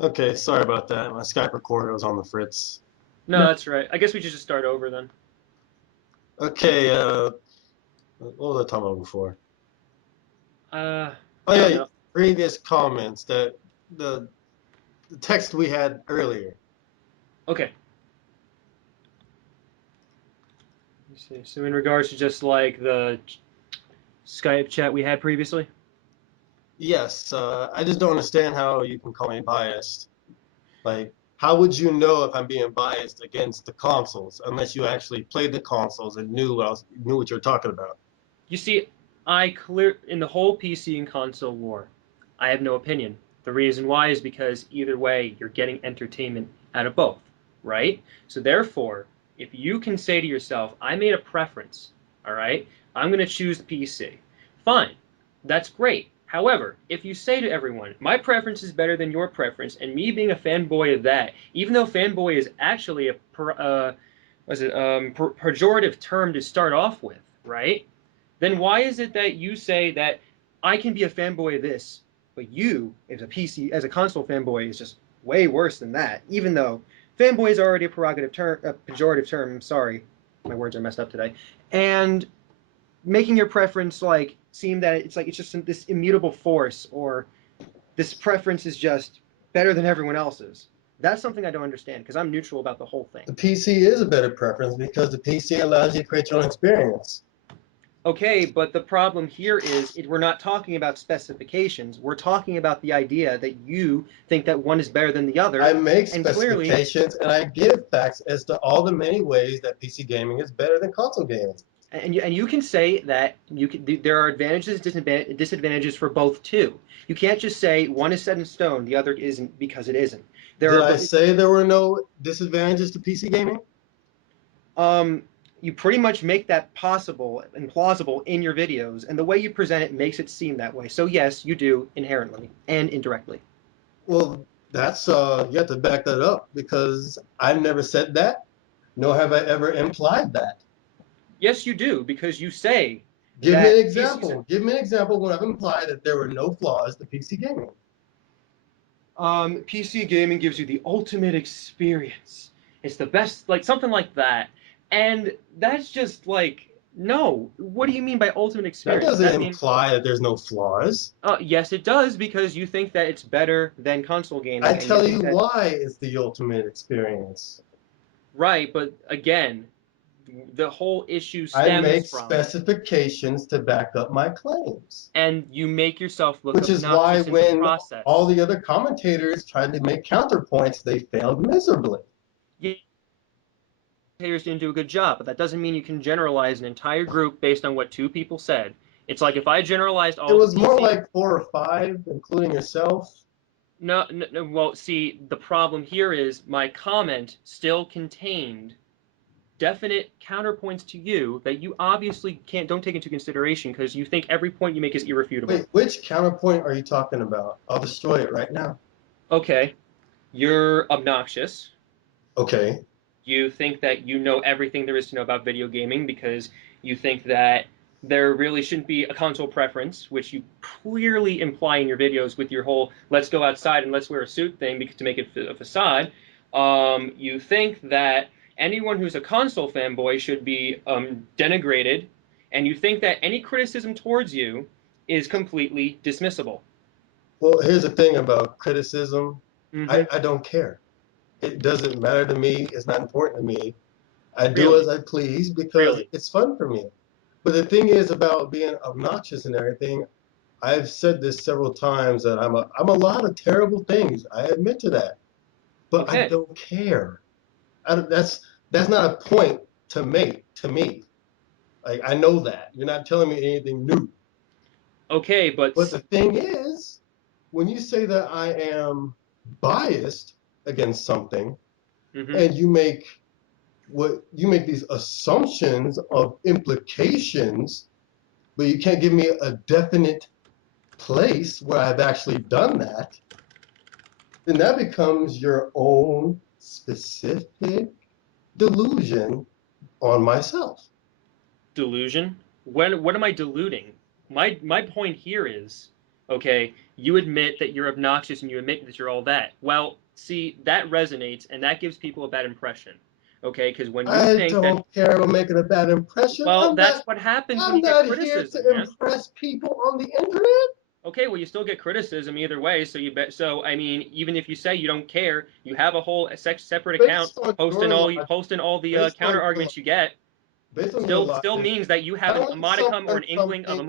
Okay, sorry about that. My Skype recorder was on the fritz. No, that's right. I guess we should just start over then. Okay, what was I talking about before? Oh I don't yeah, know. previous comments that the the text we had earlier. Okay. Let me see. So in regards to just like the Skype chat we had previously. Yes, I just don't understand how you can call me biased. Like, how would you know if I'm being biased against the consoles unless you actually played the consoles and knew what you're talking about? You see, I clear in the whole PC and console war, I have no opinion. The reason why is because either way, you're getting entertainment out of both, right? So therefore, if you can say to yourself, I made a preference, all right, I'm going to choose the PC. Fine, that's great. However, if you say to everyone, my preference is better than your preference, and me being a fanboy of that, even though fanboy is actually a pejorative term to start off with, right? Then why is it that you say that I can be a fanboy of this, but you, as a PC, as a console fanboy, is just way worse than that? Even though fanboy is already a pejorative term. I'm sorry, my words are messed up today. And making your preference like seem that it's just this immutable force, or this preference is just better than everyone else's. That's something I don't understand because I'm neutral about the whole thing. The PC is a better preference because the PC allows you to create your own experience. Okay, but the problem here is we're not talking about specifications. We're talking about the idea that you think that one is better than the I other, make and clearly, specifications and I give facts as to all the many ways that PC gaming is better than console gaming. and you can say that there are advantages, disadvantages for both too. You can't just say one is set in stone, the other isn't because it isn't. There Did are I say there were no disadvantages to PC gaming? um, you pretty much make that possible and plausible in your videos, and the way you present it makes it seem that way. So yes, you do inherently and indirectly. Well, that's you have to back that up because I've never said that, nor have I ever implied that. Yes, you do, because you say Give me an that PCs are example. Give me an example when I've implied that there were no flaws to PC gaming. PC gaming gives you the ultimate experience. It's the best, like something like that. And that's just like, no. What do you mean by ultimate That experience? Does doesn't that mean, imply that there's no flaws. yes, it does, because you think that it's better than console I gaming, and you tell think you that, why it's the ultimate experience. right, but again, the whole issue I stems make from, specifications to back up my claims, and you make yourself look which is why obnoxious in the when all process. the other commentators tried to make counterpoints, they failed miserably. Yeah, commentators didn't do a good job, but that doesn't mean you can generalize an entire group based on what two people said. It's like if I generalized It all the was more PC. like four or five, including yourself. No, no, no, well, see, the problem here is my comment still contained definite counterpoints to you that you obviously don't take into consideration because you think every point you make is irrefutable. Wait, which counterpoint are you talking about? I'll destroy it right now. Okay, you're obnoxious. Okay. You think that you know everything there is to know about video gaming because you think that there really shouldn't be a console preference, which you clearly imply in your videos with your whole "let's go outside and let's wear a suit" thing because to make it a facade. You think that anyone who's a console fanboy should be denigrated, and you think that any criticism towards you is completely dismissible. Well, here's the thing about criticism. Mm-hmm. I don't care. It doesn't matter to me. It's not important to me. I do as Really, I please because really. it's fun for me. But the thing is about being obnoxious and everything, I've said this several times that I'm a lot of terrible things. I admit to that. But I Okay, don't care. That's not a point to make to me. Like I know that. You're not telling me anything new. okay, but But the thing is, when you say that I am biased against something mm-hmm. and you make these assumptions of implications, but you can't give me a definite place where I've actually done that, then that becomes your own specific delusion on myself. Delusion? When what am I deluding? My point here is Okay, you admit that you're obnoxious and you admit that you're all that. Well, see, that resonates and that gives people a bad impression. Okay, because when you I think that, don't care about making a bad impression. well, that's what happens when I'm you get not here to criticism, man. impress people on the internet. Okay, well, you still get criticism either way. So you bet. So I mean, even if you say you don't care, you have a whole separate account Based on your posting all the based on counter your arguments you get. based on your Still logic, means that you have a telling modicum or someone an inkling something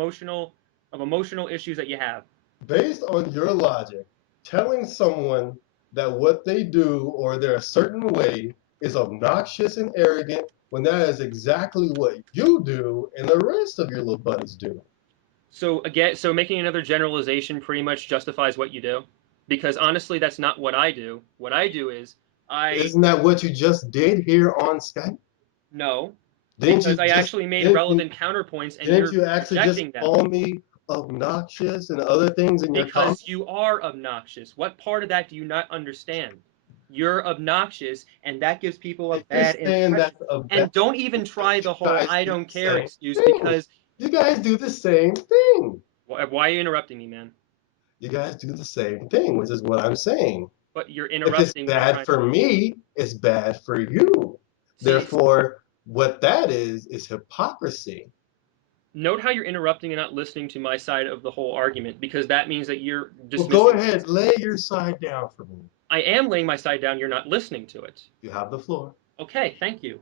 of emotional issues that you have. based on your logic, telling someone that what they do or they're a certain way is obnoxious and arrogant when that is exactly what you do and the rest of your little buddies do. So again, so making another generalization pretty much justifies what you do, because honestly, that's not what I do. What I do is I Isn't that what you just did here on Skype? know Didn't because you I just actually made didn't you relevant counterpoints, and didn't you're you actually just rejecting them call me obnoxious and other things in your comment? because you are obnoxious. What part of that do you not understand? You're obnoxious, and that gives people a If you're bad saying impression. that's a bad And don't even thing, try you the whole guys "I do don't the care" same excuse thing. because You guys do the same thing. why are you interrupting me, man? You guys do the same thing, which is what I'm saying. But you're If it's interrupting when I'm bad trying. for me, it's bad for you. See, Therefore, what that is hypocrisy. note how you're interrupting and not listening to my side of the whole argument because that means that you're Well, go dismissing. ahead, lay your side down for me. I am laying my side down. You're not listening to it. You have the floor. Okay, thank you.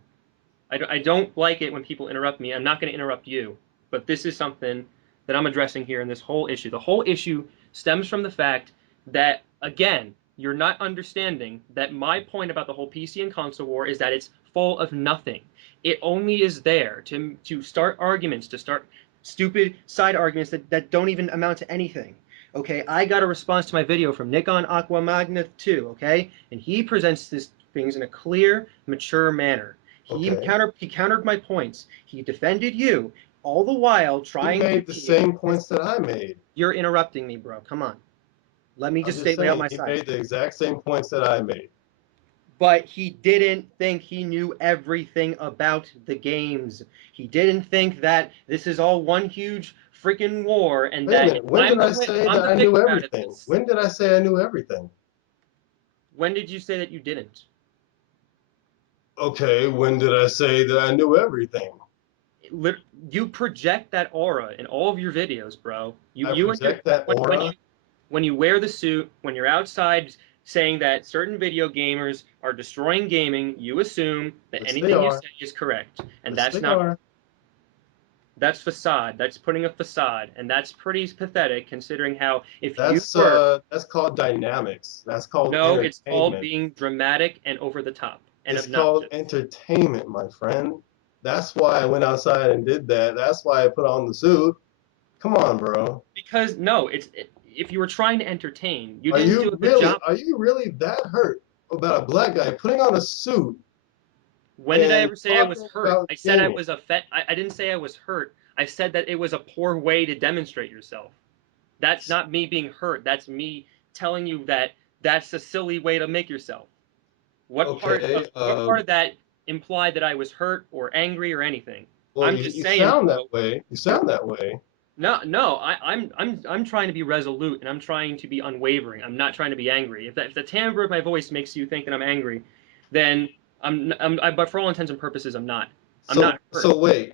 I don't like it when people interrupt me. I'm not going to interrupt you. But this is something that I'm addressing here in this whole issue. The whole issue stems from the fact that, again, you're not understanding that my point about the whole PC and console war is that it's full of nothing. It only is there to start arguments, to start stupid side arguments that don't even amount to anything. Okay, I got a response to my video from Nikon Aquamagna 2, okay? And he presents these things in a clear, mature manner. Okay. He countered my points. He defended you, all the while He trying to made the be. same points that I made. You're interrupting me, bro. Come on. Let me I'm just just lay out saying, my he side. made the exact same points that I made. But he didn't think he knew everything about the games. He didn't think that this is all one huge freaking war and Wait a that minute. When did I say I'm that the I knew victim out of everything? this. When did I say I knew everything? When did you say that you didn't? Okay, when did I say that I knew everything? You project that aura in all of your videos, bro. I You and your project that aura. when you wear the suit, when you're outside saying that certain video gamers are destroying gaming, you assume that Which they anything you are. say is correct, and Which that's they not. are. That's facade. That's putting a facade, and that's pretty pathetic considering how if you were. That's called dynamics. That's called No, it's called entertainment. being dramatic and over the top and It's called obnoxious. entertainment, my friend. That's why I went outside and did that. That's why I put on the suit. Come on, bro. Because no, if you were trying to entertain, you didn't do a good job. Are you really that hurt about a black guy putting on a suit When did I and ever say I was talking hurt? about I said I gaming? was a fet. I didn't say I was hurt. I said that it was a poor way to demonstrate yourself. That's not me being hurt. That's me telling you that that's a silly way to make yourself. Okay. What part of that implied that I was hurt or angry or anything? Well, I'm you, just you saying, sound that bro. way. You sound that way. No, no. I'm trying to be resolute and I'm trying to be unwavering. I'm not trying to be angry. If the timbre of my voice makes you think that I'm angry, then but for all intents and purposes, I'm not. I'm So not hurt. so wait.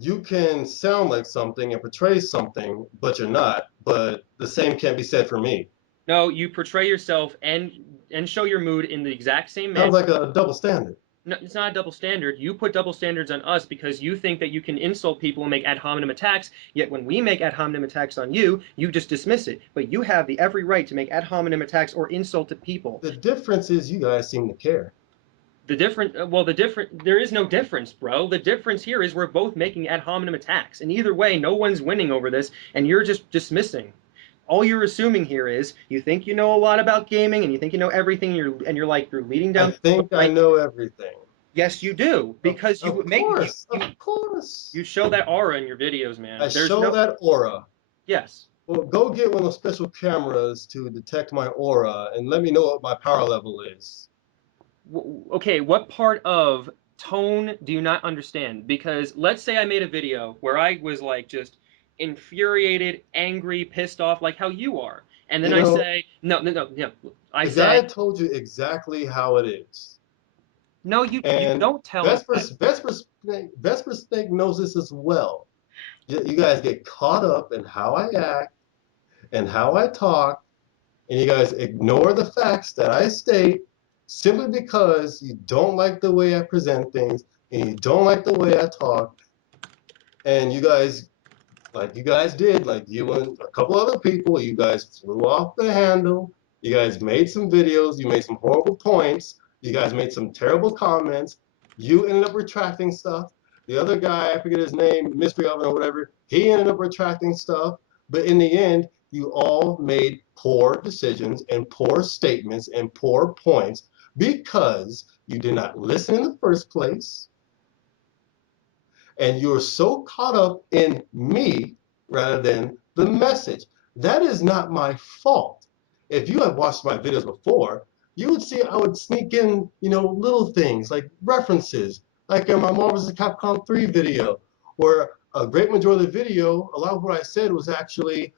You can sound like something and portray something, but you're not. But the same can't be said for me. No, you portray yourself and show your mood in the exact same manner. Sounds like a double standard. No, it's not a double standard. You put double standards on us because you think that you can insult people and make ad hominem attacks, yet when we make ad hominem attacks on you, you just dismiss it. But you have the every right to make ad hominem attacks or insult to people. The difference is you guys seem to care. There is no difference, bro. The difference here is we're both making ad hominem attacks. And either way, no one's winning over this, and you're just dismissing. All you're assuming here is you think you know a lot about gaming and you think you know everything you're leading I down the think I right. know everything. Yes, you do because Of course, of course. you show that aura in your videos, I man. There's show no. that aura. Yes. Well, go get one of those special cameras to detect my aura and let me know what my power level is. Okay, what part of tone do you not understand? Because let's say I made a video where I was like just infuriated, angry, pissed off, like how you are. And then You I know, say, no, no, no, no. I the guy say, told you exactly how it is. no, you And don't tell me Vesper, that. Vesper, Vesper Snake knows this as well. You guys get caught up in how I act and how I talk, and you guys ignore the facts that I state simply because you don't like the way I present things and you don't like the way I talk, and you guys, like you guys did, like you and a couple other people, you guys flew off the handle. You guys made some videos. You made some horrible points. You guys made some terrible comments. You ended up retracting stuff. The other guy, I forget his name, Mystery Oven or whatever, he ended up retracting stuff. But in the end, you all made poor decisions and poor statements and poor points because you did not listen in the first place, and you're so caught up in me rather than the message. That is not my fault. If you have watched my videos before, you would see I would sneak in, little things like references, like in my Marvel vs. Capcom 3 video, where a great majority of the video, a lot of what I said was actually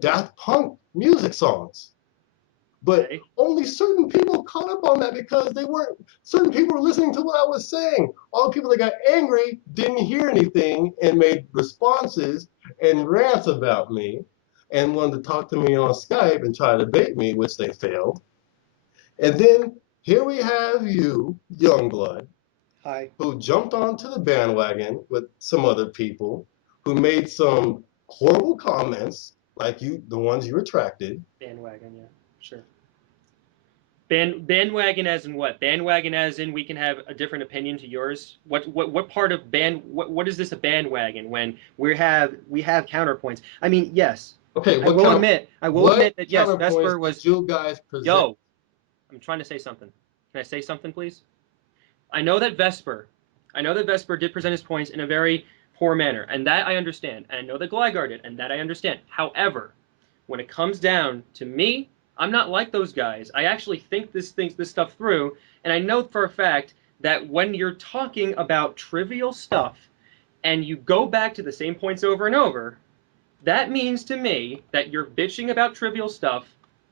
Daft Punk music songs. But Okay. only certain people caught up on that because certain people were listening to what I was saying. All the people that got angry didn't hear anything and made responses and rants about me and wanted to talk to me on Skype and try to debate me, which they failed. And then here we have you, Youngblood, Hi. who jumped onto the bandwagon with some other people who made some horrible comments, like the ones you retracted. Bandwagon, yeah, sure. Bandwagon as in what? Bandwagon as in we can have a different opinion to yours? What part of what is this a bandwagon when we have counterpoints? I mean, yes. Okay, I will what admit that yes, counterpoints Vesper did was you guys present? yo, I'm trying to say something. Can I say something, please? I know that Vesper I know that Vesper did present his points in a very poor manner, and that I understand. And I know that Gligar did, and that I understand. However, when it comes down to me, I'm not like those guys. I actually think this stuff through, and I know for a fact that when you're talking about trivial stuff and you go back to the same points over and over, that means to me that you're bitching about trivial stuff,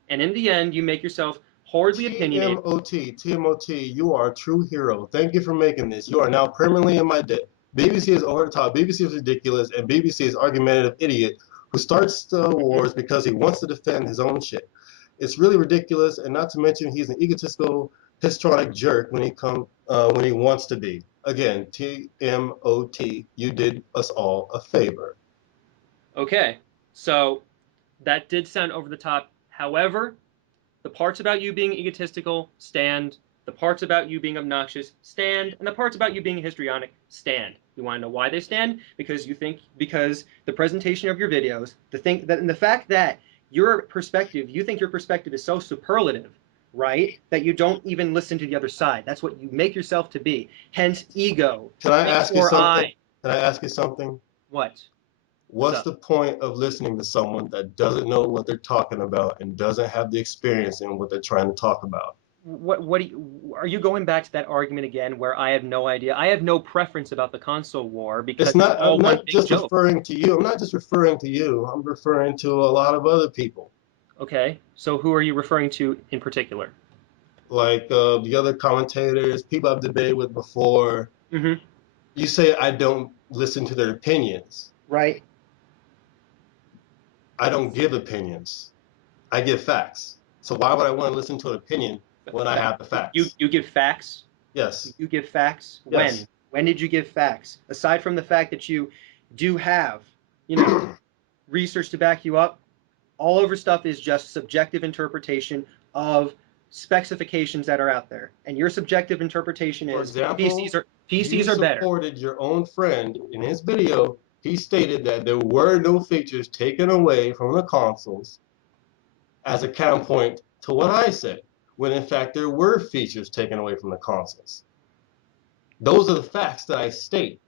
and in the end, you make yourself horridly opinionated. TMOT, you are a true hero. Thank you for making this. You are now permanently in my debt. BBC is over the top, BBC is ridiculous, and BBC is argumentative idiot who starts the wars because he wants to defend his own shit. It's really ridiculous, and not to mention he's an egotistical, histrionic jerk when he wants to be. Again, TMOT, you did us all a favor. Okay, so that did sound over the top. However, the parts about you being egotistical stand. The parts about you being obnoxious stand, and the parts about you being histrionic stand. You want to know why they stand? Because the presentation of your videos, and the fact that you think your perspective is so superlative, right? That you don't even listen to the other side. That's what you make yourself to be. Hence, ego. Can I Me ask you or something? I. Can I ask you something? What? What's What's up? the point of listening to someone that doesn't know what they're talking about and doesn't have the experience in what they're trying to talk about? Are you going back to that argument again where I have no idea? I have no preference about the console war because It's it's not, all I'm one not big just joke. referring to you. I'm not just referring to you. I'm referring to a lot of other people. Okay, so who are you referring to in particular? Like the other commentators, people I've debated with before. Mm-hmm. You say I don't listen to their opinions. Right. I don't give opinions. I give facts. So why would I want to listen to an opinion when I have the You facts? you give facts. Yes. You give facts. When? Yes. When did you give facts? Aside from the fact that you do have, you know, research to back you up, all over stuff is just subjective interpretation of specifications that are out there. And your subjective interpretation For is example, you PCs are better. supported your own friend in his video. He stated that there were no features taken away from the consoles as a counterpoint to what I said, when in fact there were features taken away from the consoles. Those are the facts that I state.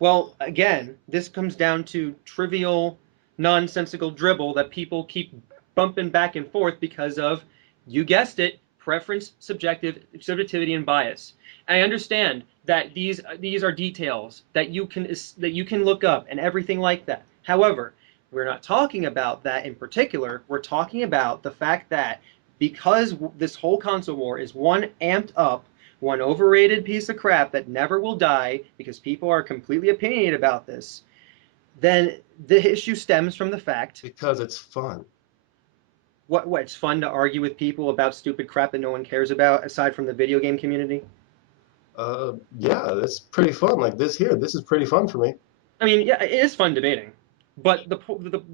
Well, again, this comes down to trivial, nonsensical dribble that people keep bumping back and forth because of, you guessed it, preference, subjectivity, and bias. I understand that these are details that you can look up and everything like that. However, we're not talking about that in particular. We're talking about the fact that because this whole console war is one amped up, one overrated piece of crap that never will die because people are completely opinionated about this, then the issue stems from the fact Because it's fun. what it's fun to argue with people about stupid crap that no one cares about aside from the video game community. Yeah, it's pretty fun. Like this here, this is pretty fun for me. I mean, yeah, it is fun debating, but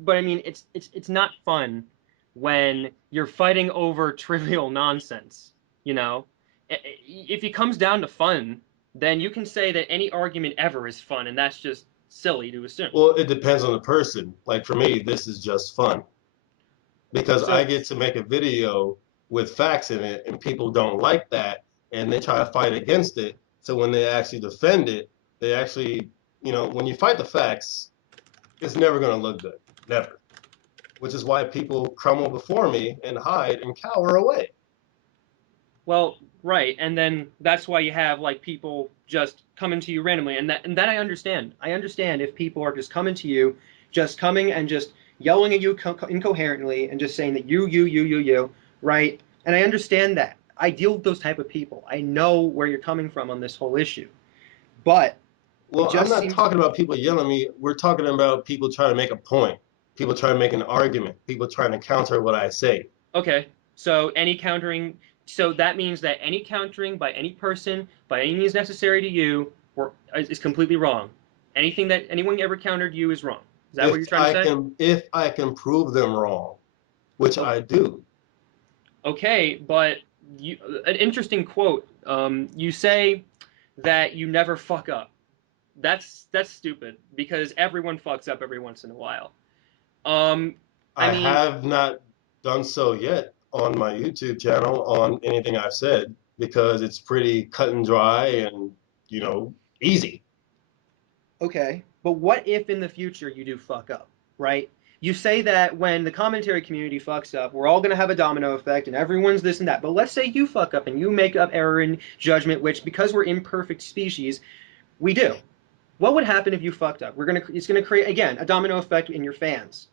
but I mean, it's not fun when you're fighting over trivial nonsense. You know, if it comes down to fun, then you can say that any argument ever is fun, and that's just silly to assume. Well, it depends on the person. Like for me, this is just fun because I So get to make a video with facts in it, and people don't like that, and they try to fight against it. So when they actually defend it, they actually, when you fight the facts, it's never going to look good. Never. Which is why people crumble before me and hide and cower away. well, right, and then that's why you have like people just coming to you randomly, and that I understand. I understand if people are just coming to you, just coming and just yelling at you incoherently and just saying that you, right? And I understand that. I deal with those type of people. I know where you're coming from on this whole issue, but it Well, I'm just not seems talking about people yelling at me. We're talking about people trying to make a point, people trying to make an argument, people trying to counter what I say. okay. So any countering, so that means that any countering by any person, by any means necessary to you, is completely wrong. Anything that anyone ever countered you is wrong. Is that what If you're trying to I say? can, if I can prove them wrong, which Okay, I do. okay, but an interesting quote. You say that you never fuck up. That's stupid because everyone fucks up every once in a while. Um, I I mean, have not done so yet on my YouTube channel on anything I've said because it's pretty cut and dry and, you know, easy. okay, but what if in the future you do fuck up, right? You say that when the commentary community fucks up, we're all going to have a domino effect and everyone's this and that. But let's say you fuck up and you make up error in judgment, which because we're imperfect species, we do. What would happen if you fucked up? It's gonna create again a domino effect in your fans,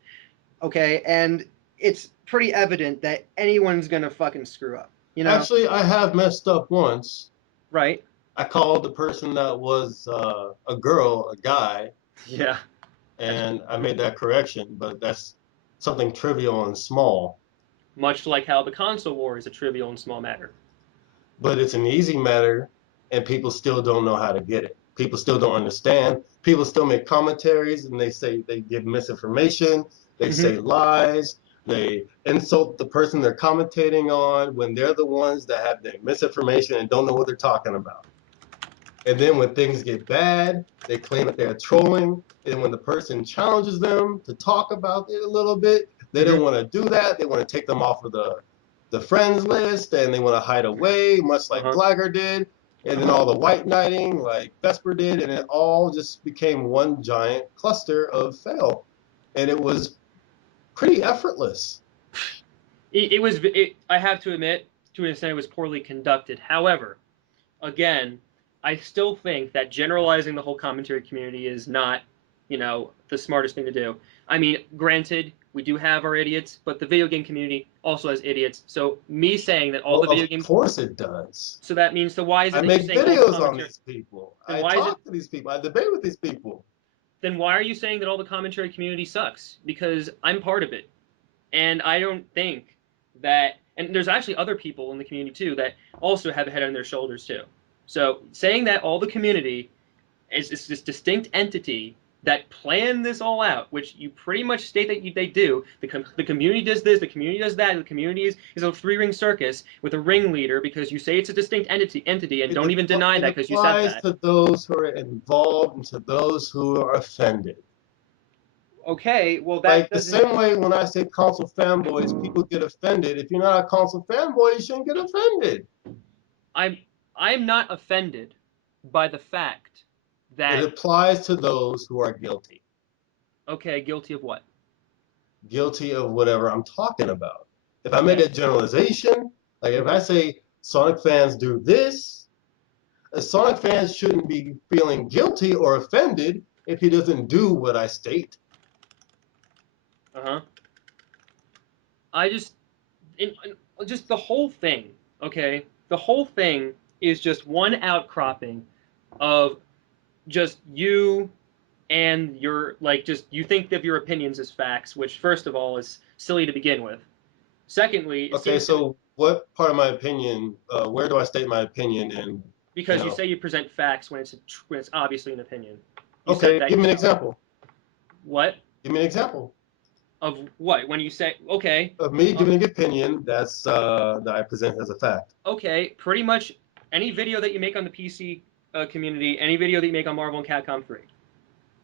okay? And it's pretty evident that anyone's gonna fucking screw up, Actually, I have messed up once. right? I called the person that was a girl, a guy, Yeah, that's and I made that correction, but that's something trivial and small. much like how the console war is a trivial and small matter. But it's an easy matter, and people still don't know how to get it. People still don't understand. People still make commentaries and they say they give misinformation, they Mm-hmm. say lies, they insult the person they're commentating on when they're the ones that have the misinformation and don't know what they're talking about. And then when things get bad, they claim that they're trolling. And when the person challenges them to talk about it a little bit, they don't Mm-hmm. want to do that. They want to take them off of the friends list and they want to hide away, much like Uh-huh. Blagger did. And then Uh-huh. all the white knighting like Vesper did. And it all just became one giant cluster of fail. And it was pretty effortless. I have to admit, to an extent, it was poorly conducted. However, again, I still think that generalizing the whole commentary community is not, the smartest thing to do. I mean, granted, we do have our idiots, but the video game community also has idiots. So me saying that all Well, the video of game, course it does. so that means, so why is I it that you're make saying all the videos on commentary? these people. Then I why is it? talk to these people. I debate with these people. Then why are you saying that all the commentary community sucks? Because I'm part of it, and I don't think that. And there's actually other people in the community too that also have a head on their shoulders too. So saying that all the community is this distinct entity that planned this all out, which you pretty much state that they do. The community does this, the community does that, the community is a three-ring circus with a ringleader because you say it's a distinct entity and don't even deny It that because you said applies that. to those who are involved and to those who are offended. Okay, well that Like the doesn't. same way when I say console fanboys, people get offended. If you're not a console fanboy, you shouldn't get offended. I'm I'm not offended by the fact It that applies to those who are guilty. okay, guilty of what? Guilty of whatever I'm talking about. If I make Okay. a generalization, like if I say Sonic fans do this, A Sonic fan shouldn't be feeling guilty or offended if he doesn't do what I state. Uh-huh. I just, just the whole thing, okay? The whole thing is just one outcropping of just you and your, like, just you think of your opinions as facts, which, first of all, is silly to begin with. Secondly, it Okay, seems to me, so what part of my opinion, where do I state my opinion and, you because you know, say you present facts when it's obviously an opinion. You said okay, that give me an yourself. example. What? Give me an example Of what? When you say, okay, of me uh, giving an opinion that I present as a fact. okay, pretty much any video that you make on the PC community, any video that you make on Marvel and Capcom 3,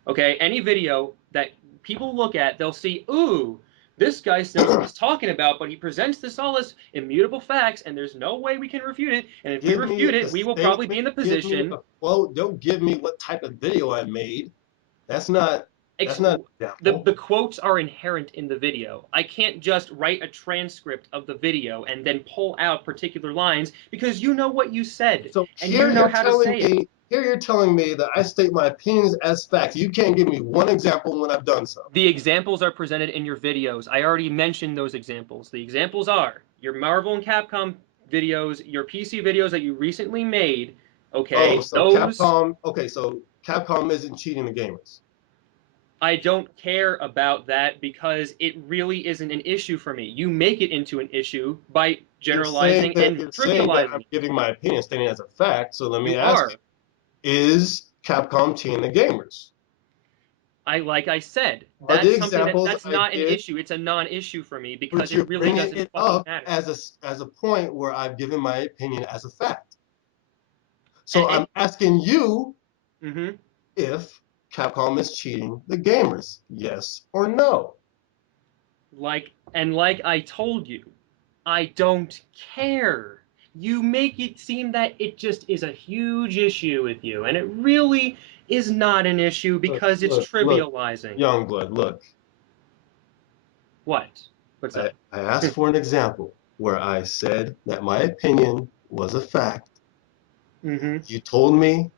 okay, any video that people look at, they'll see, ooh, this guy knows what he's talking about, but he presents this all as immutable facts, and there's no way we can refute it. And if we Give me refute a it, we will probably be statement, in the give me position. a quote. Don't give me what type of video I made. That's not Ex- that's not an the example. quotes are inherent in the video. I can't just write a transcript of the video and then pull out particular lines because you know what you said So and you know how to say it. here you're telling me that I state my opinions as facts. You can't give me one example when I've done so. The examples are presented in your videos. I already mentioned those examples. The examples are your Marvel and Capcom videos, your PC videos that you recently made. Oh, Okay, so those Capcom. Okay, so Capcom isn't cheating the gamers. I don't care about that because it really isn't an issue for me. You make it into an issue by generalizing and You're saying that I'm trivializing it. giving my opinion, stating it as a fact. So let me You ask you: are. is Capcom cheating the gamers? Like I said, Are the that's something examples that's I not an give? issue. It's a non-issue for me because But it you're really bringing doesn't it fucking up matter. as a point where I've given my opinion as a fact. So I'm And, asking you mm-hmm. if Capcom is cheating the gamers, yes or no? Like I told you, I don't care. You make it seem that it just is a huge issue with you, and it really is not an issue because it's Look, trivializing. Youngblood, look. What? What's that? I asked for an example where I said that my opinion was a fact. Mm-hmm. You told me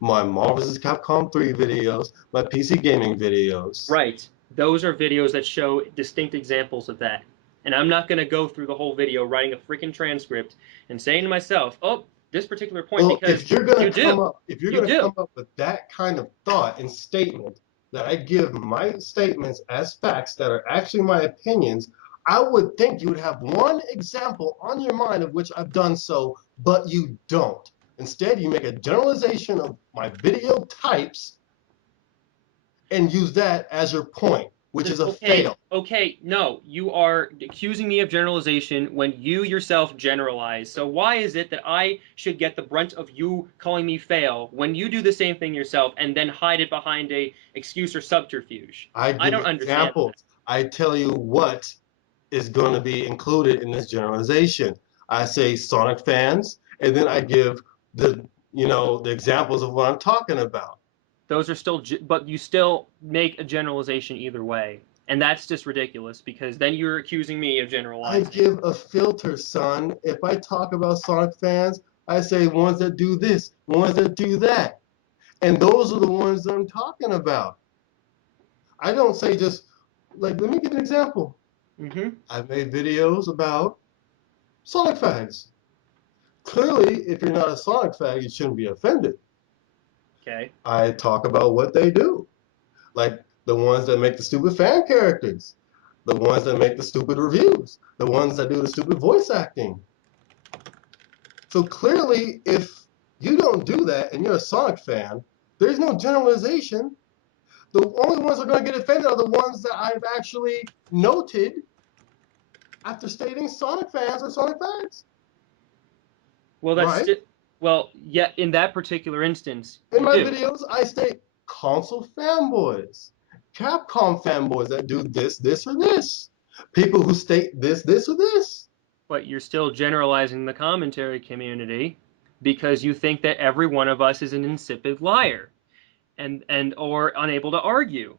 my Marvel vs. Capcom 3 videos, my PC gaming videos. Right. Those are videos that show distinct examples of that. And I'm not going to go through the whole video writing a freaking transcript and saying to myself, oh, this particular point, Well, because you do. if you're You gonna do. come up with that kind of thought and statement that I give my statements as facts that are actually my opinions, I would think you would have one example on your mind of which I've done so, but you don't. Instead, you make a generalization of my video types and use that as your point, which is a Okay, fail. okay, no, you are accusing me of generalization when you yourself generalize. So why is it that I should get the brunt of you calling me fail when you do the same thing yourself and then hide it behind a excuse or subterfuge? I I give don't understand that. examples. I tell you what is going to be included in this generalization. I say Sonic fans, and then I give the examples of what I'm talking about. Those are still, but you still make a generalization either way. And that's just ridiculous because then you're accusing me of I generalizing. give a filter, son. If I talk about Sonic fans, I say ones that do this, ones that do that. And those are the ones that I'm talking about. I don't say just, like, let me give an example. Mm-hmm. I've made videos about Sonic fags. Clearly, if you're not a Sonic fag, you shouldn't be offended. Okay. I talk about what they do, like the ones that make the stupid fan characters, the ones that make the stupid reviews, the ones that do the stupid voice acting. So clearly, if you don't do that and you're a Sonic fan, there's no generalization. The only ones that are going to get offended are the ones that I've actually noted after stating Sonic fans are Sonic fans, Well, right? well, yeah, in that particular instance, In you my do. videos, I state console fanboys, Capcom fanboys that do this, this, or this. People who state this, this, or this. But you're still generalizing the commentary community because you think that every one of us is an insipid liar and or unable to argue.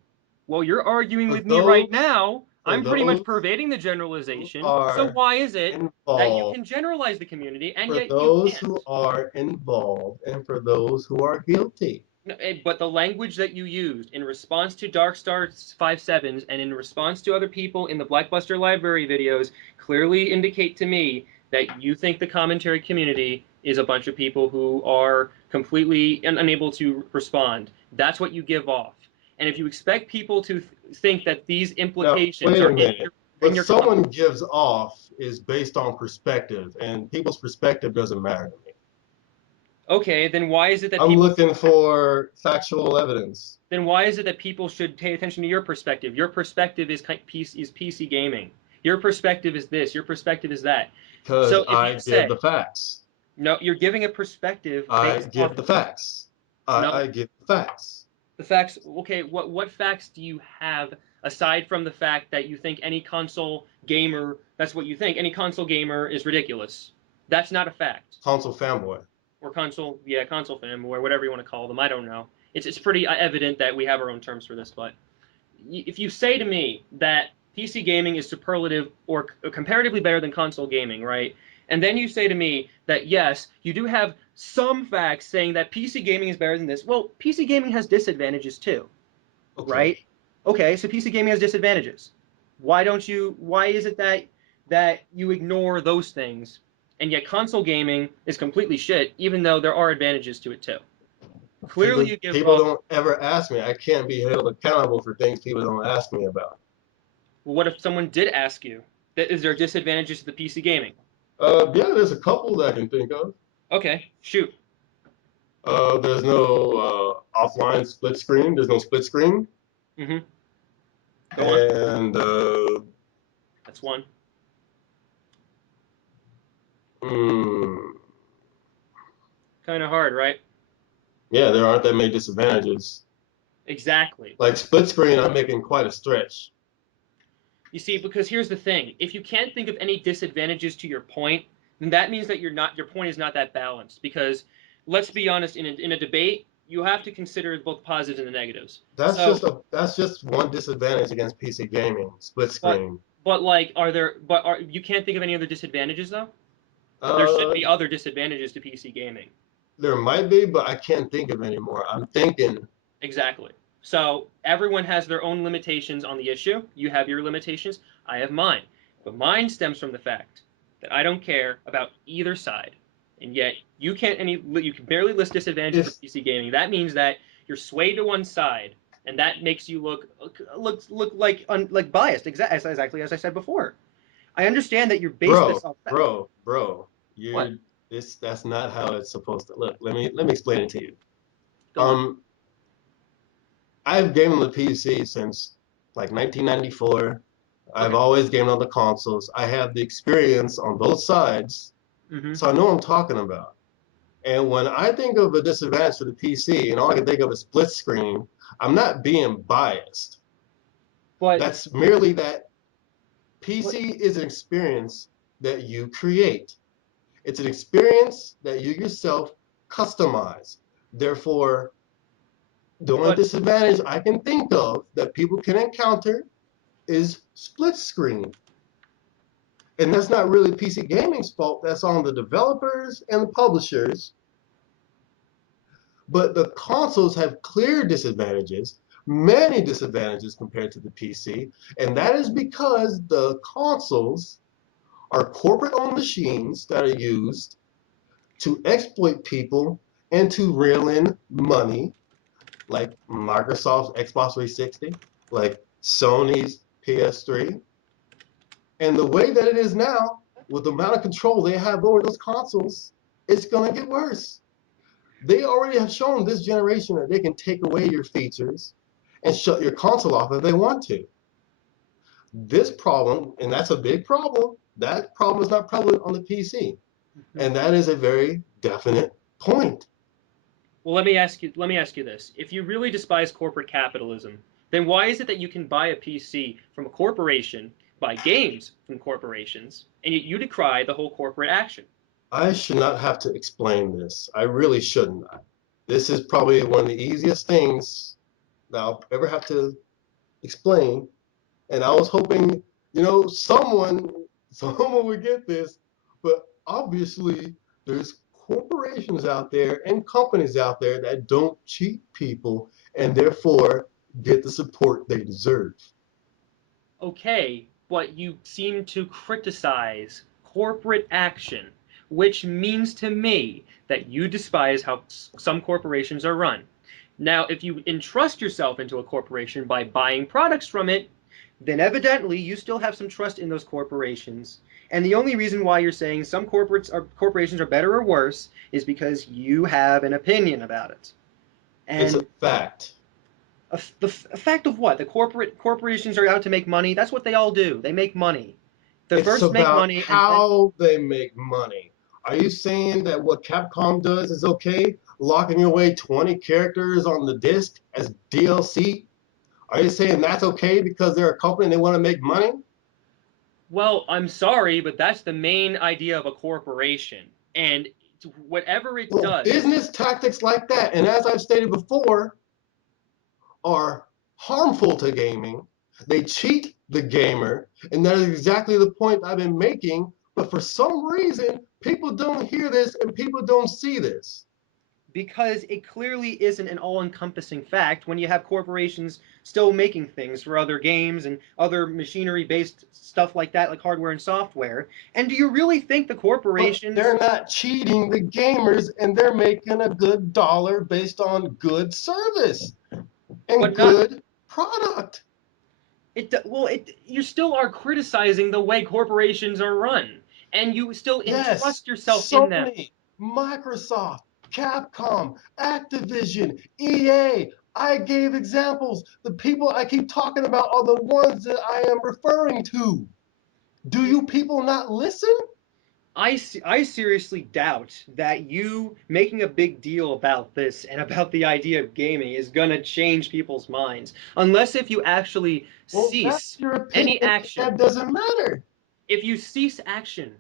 Well, you're arguing For with me right those, now For I'm pretty much those pervading the who generalization. So are why is it that you involved, can generalize the community and for yet you those can't? who are involved, and for those who are guilty. No, but the language that you used in response to Darkstar 57s and in response to other people in the Blackbuster Library videos clearly indicate to me that you think the commentary community is a bunch of people who are completely unable to respond. That's what you give off. And if you expect people to think that these Now, implications wait a are minute. in What your someone comments, gives off is based on perspective, and people's perspective doesn't matter to me. okay, then why is it that I'm people looking for factual evidence then why is it that people should pay attention to your perspective? Your perspective is PC gaming. Your perspective is this. Your perspective is that. because So if I you give the say facts. no, you're giving a perspective I based off give the facts. no I give the facts. the facts. Okay, what facts do you have aside from the fact that you think any console gamer? That's what you think. Any console gamer is ridiculous. That's not a fact. Console fanboy. Or console, yeah, console fan, or whatever you want to call them. I don't know. It's pretty evident that we have our own terms for this, but if you say to me that PC gaming is superlative or comparatively better than console gaming, right? And then you say to me that yes, you do have some facts saying that PC gaming is better than this. Well, PC gaming has disadvantages too, Okay. right? Okay, so PC gaming has disadvantages. Why is it that you ignore those things and yet console gaming is completely shit even though there are advantages to it too? Clearly People you give people off. don't ever ask me. I can't be held accountable for things people don't ask me about. Well, what if someone did ask you that is there disadvantages to the PC gaming? Yeah, there's a couple that I can think of. Okay, shoot. There's no offline split screen. There's no split screen, Mm-hmm. Go on. and That's one. mm, Kind of hard, right? yeah, there aren't that many disadvantages. Exactly. Like split screen, I'm making quite a stretch. You see, because here's the thing: if you can't think of any disadvantages to your point, then that means that your point is not that balanced. Because let's be honest, in a debate, you have to consider both positives and the negatives. So, That's just one disadvantage against PC gaming. Split but screen. like, are you can't think of any other disadvantages though? There should Uh, be other disadvantages to PC gaming. there might be, but I can't think of any more. I'm thinking. Exactly. So everyone has their own limitations on the issue. You have your limitations. I have mine. But mine stems from the fact that I don't care about either side, and yet you can barely list disadvantages If of PC gaming. That means that you're swayed to one side, and that makes you look like biased. Exactly as I said before. I understand that you're based bro, this off that. bro, What? you're this. That's not how it's supposed to look. Let me explain it to you. Go on. Um, I've gamed on the PC since like 1994. I've Okay. always gamed on the consoles. I have the experience on both sides, Mm-hmm. so I know what I'm talking about. And when I think of a disadvantage for the PC, and all I can think of is split screen, I'm not being biased. But That's merely that what? PC is an experience that you create. It's an experience that you yourself customize. Therefore, the only But disadvantage I can think of that people can encounter is split screen. And that's not really PC Gaming's fault. That's on the developers and the publishers. But the consoles have clear disadvantages, many disadvantages compared to the PC. And that is because the consoles are corporate owned machines that are used to exploit people and to reel in money, like Microsoft's Xbox 360, like Sony's PS3. And the way that it is now, with the amount of control they have over those consoles, it's going to get worse. They already have shown this generation that they can take away your features and shut your console off if they want to. This problem, and that's a big problem, that problem is not prevalent on the PC. And that is a very definite point. Well, let me ask you this. If you really despise corporate capitalism, then why is it that you can buy a PC from a corporation, buy games from corporations, and yet you decry the whole corporate action? I should not have to explain this. I really shouldn't. This is probably one of the easiest things that I'll ever have to explain. And I was hoping, someone would get this, but obviously there's corporations out there and companies out there that don't cheat people and therefore get the support they deserve. Okay, but you seem to criticize corporate action, which means to me that you despise how some corporations are run. Now, if you entrust yourself into a corporation by buying products from it, then evidently you still have some trust in those corporations. And the only reason why you're saying some corporations are better or worse is because you have an opinion about it. It's a And fact. a fact of what? The corporations are out to make money. That's what they all do. They make money. They It's first make about money, and then how they make money. Are you saying that what Capcom does is okay? Locking away 20 characters on the disc as DLC? Are you saying that's okay because they're a company and they want to make money? well, I'm sorry, but that's the main idea of a corporation. And whatever it Well, does, business tactics like that, and as I've stated before, are harmful to gaming. They cheat the gamer, and that is exactly the point I've been making. But for some reason, people don't hear this and people don't see this. because it clearly isn't an all-encompassing fact when you have corporations still making things for other games and other machinery-based stuff like that, like hardware and software. And do you really think the But they're corporations, not cheating the gamers, and they're making a good dollar based on good service and but not good product. you still are criticizing the way corporations are run, and you still Yes, entrust yourself in them. Sony, Microsoft, Capcom, Activision, EA. I gave examples. The people I keep talking about are the ones that I am referring to. Do you people not listen? I seriously doubt that you making a big deal about this and about the idea of gaming is going to change people's minds. Unless if you actually Well, that's cease your opinion, any and action. that doesn't matter. If you cease action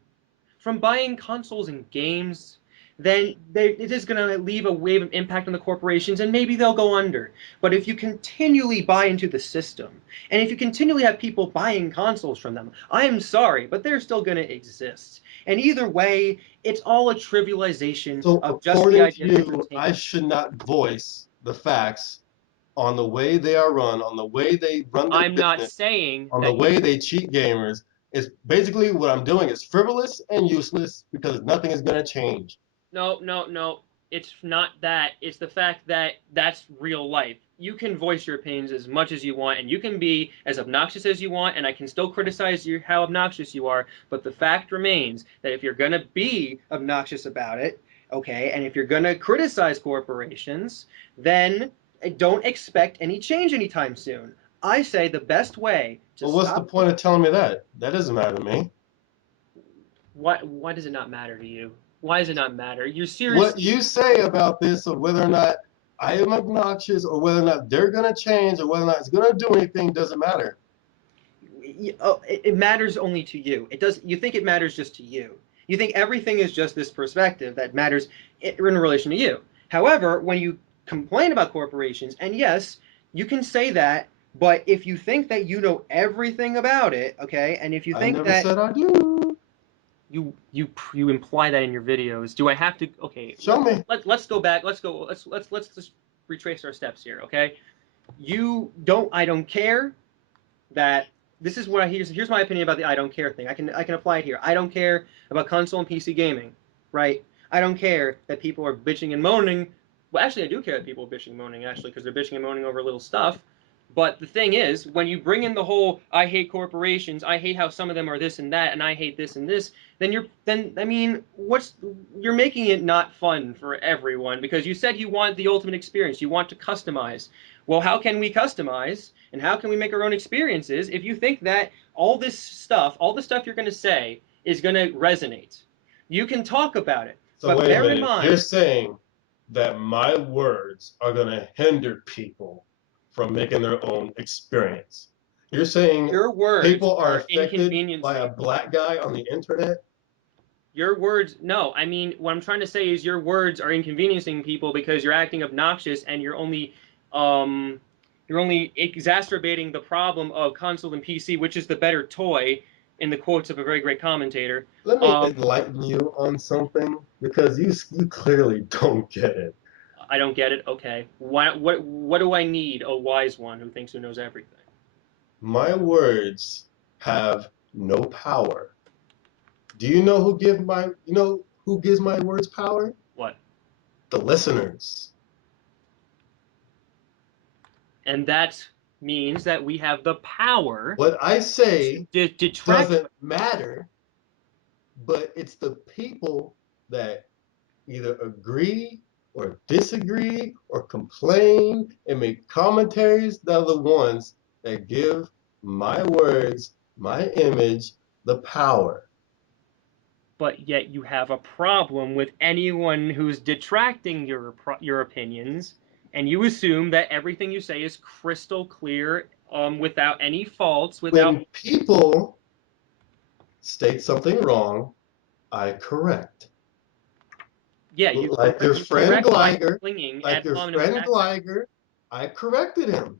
from buying consoles and games, then it is going to leave a wave of impact on the corporations and maybe they'll go under. But if you continually buy into the system, and if you continually have people buying consoles from them, I'm sorry, but they're still going to exist. And either way, it's all a trivialization So, of just the according to idea of you, I entertainment. should not voice the facts on the way they are run, on the way they run their I'm not business, saying on the that you way they cheat gamers. Is basically what I'm doing is frivolous and useless because nothing is going to change. no, no, no. It's not that. It's the fact that that's real life. You can voice your opinions as much as you want, and you can be as obnoxious as you want, and I can still criticize you how obnoxious you are. But the fact remains that if you're gonna be obnoxious about it, okay, and if you're gonna criticize corporations, then don't expect any change anytime soon. I say the best way to But what's the stop. point of telling me that? That doesn't matter to me. Why does it not matter to you? Why does it not matter? You're What seriously. you say about this, of whether or not I am obnoxious, or whether or not they're going to change, or whether or not it's going to do anything, doesn't matter. It matters only to you. It does. You think it matters just to you. You think everything is just this perspective that matters in relation to you. However, when you complain about corporations, and yes, you can say that, but if you think that you know everything about it, okay, and if you I think never that said I do. you imply that in your videos, do I have to? Okay, Show me. let's go back. Let's just retrace our steps here. Okay, you don't. I don't care that this is what here's my opinion about the I don't care thing. I can apply it here. I don't care about console and PC gaming, right? I don't care that people are bitching and moaning. Well, actually, I do care that people are bitching and moaning actually because they're bitching and moaning over little stuff. But the thing is, when you bring in the whole I hate corporations, I hate how some of them are this and that, and I hate this and this, then I mean, what's you're making it not fun for everyone because you said you want the ultimate experience, you want to customize. Well, how can we customize and how can we make our own experiences if you think that all the stuff you're going to say is going to resonate? You can talk about it, So but wait a bear in minute. You're mind, saying that my words are going to hinder people from making their own experience. You're saying your words people are are affected by a inconveniencing. black guy on the internet? Your words, no, I mean, what I'm trying to say is your words are inconveniencing people because you're acting obnoxious and you're only um, You're only exacerbating the problem of console and PC, which is the better toy, in the quotes of a very great commentator. Let me enlighten you on something because you clearly don't get it. I don't get it. Okay. What do I need? A wise one who thinks who knows everything. My words have no power. Do you know who gives my words power? What? The listeners. And that means that we have the power What I say to detract. doesn't matter, but it's the people that either agree or disagree or complain and make commentaries that are the ones that give my words, my image, the power. But yet you have a problem with anyone who's detracting your opinions, and you assume that everything you say is crystal clear, without any faults, without. When people state something wrong, I correct. Yeah, Like your friend Gliger, I corrected him.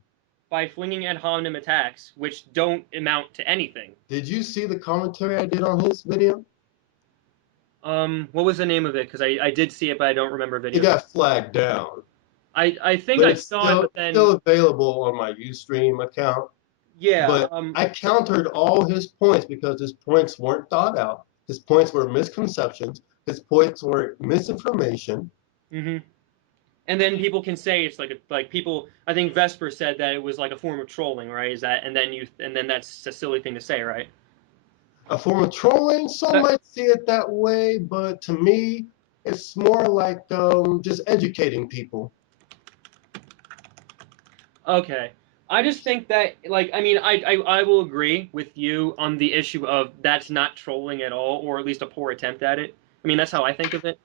By flinging ad hominem attacks, which don't amount to anything. Did you see the commentary I did on his video? What was the name of it? Because I did see it, but I don't remember video. It got flagged down. I think I saw it, but then still available on my Ustream account. Yeah. But I countered all his points because his points weren't thought out. His points were misconceptions. His points were misinformation. Mm-hmm. And then people can say it's like people. I think Vesper said that it was like a form of trolling, right? Is that and then that's a silly thing to say, right? A form of trolling. Some might see it that way, but to me, it's more like just educating people. Okay. I just think that, like, I mean, I will agree with you on the issue of that's not trolling at all, or at least a poor attempt at it. I mean, that's how I think of it.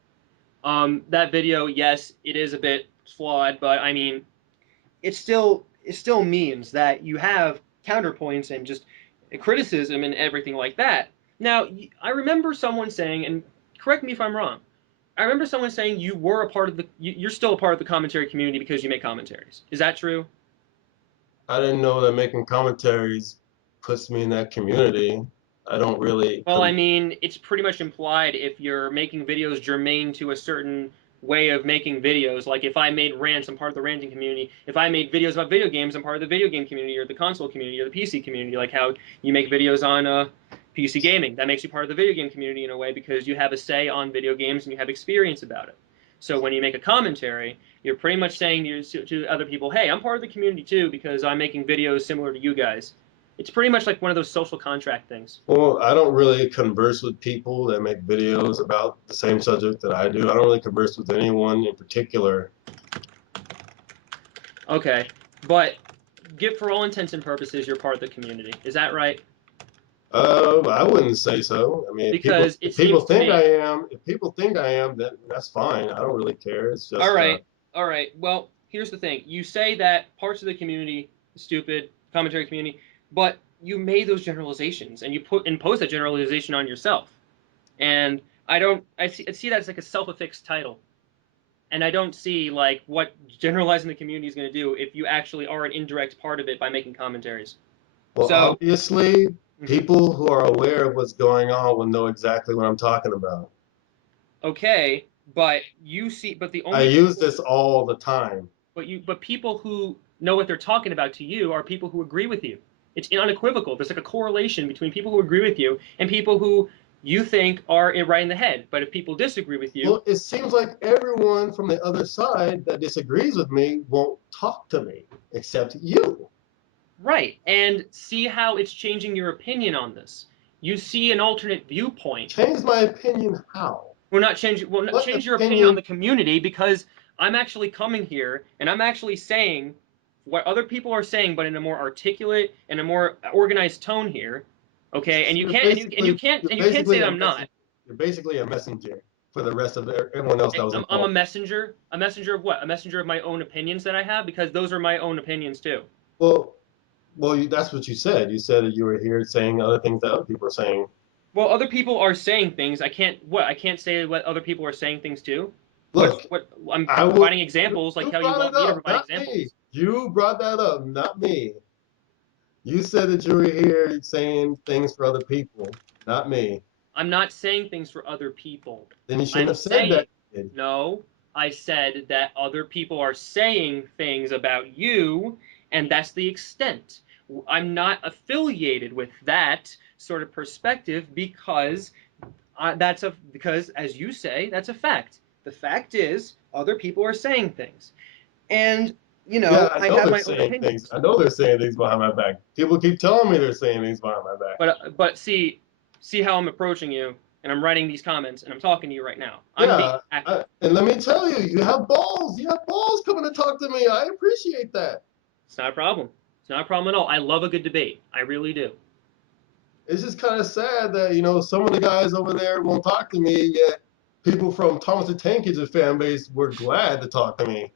That video, yes, it is a bit flawed, but I mean, it still means that you have counterpoints and just criticism and everything like that. Now, I remember someone saying, and correct me if I'm wrong, I remember someone saying you were a part of you're still a part of the commentary community because you make commentaries. Is that true? I didn't know that making commentaries puts me in that community. I don't really. Well, I mean, it's pretty much implied if you're making videos germane to a certain way of making videos. Like if I made rants, I'm part of the ranting community. If I made videos about video games, I'm part of the video game community or the console community or the PC community. Like how you make videos on PC gaming. That makes you part of the video game community in a way because you have a say on video games and you have experience about it. So when you make a commentary, you're pretty much saying to other people, hey, I'm part of the community too because I'm making videos similar to you guys. It's pretty much like one of those social contract things. Well, I don't really converse with people that make videos about the same subject that I do. I don't really converse with anyone in particular. Okay, but for all intents and purposes, you're part of the community. Is that right? I wouldn't say so. I mean, because if people think I am, then that's fine. I don't really care. It's just all right. All right. Well, here's the thing. You say that parts of the community, stupid commentary community, but you made those generalizations and you impose that generalization on yourself. And I see that as like a self-affixed title. And I don't see like what generalizing the community is going to do if you actually are an indirect part of it by making commentaries. Well, obviously, people who are aware of what's going on will know exactly what I'm talking about. Okay, but I use this all the time. But people who know what they're talking about to you are people who agree with you. It's unequivocal. There's like a correlation between people who agree with you and people who you think are right in the head. But if people disagree with you... Well, it seems like everyone from the other side that disagrees with me won't talk to me, except you. Right, and see how it's changing your opinion on this. You see an alternate viewpoint. Change my opinion how? Change your opinion on the community because I'm actually coming here and I'm actually saying what other people are saying, but in a more articulate and a more organized tone here. Okay, and you can't say that I'm not. You're basically a messenger for the rest of everyone else that was involved. I'm a messenger. A messenger of what? A messenger of my own opinions that I have because those are my own opinions too. Well, that's what you said. You said that you were here saying other things that other people are saying. Well, other people are saying things. I can't say what other people are saying things too. Look, I'm providing examples like how you want me to provide examples. You brought that up, not me. You said that you were here saying things for other people, not me. I'm not saying things for other people. Then you shouldn't I'm have said saying, that. Kid. no, I said that other people are saying things about you, and that's the extent. I'm not affiliated with that sort of perspective because because, as you say, that's a fact. The fact is, other people are saying things, and Yeah, I I know have they're my own saying things. opinions. I know they're saying things behind my back. People keep telling me they're saying things behind my back. But see how I'm approaching you, and I'm writing these comments, and I'm talking to you right now. I'm being Yeah, active. and let me tell you, you have balls. You have balls coming to talk to me. I appreciate that. It's not a problem. It's not a problem at all. I love a good debate. I really do. It's just kind of sad that, some of the guys over there won't talk to me, yet people from Thomas the Tank Engine fan base were glad to talk to me.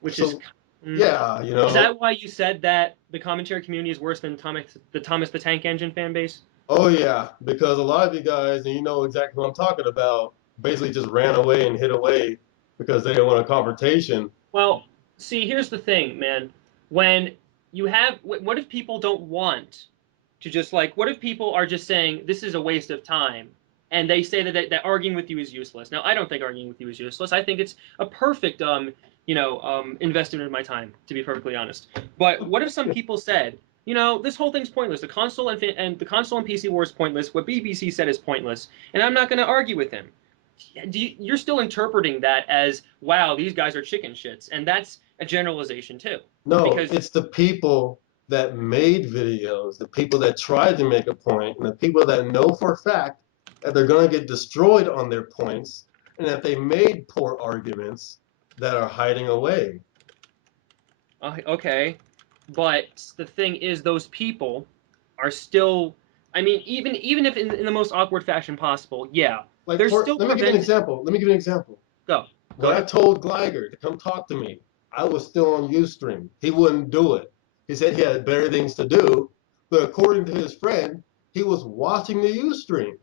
Which is, So, mm, yeah, is that why you said that the commentary community is worse than Thomas the Tank Engine fan base? oh yeah, because a lot of you guys, and you know exactly what I'm talking about, basically just ran away and hid away because they didn't want a confrontation. Well, see, here's the thing, man. When you have, what if people don't want to just like, what if people are just saying this is a waste of time, and they say that arguing with you is useless? Now, I don't think arguing with you is useless. I think it's a perfect, investment of my time, to be perfectly honest. But what if some people said, this whole thing's pointless. The console and PC war is pointless. What BBC said is pointless, and I'm not going to argue with him. You're still interpreting that as, wow, these guys are chicken shits, and that's a generalization too, No, because it's the people that made videos, the people that tried to make a point, and the people that know for a fact that they're going to get destroyed on their points, and that they made poor arguments that are hiding away. okay, but the thing is, those people are still. I mean, even if in the most awkward fashion possible, yeah, Like they're for, still let me give you an preventing. example. Let me give you an example. Go When I ahead. told Gliger to come talk to me, I was still on Ustream. He wouldn't do it. He said he had better things to do, but according to his friend, he was watching the Ustream.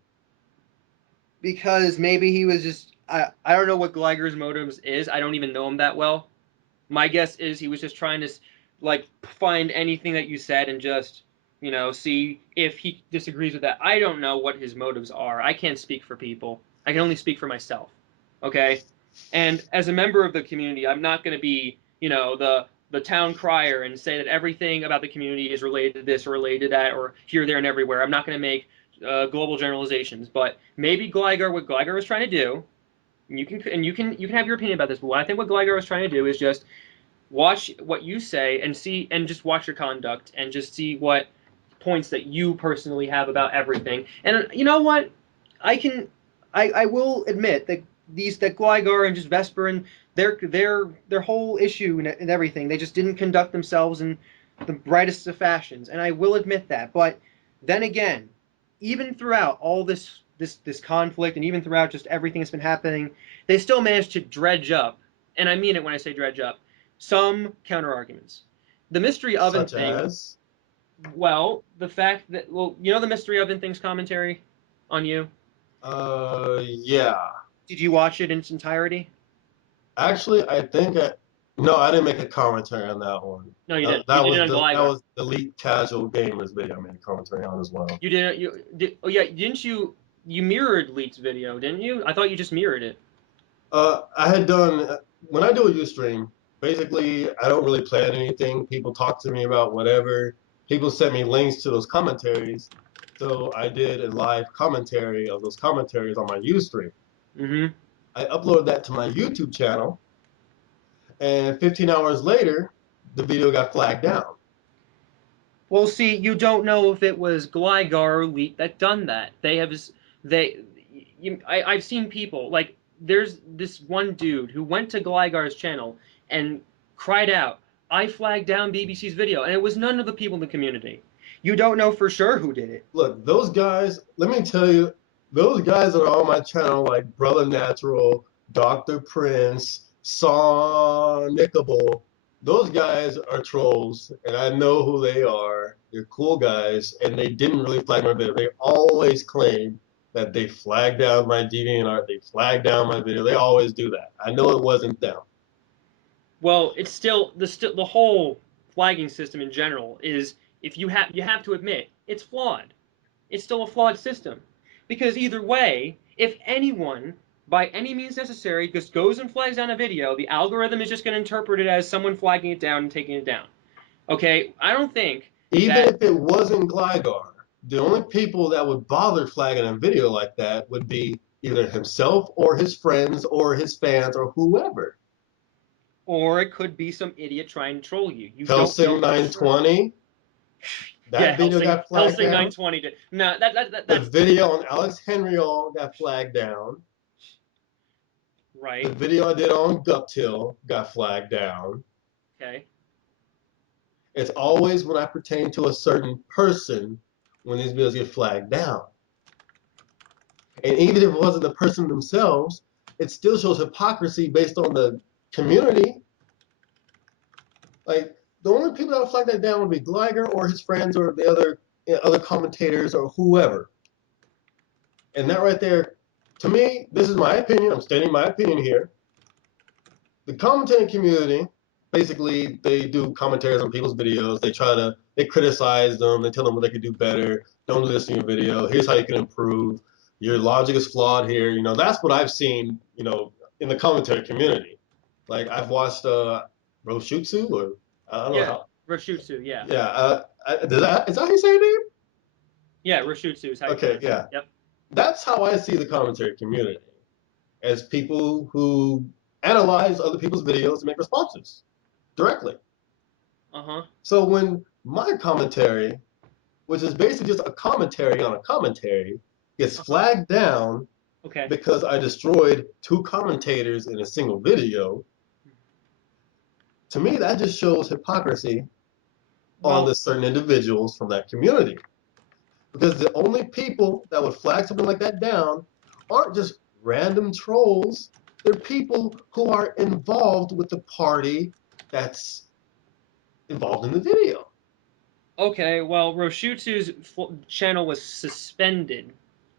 Because maybe he was just. I don't know what Gleiger's motives is. I don't even know him that well. My guess is he was just trying to like find anything that you said and just see if he disagrees with that. I don't know what his motives are. I can't speak for people. I can only speak for myself. Okay? And as a member of the community, I'm not going to be, the town crier and say that everything about the community is related to this or related to that or here, there, and everywhere. I'm not going to make global generalizations, but maybe what Gleiger was trying to do, and you can have your opinion about this, but what I think what Gleiger was trying to do is just watch what you say and see and just watch your conduct and just see what points that you personally have about everything. And you know what? I can I will admit that that Gligar and just Vesper and their whole issue and everything, they just didn't conduct themselves in the brightest of fashions, and I will admit that. But then again, even throughout all this conflict and even throughout just everything that's been happening, they still managed to dredge up, and I mean it when I say dredge up, some counter arguments. The mystery oven Such thing, as, well, the fact that, well, the mystery oven thing's commentary on you. yeah. Did you watch it in its entirety? Actually, no, I didn't make a commentary on that one. No, you That, didn't. You that did it was on that Gligar. was the Elite Casual Gamers video I made a commentary on as well. You didn't. You did. Oh yeah, didn't you? You mirrored Leak's video, didn't you? I thought you just mirrored it. I had done when I do a Ustream. Basically, I don't really plan anything. People talk to me about whatever. People send me links to those commentaries, so I did a live commentary of those commentaries on my Ustream. Mm-hmm. I uploaded that to my YouTube channel, and 15 hours later, the video got flagged down. Well, see, you don't know if it was Gligar or Leak that done that. They have they. I've seen people like there's this one dude who went to Gligar's channel and cried out, "I flagged down BBC's video," and it was none of the people in the community. You don't know for sure who did it. Look, those guys, let me tell you, those guys that are on my channel, like Brother Natural, Dr. Prince, Sonicable, those guys are trolls, and I know who they are. They're cool guys, and they didn't really flag my video. They always claim that they flagged down my DeviantArt, they flagged down my video. They always do that. I know it wasn't them. Well, it's still the whole flagging system in general is if you have to admit it's flawed. It's still a flawed system because either way, if anyone by any means necessary just goes and flags down a video, the algorithm is just going to interpret it as someone flagging it down and taking it down. Okay, I don't think Even that. if it wasn't Gligar, the only people that would bother flagging a video like that would be either himself or his friends or his fans or whoever. Or it could be some idiot trying to troll you. You don't know Helsing for sure. 920, Yeah, that video Helsing got flagged Helsing down. 920 did. No, The that's video on Alex Henryall got flagged down. The right. video I did on Guptill got flagged down. Okay. It's always when I pertain to a certain person when these videos get flagged down. And even if it wasn't the person themselves, it still shows hypocrisy based on the community. Like the only people that would flag that down would be Gligar or his friends or the other commentators or whoever. And that right there, to me, this is my opinion. I'm stating my opinion here. The commentating community, basically, they do commentaries on people's videos. They criticize them. They tell them what they could do better. Don't do this in your video. Here's how you can improve. Your logic is flawed here. That's what I've seen, in the commentary community. Like I've watched Roshutsu, or I don't know Yeah, how. Roshutsu. Yeah. Yeah, is that how you say your name? Yeah, Roshutsu is how you Okay, pronounce it. yeah. Yep. That's how I see the commentary community, as people who analyze other people's videos and make responses directly. Uh-huh. So when my commentary, which is basically just a commentary on a commentary, gets Uh-huh. flagged down Okay. because I destroyed two commentators in a single video, to me that just shows hypocrisy on Well, the certain individuals from that community. Because the only people that would flag something like that down aren't just random trolls. They're people who are involved with the party that's involved in the video. okay, well, Roshutsu's channel was suspended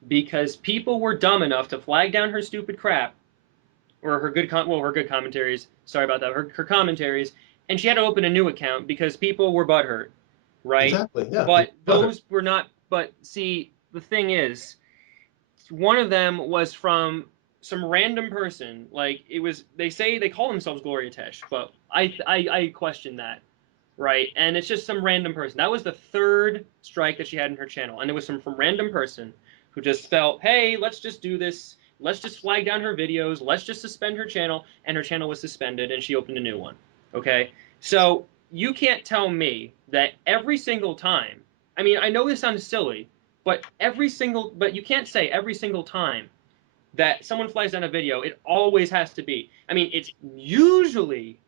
because people were dumb enough to flag down her stupid crap or her good commentaries. Sorry about that. Her commentaries, and she had to open a new account because people were butthurt, right? Exactly. Yeah. But People butter. those were not. But see, the thing is, one of them was from some random person. Like it was, they call themselves Gloria Tesh, but I question that, right? And it's just some random person. That was the third strike that she had in her channel, and it was from random person who just felt, hey, let's just do this. Let's just flag down her videos. Let's just suspend her channel, and her channel was suspended, and she opened a new one. Okay, so you can't tell me that every single time. I mean, I know this sounds silly, but you can't say every single time that someone flags down a video, it always has to be. I mean, it's usually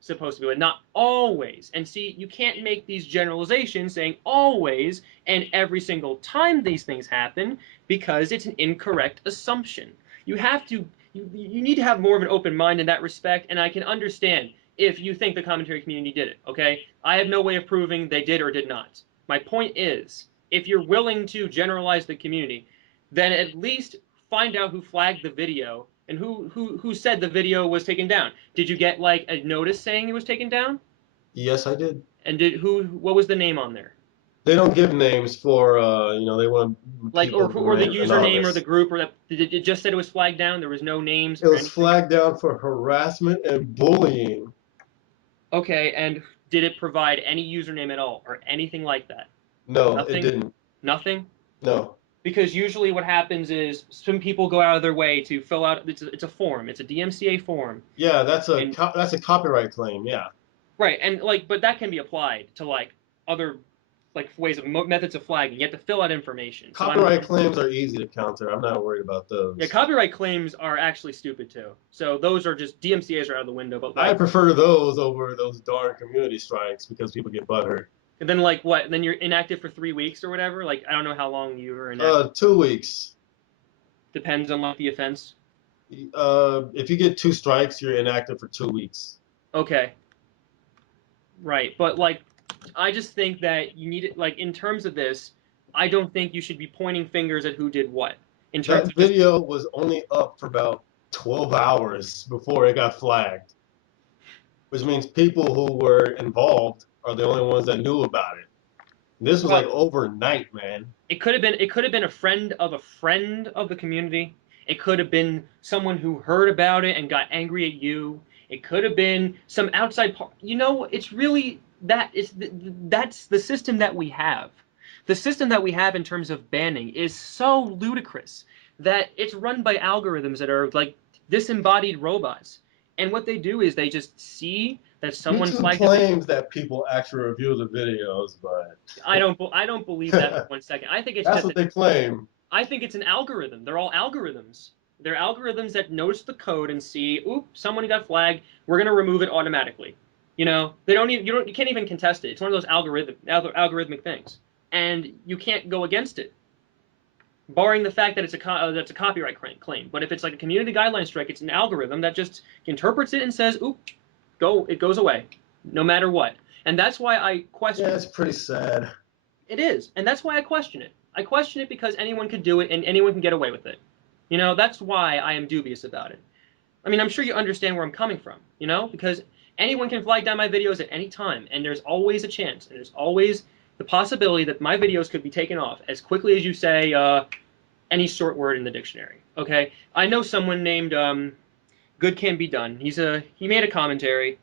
supposed to be, but not always. And see, you can't make these generalizations saying always and every single time these things happen because it's an incorrect assumption. You have to, you need to have more of an open mind in that respect, and I can understand if you think the commentary community did it, okay? I have no way of proving they did or did not. My point is, if you're willing to generalize the community, then at least find out who flagged the video and who said the video was taken down. Did you get like a notice saying it was taken down? Yes, I did. And what was the name on there? They don't give names for, they want Like people to or the remain username or the anonymous. group or that did it just said it was flagged down? There was no names It or was anything. flagged down for harassment and bullying. Okay, and did it provide any username at all or anything like that? No, it Nothing? didn't. Nothing? No. Because usually what happens is some people go out of their way to fill out it's a form. It's a DMCA form. Yeah, And that's a copyright claim. Yeah. right, and like, but that can be applied to like other like ways of methods of flagging. You have to fill out information. So Copyright claims are easy to counter. I'm not worried about yeah, those. copyright claims are actually stupid too. So those are just DMCA's are out of the window. But I like, prefer those over those darn community strikes because people get butthurt. and then like what? Then you're inactive for 3 weeks or whatever. Like I don't know how long you were inactive. 2 weeks. Depends on like the offense. If you get two strikes, you're inactive for 2 weeks. Okay, right. But like, I just think that you need it. Like in terms of this, I don't think you should be pointing fingers at who did what. In terms That of just video was only up for about 12 hours before it got flagged. which means people who were involved are the only ones that knew about it. This was like overnight, man. It could have been a friend of the community. It could have been someone who heard about it and got angry at you. It could have been some outside part. You know, it's really that's the system that we have. The system that we have in terms of banning is so ludicrous that it's run by algorithms that are like disembodied robots. And what they do is they just see that someone YouTube flagged claims that people actually review the videos, but I don't believe that for 1 second. I think it's that's just what they claim. I think it's an algorithm. They're all algorithms. They're algorithms that notice the code and see, oop, someone got flagged. We're gonna remove it automatically. You know, they don't even you can't even contest it. It's one of those algorithmic things, and you can't go against it, barring the fact that that's a copyright claim. But if it's like a community guideline strike, it's an algorithm that just interprets it and says, oop, it goes away, no matter what. And that's why I question. Yeah, it's pretty sad. It is, and that's why I question it. I question it because anyone could do it and anyone can get away with it. You know, that's why I am dubious about it. I mean, I'm sure you understand where I'm coming from, you know, because anyone can flag down my videos at any time, and there's always a chance, and there's always the possibility that my videos could be taken off as quickly as you say any short word in the dictionary. Okay, I know someone named Good Can Be Done. He made a commentary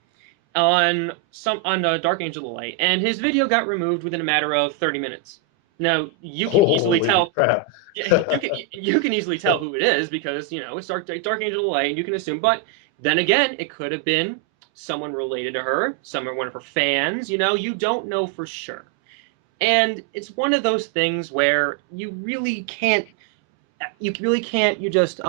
on Dark Angel of Light, and his video got removed within a matter of 30 minutes. Now you can easily tell. Crap. You can easily tell who it is because you know it's Dark Angel of Light, and you can assume. But then again, it could have been someone related to her, one of her fans. You know, you don't know for sure, and it's one of those things where you really can't. You just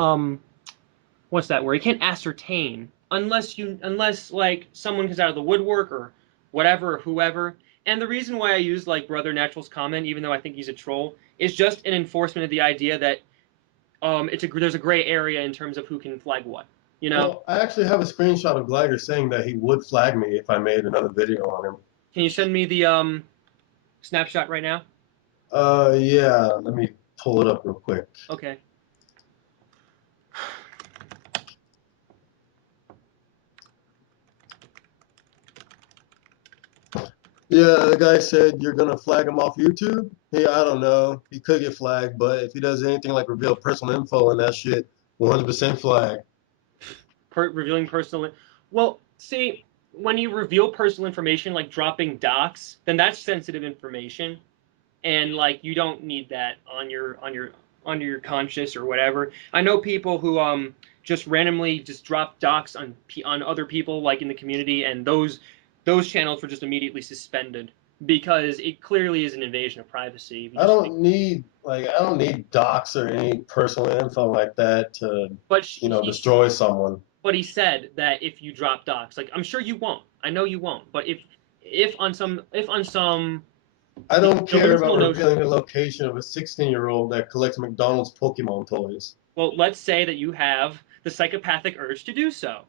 what's that word? You can't ascertain unless like someone comes out of the woodwork or whatever or whoever. And the reason why I use like Brother Natural's comment, even though I think he's a troll, is just an enforcement of the idea that there's a gray area in terms of who can flag what. You know? Well, I actually have a screenshot of Glider saying that he would flag me if I made another video on him. Can you send me the snapshot right now? Yeah, let me pull it up real quick. Okay. Yeah, the guy said you're gonna flag him off YouTube. Yeah, I don't know. He could get flagged, but if he does anything like reveal personal info and that shit, 100% flag. Revealing personal. Well, see, when you reveal personal information, like dropping docs, then that's sensitive information, and like you don't need that on your conscious or whatever. I know people who just randomly just drop docs on other people like in the community, and those channels were just immediately suspended because it clearly is an invasion of privacy. I don't need docs or any personal info like that to destroy someone. But he said that if you drop docs, like I'm sure you won't. I know you won't. But if on some I don't care about revealing the location of a 16-year-old that collects McDonald's Pokemon toys. Well, let's say that you have the psychopathic urge to do so.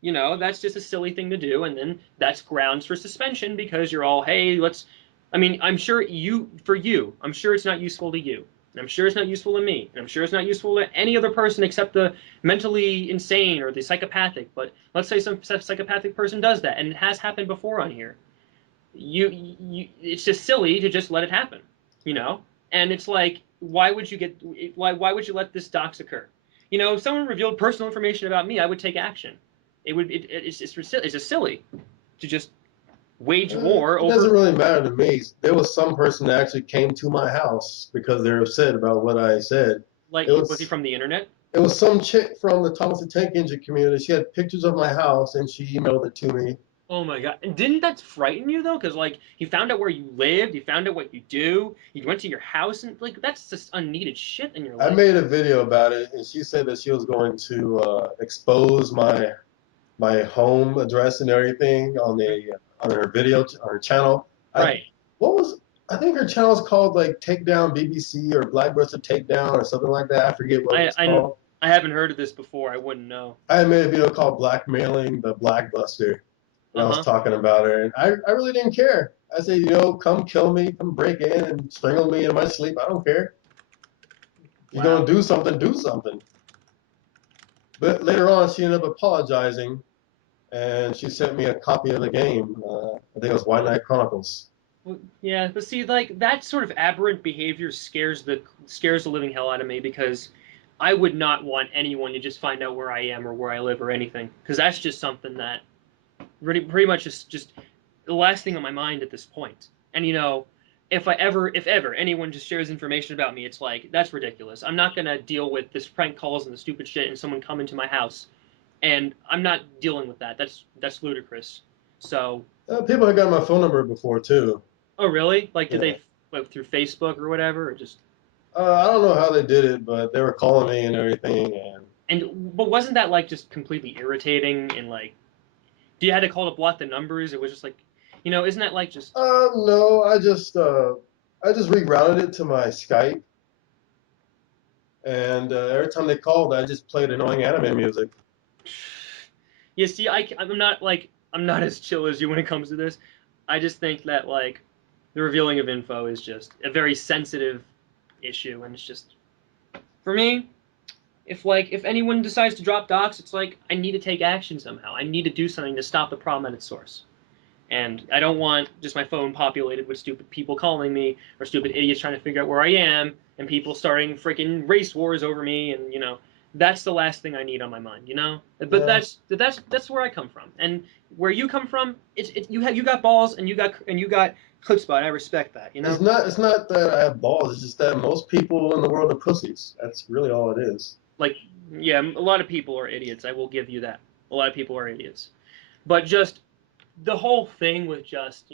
You know, that's just a silly thing to do, and then that's grounds for suspension because you're all, hey, let's. I mean, I'm sure I'm sure it's not useful to you. And I'm sure it's not useful to me. And I'm sure it's not useful to any other person except the mentally insane or the psychopathic. But let's say some psychopathic person does that, and it has happened before on here. It's just silly to just let it happen, you know? And it's like, why would you let this dox occur? You know, if someone revealed personal information about me, I would take action. It's just silly to just wage war over. It doesn't really matter to me. There was some person that actually came to my house because they're upset about what I said. Like, was he from the internet? It was some chick from the Thomas the Tank Engine community. She had pictures of my house and she emailed it to me. Oh my god! And didn't that frighten you though? Because like he found out where you lived, he found out what you do, he went to your house, and like that's just unneeded shit in your life. I made a video about it, and she said that she was going to expose my home address and everything on her video on her channel. Right. I think her channel is called like Takedown BBC or Blackbuster Takedown or something like that. I forget what it's called. I haven't heard of this before. I wouldn't know. I made a video called Blackmailing the Blackbuster. And I was talking about her, and I really didn't care. I said, come kill me, come break in and strangle me in my sleep. I don't care. You're going to do something, do something. But later on, she ended up apologizing. and she sent me a copy of the game. I think it was White Knight Chronicles. Well, yeah, but see, like that sort of aberrant behavior scares the living hell out of me because I would not want anyone to just find out where I am or where I live or anything because that's just something that pretty much is just the last thing on my mind at this point. And if ever anyone just shares information about me, it's like that's ridiculous. I'm not gonna deal with this prank calls and the stupid shit and someone come into my house, and I'm not dealing with that. That's ludicrous. So, People had got my phone number before too. oh really? Like, did Yeah. they like, through Facebook or whatever, or just? I don't know how they did it, but they were calling me and everything. But wasn't that like just completely irritating and like, do you had to call to block the numbers? It was just like, isn't that like just? No, I just rerouted it to my Skype, and every time they called, I just played annoying anime music. You see, I'm not as chill as you when it comes to this. I just think that like the revealing of info is just a very sensitive issue, and it's just for me. If anyone decides to drop docs, it's like I need to take action somehow. I need to do something to stop the problem at its source. And I don't want just my phone populated with stupid people calling me or stupid idiots trying to figure out where I am and people starting freaking race wars over me and that's the last thing I need on my mind. But Yeah. that's where I come from. And where you come from, you got balls and you got chutzpah. And I respect that. It's not that I have balls. It's just that most people in the world are pussies. That's really all it is. Like, yeah, a lot of people are idiots. I will give you that. A lot of people are idiots. But just the whole thing with just,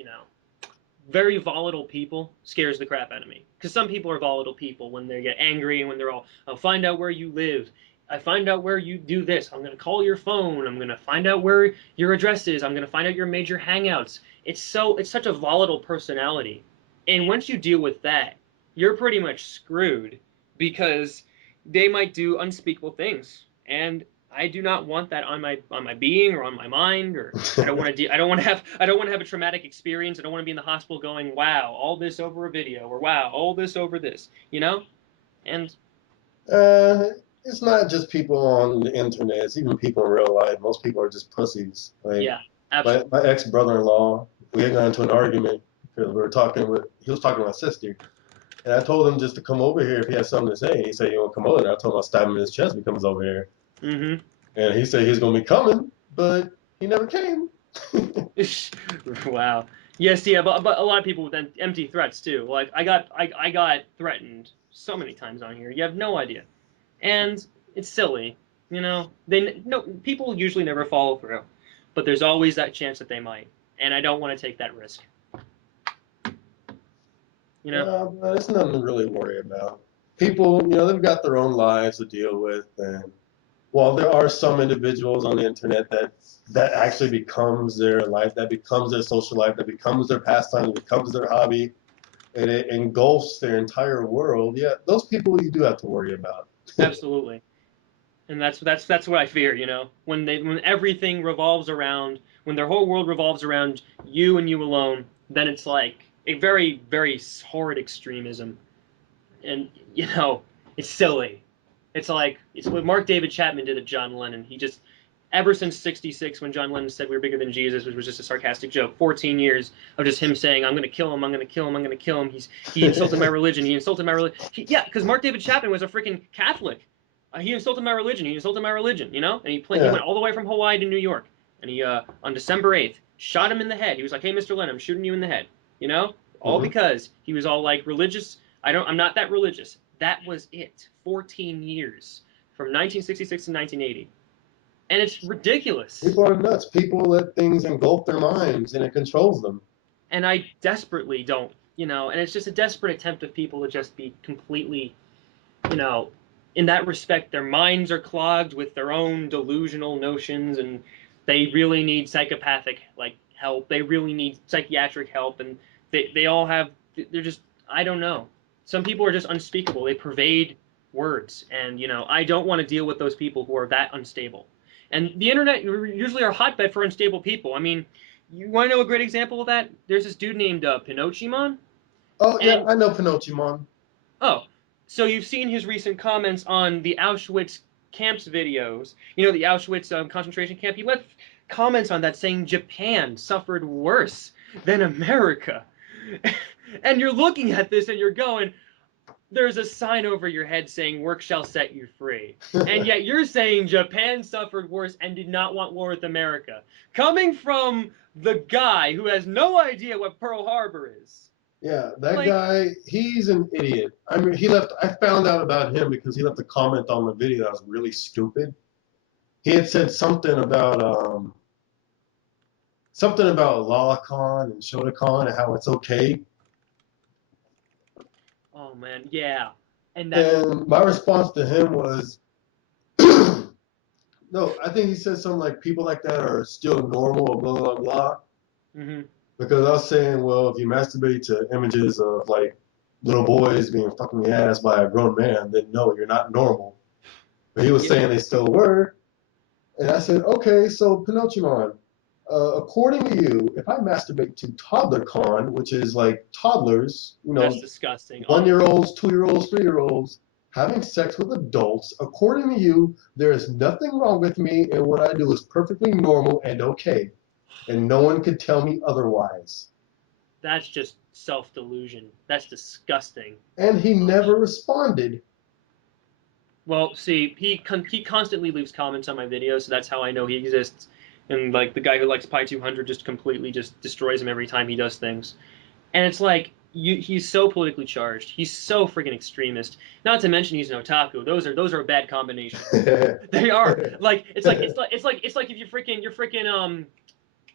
very volatile people scares the crap out of me. Because some people are volatile people when they get angry and when they're all, I'll find out where you live. I find out where you do this. I'm going to call your phone. I'm going to find out where your address is. I'm going to find out your major hangouts. It's such a volatile personality. And once you deal with that, you're pretty much screwed because they might do unspeakable things. And I do not want that on my being or on my mind, or I don't want to I don't want to have a traumatic experience. I don't want to be in the hospital going, wow, all this over a video, or wow, all this over this. And Uh, it's not just people on the internet. It's even people in real life. Most people are just pussies. Like yeah, absolutely. my ex brother-in-law, we had got into an argument because he was talking to my sister, and I told him just to come over here if he had something to say. He said he won't come over. And I told him I'll stab him in his chest if he comes over here. Mm-hmm. And he said he's gonna be coming, but he never came. Wow. Yes, yeah, but a lot of people with empty threats too. Like I got threatened so many times on here. You have no idea, and it's silly. People usually never follow through, but there's always that chance that they might, and I don't want to take that risk. But it's nothing to really worry about. People, they've got their own lives to deal with, and while there are some individuals on the internet that actually becomes their life, that becomes their social life, that becomes their pastime, that becomes their hobby, and it engulfs their entire world. Yeah, those people you do have to worry about. Absolutely. And that's what I fear, when everything revolves around, when their whole world revolves around you and you alone, then it's like a very, very horrid extremism. And it's silly. It's what Mark David Chapman did to John Lennon. He just, ever since '66, when John Lennon said we were bigger than Jesus, which was just a sarcastic joke, 14 years of just him saying, I'm going to kill him, I'm going to kill him, I'm going to kill him. He insulted my religion, he insulted my religion. Yeah, because Mark David Chapman was a freaking Catholic. He insulted my religion, he insulted my religion, And he went all the way from Hawaii to New York. And he, on December 8th, shot him in the head. He was like, hey, Mr. Lennon, I'm shooting you in the head. All because he was all like religious. I'm not that religious. That was it. 14 years from 1966 to 1980. And it's ridiculous. People are nuts. People let things engulf their minds and it controls them. And I desperately don't, and it's just a desperate attempt of people to just be completely, in that respect, their minds are clogged with their own delusional notions and they really need psychopathic help. They really need psychiatric help, and they all have, they're just, I don't know. Some people are just unspeakable. They pervade words, and I don't want to deal with those people who are that unstable. And the internet usually are a hotbed for unstable people. I mean, you want to know a great example of that? There's this dude named Pinocchimon. Oh, yeah, I know Pinocchimon. Oh, so you've seen his recent comments on the Auschwitz camps videos. The Auschwitz concentration camp. He let comments on that saying Japan suffered worse than America. And you're looking at this and you're going, there's a sign over your head saying work shall set you free. And yet you're saying Japan suffered worse and did not want war with America. Coming from the guy who has no idea what Pearl Harbor is. Yeah, that guy, he's an idiot. I mean, I found out about him because he left a comment on the video that was really stupid. He had said something about Lolicon and Shotokan and how it's okay. Oh man, yeah. And my response to him was, no, I think he said something like people like that are still normal, blah blah blah. Mm-hmm. Because I was saying, well, if you masturbate to images of like little boys being fucking the ass by a grown man, then no, you're not normal. But he was saying they still were, and I said, okay, so Pinocchimon, according to you, if I masturbate to ToddlerCon, which is like toddlers, that's disgusting. 1-year-olds, 2-year-olds, 3-year-olds, having sex with adults, according to you, there is nothing wrong with me, and what I do is perfectly normal and okay. And no one could tell me otherwise. That's just self-delusion. That's disgusting. And he never responded. Well, see, he constantly leaves comments on my videos, so that's how I know he exists. And like the guy who likes Pi 200 just completely just destroys him every time he does things. And it's like he's so politically charged. He's so freaking extremist. Not to mention he's an otaku. Those are a bad combination. They are. Like it's like if you're freaking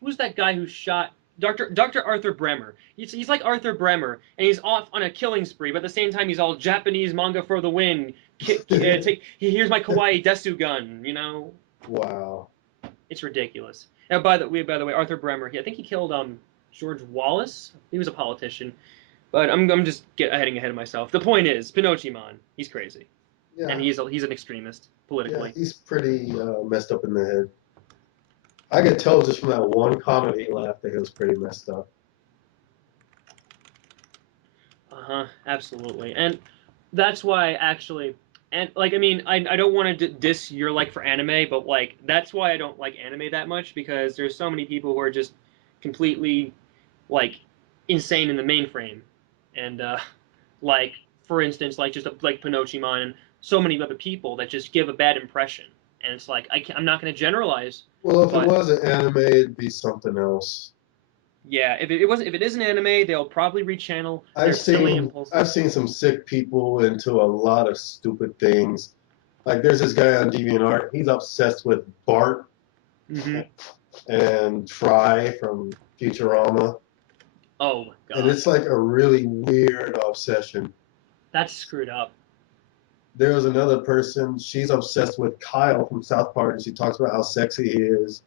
who's that guy who shot Dr. Arthur Bremer? He's like Arthur Bremer, and he's off on a killing spree, but at the same time he's all Japanese manga for the win. Here's my kawaii desu gun, you know? Wow. It's ridiculous. And by the way, Arthur Bremer, I think he killed George Wallace. He was a politician, but I'm just heading ahead of myself. The point is, Pinocchimon, he's crazy, Yeah. and he's an extremist politically. Yeah, he's pretty messed up in the head. I could tell just from that one comment he left that he was pretty messed up. Absolutely, and that's why actually, and like I mean, I don't want to diss your like for anime, but like that's why I don't like anime that much, because there's so many people who are just completely like insane in the mainframe, and like for instance, like just like Pinocchimon and so many other people that just give a bad impression, and it's like I'm not going to generalize. Well, if it was an anime, it'd be something else. Yeah, if it is an anime, they'll probably rechannel their silly impulses. I've seen some sick people into a lot of stupid things. Like there's this guy on DeviantArt. He's obsessed with Bart and Fry from Futurama. Oh my god! And it's like a really weird obsession. That's screwed up. There was another person. She's obsessed with Kyle from South Park, and she talks about how sexy he is.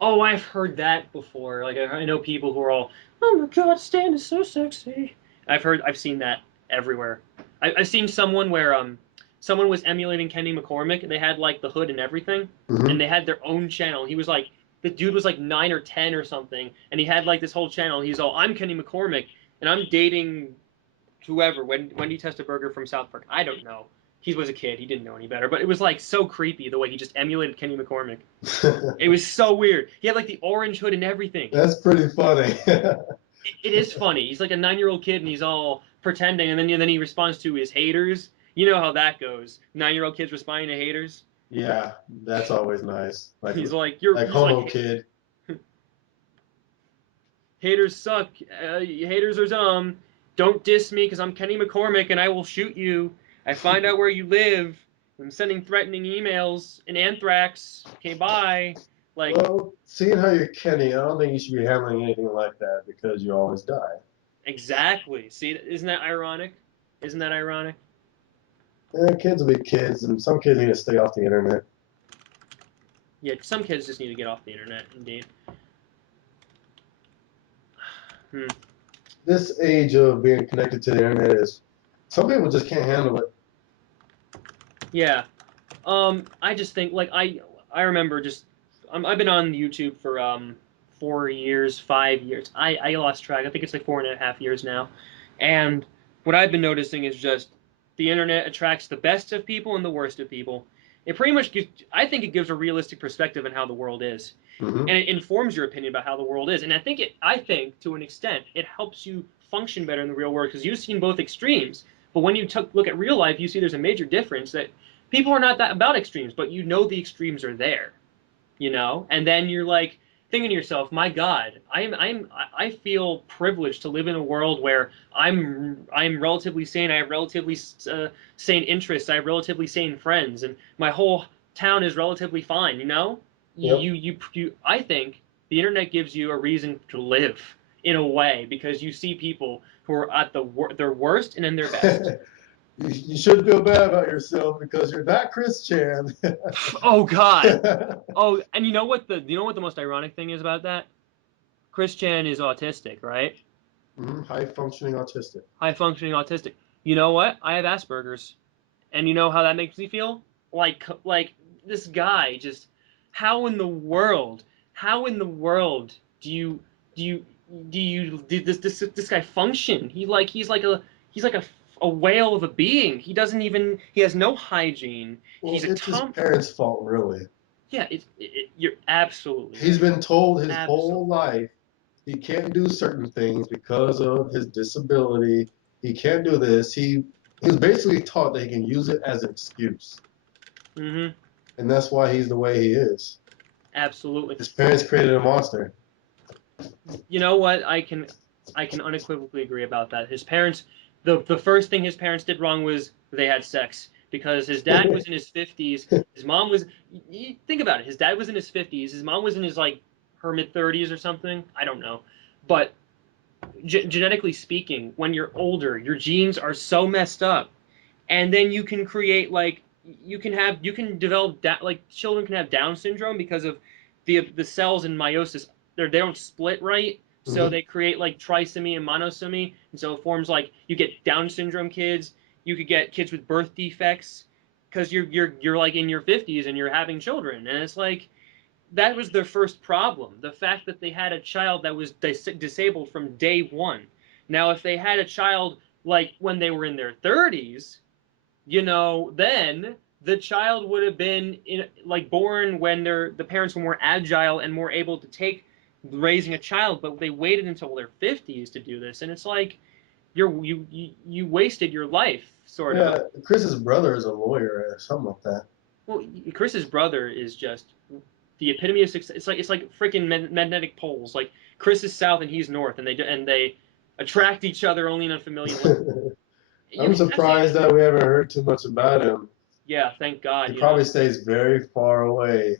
Oh, I've heard that before. Like I know people who are all, "Oh my god, Stan is so sexy." I've seen that everywhere. I've seen someone where someone was emulating Kenny McCormick, and they had like the hood and everything, and they had their own channel. He was like, the dude was like 9 or 10 or something, and he had like this whole channel. He's all, "I'm Kenny McCormick, and I'm dating whoever." Wendy Testaburger from South Park. I don't know. He was a kid. He didn't know any better. But it was like so creepy the way he just emulated Kenny McCormick. It was so weird. He had like the orange hood and everything. That's pretty funny. It is funny. He's like a 9-year-old kid and he's all pretending, and then he responds to his haters. You know how that goes. 9-year-old kids responding to haters. Yeah, that's always nice. Like he's like, "You're like he's homo like, kid." Haters suck. Haters are dumb. Don't diss me because I'm Kenny McCormick and I will shoot you. I find out where you live. I'm sending threatening emails in anthrax. Okay, bye." Like, well, seeing how you're Kenny, I don't think you should be handling anything like that because you always die. exactly. See, isn't that ironic? Isn't that ironic? Yeah, kids will be kids, and some kids need to stay off the internet. Yeah, some kids just need to get off the internet, indeed. This age of being connected to the internet is, some people just can't handle it. Yeah. I just think, like, I remember just, I've been on YouTube for 4 years, 5 years. I lost track. I think it's like 4.5 years now. And what I've been noticing is just the internet attracts the best of people and the worst of people. It pretty much gives, I think it gives a realistic perspective on how the world is. Hmm. And it informs your opinion about how the world is. And I think to an extent, it helps you function better in the real world because you've seen both extremes. But when you look at real life, you see there's a major difference that people are not that about extremes, but you know the extremes are there, you know? And then you're like thinking to yourself, my God, I feel privileged to live in a world where I'm relatively sane. I have relatively sane interests. I have relatively sane friends, and my whole town is relatively fine. You know, Yep. I think the internet gives you a reason to live in a way because you see people who are at their worst and in their best. You should feel bad about yourself because you're not Christian. Oh God. Oh, and you know what the most ironic thing is about that? Chris Chan is autistic, right? High functioning autistic. High functioning autistic. You know what? I have Asperger's, and you know how that makes me feel? Like this guy just how in the world? How in the world do you did this guy function? He's like a whale of a being. He has no hygiene. Well, He's a it's his tom parents' fault, really. Yeah, you're absolutely He's right. been told his whole Absolutely. life he can't do certain things because of his disability. He can't do this. He was basically taught that he can use it as an excuse, Mm-hmm. and that's why he's the way he is. Absolutely. His parents created a monster. You know what? I can unequivocally agree about that. His parents, the first thing his parents did wrong was they had sex because his dad was in his 50s. His mom was. Think about it. His dad was in his 50s. His mom was in his like her mid 30s or something. I don't know, but genetically speaking, when you're older, your genes are so messed up, and then you can create like you can develop like children can have Down syndrome because of the cells in meiosis they don't split right, so Hmm. they create like trisomy and monosomy, and so it forms like you get Down syndrome kids. You could get kids with birth defects because you're like in your 50s and you're having children, and it's like that was their first problem. The fact that they had a child that was disabled from day one. Now, if they had a child like when they were in their 30s, you know, then the child would have been like born when the parents were more agile and more able to take raising a child, but they waited until their 50s to do this, and it's like you wasted your life, sort of. Yeah, Chris's brother is a lawyer or something like that. Well, Chris's brother is just the epitome of success. It's like freaking magnetic poles. Like Chris is south and he's north, and they attract each other only in unfamiliar ways. I I'm mean, that's it. surprised that we haven't heard too much about him. Yeah, thank He God. You know, probably stays very far away.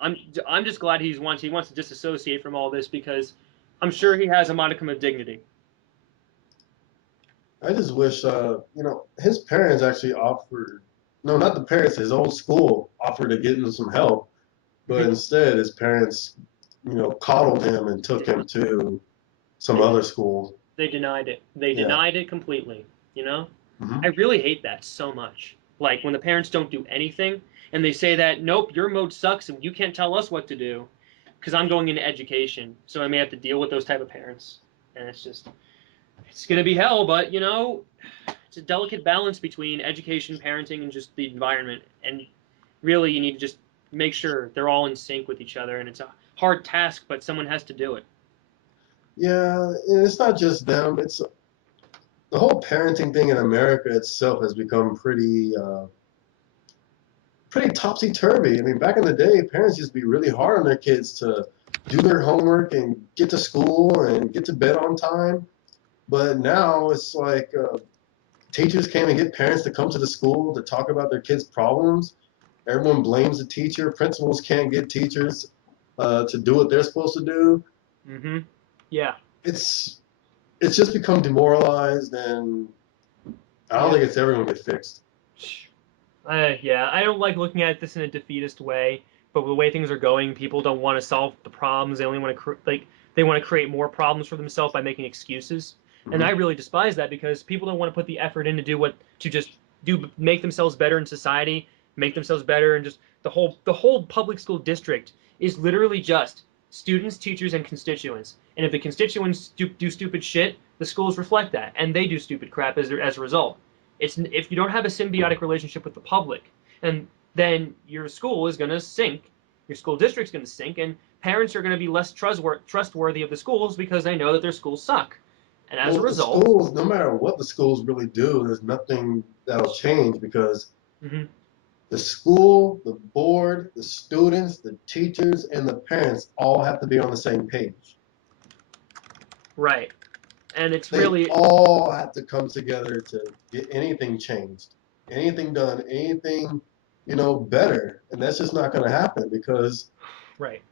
I'm I'm just glad he wants to disassociate from all this because I'm sure he has a modicum of dignity. I just wish, his parents actually offered, no, not the parents, his old school offered to get him some help, but instead his parents, coddled him and took him to some They other school. they denied it. They Yeah. denied it completely. You know, I Hmm. really hate that so much. Like when the parents don't do anything and they say that nope, your mode sucks and you can't tell us what to do because I'm going into education, so I may have to deal with those type of parents. And it's gonna be hell, but you know, it's a delicate balance between education, parenting, and just the environment. And really, you need to just make sure they're all in sync with each other. And it's a hard task, but someone has to do it. Yeah, and it's not just them. It's the whole parenting thing in America itself has become pretty topsy turvy. I mean, back in the day, parents used to be really hard on their kids to do their homework and get to school and get to bed on time. But now it's like teachers can't even get parents to come to the school to talk about their kids' problems. Everyone blames the teacher. Principals can't get teachers to do what they're supposed to do. Mm-hmm. Yeah. It's it's just become demoralized, and I don't Yeah. think it's ever going to get fixed. Yeah, I don't like looking at this in a defeatist way, but the way things are going, people don't want to solve the problems. They only want to they want to create more problems for themselves by making excuses. And I Hmm. really despise that because people don't want to put the effort in to do what to just do make themselves better in society, make themselves better, and just the whole public school district is literally just students, teachers, and constituents. And if the constituents do stupid shit, the schools reflect that, and they do stupid crap as a result. It's if you don't have a symbiotic relationship with the public, and then your school is going to sink, your school district's going to sink, and parents are going to be less trustworthy of the schools because they know that their schools suck. And as a Well, the result, schools, no matter what the schools really do, there's nothing that'll change because mhm, the school, the board, the students, the teachers, and the parents all have to be on the same page. right. And it's They really, all have to come together to get anything changed, anything done, anything, better. And that's just not going to happen because right.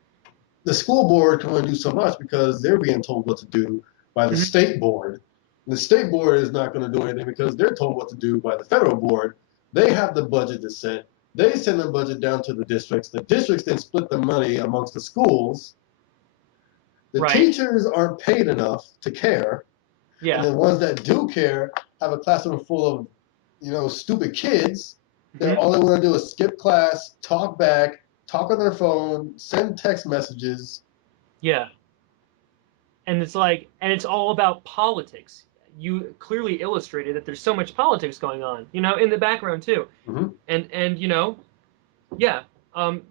the school board can only do so much because they're being told what to do by the Mhm. state board. And the state board is not going to do anything because they're told what to do by the federal board. They have the budget to set. They send the budget down to the districts. The districts then split the money amongst the schools. The Right. teachers aren't paid enough to care. And Yeah. the ones that do care have a classroom full of, stupid kids that Mhm. all they want to do is skip class, talk back, talk on their phone, send text messages. Yeah. And it's like, and it's all about politics. You clearly illustrated that there's so much politics going on, in the background too. Mm-hmm. And yeah, um,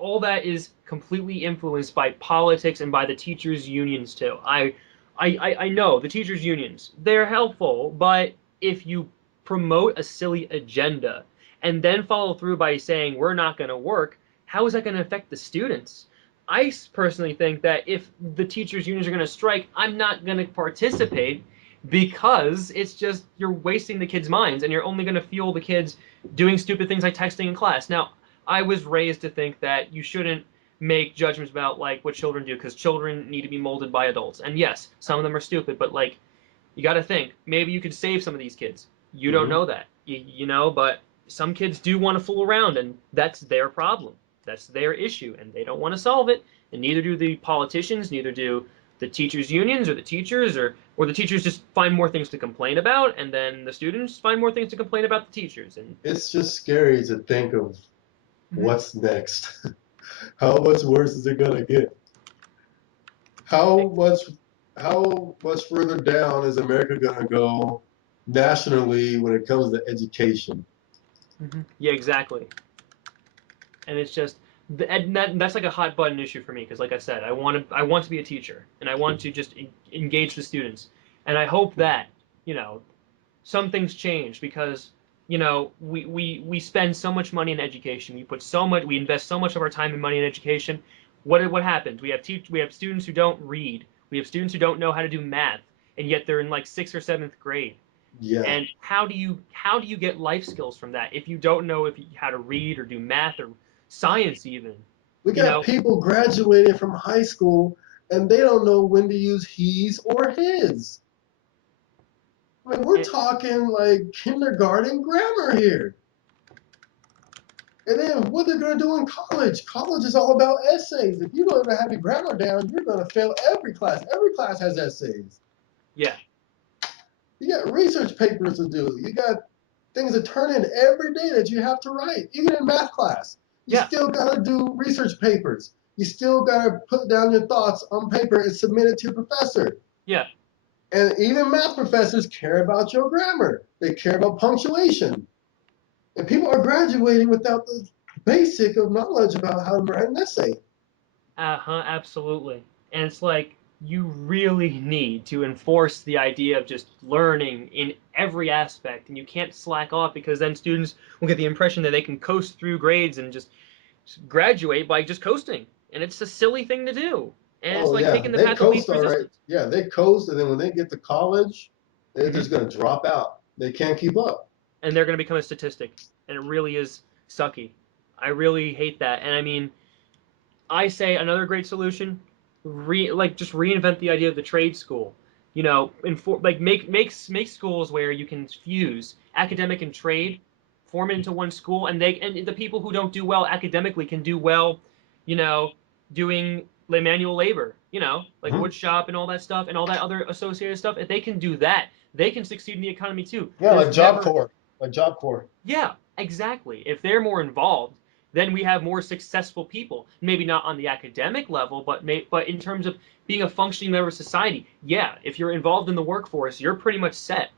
all that is completely influenced by politics and by the teachers' unions too. I know the teachers' unions, they're helpful, but if you promote a silly agenda and then follow through by saying we're not going to work, how is that going to affect the students? I personally think that if the teachers' unions are going to strike, I'm not going to participate because it's just you're wasting the kids' minds and you're only going to fuel the kids doing stupid things like texting in class. Now, I was raised to think that you shouldn't make judgments about like what children do because children need to be molded by adults. And yes, some of them are stupid, but like you got to think maybe you could save some of these kids. You don't Mm-hmm. know that, but some kids do want to fool around, and that's their problem. That's their issue, and they don't want to solve it. And neither do the politicians, neither do the teachers' unions or the teachers, or the teachers just find more things to complain about, and then the students find more things to complain about the teachers. And It's just scary to think of Mhm. what's next. How much worse is it gonna get? How much how much further down is America gonna go nationally when it comes to education? Yeah, exactly. And it's just that's like a hot button issue for me because like I said I want to be a teacher and I want to just engage the students and I hope that you know some things change because we spend so much money in education, we invest so much of our time and money in education. What happens? We have students who don't read, we have students who don't know how to do math, and yet they're in like 6th or 7th grade. Yeah. And how do you get life skills from that if you don't know how to read or do math or science even? We You got know, people graduating from high school and they don't know when to use he's or his. I mean, we're it, talking like kindergarten grammar here. And then what they're going to do in college. College is all about essays. If you don't even have your grammar down, you're going to fail every class. Every class has essays. yeah, You got research papers to do. You got things to turn in every day that you have to write. Even in math class, you yeah, still got to do research papers. You still got to put down your thoughts on paper and submit it to your professor. yeah. And even math professors care about your grammar. They care about punctuation. And people are graduating without the basic of knowledge about how to write an essay. Uh-huh, absolutely. And it's like you really need to enforce the idea of just learning in every aspect, and you can't slack off because then students will get the impression that they can coast through grades and just graduate by just coasting. And it's a silly thing to do. And it's Oh like yeah, taking the they path of coast least all right. resistance. Yeah, they coast, and then when they get to college, they're Hmm. just gonna drop out. They can't keep up. And they're going to become a statistic. And it really is sucky. I really hate that. And I mean, I say another great solution, just reinvent the idea of the trade school. Make schools where you can fuse academic and trade, form it into one school, and the people who don't do well academically can do well, you know, doing like manual labor, like Hmm. wood shop and all that stuff and all that other associated stuff. If they can do that, they can succeed in the economy too. Yeah, There's like Job never Corps, like Job Corps. Yeah, exactly. If they're more involved, then we have more successful people. Maybe not on the academic level, but in terms of being a functioning member of society. Yeah, if you're involved in the workforce, you're pretty much set.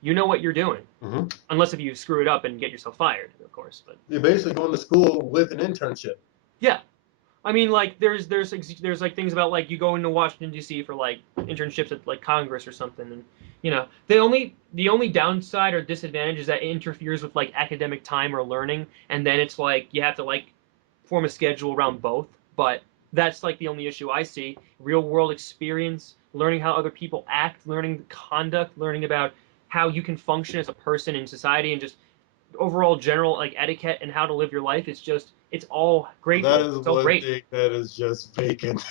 you know what you're doing. Hmm. Unless if you screw it up and get yourself fired, of course. But You're basically going to school with an internship. yeah, I mean, like there's like things about like you go into Washington D.C. for like internships at like Congress or something, and you know the only downside or disadvantage is that it interferes with like academic time or learning, and then it's like you have to like form a schedule around both. But that's like the only issue I see. Real world experience, learning how other people act, learning conduct, learning about how you can function as a person in society, and just overall general like etiquette and how to live your life. It's all That grateful. is It's all one great. thing that is just vacant.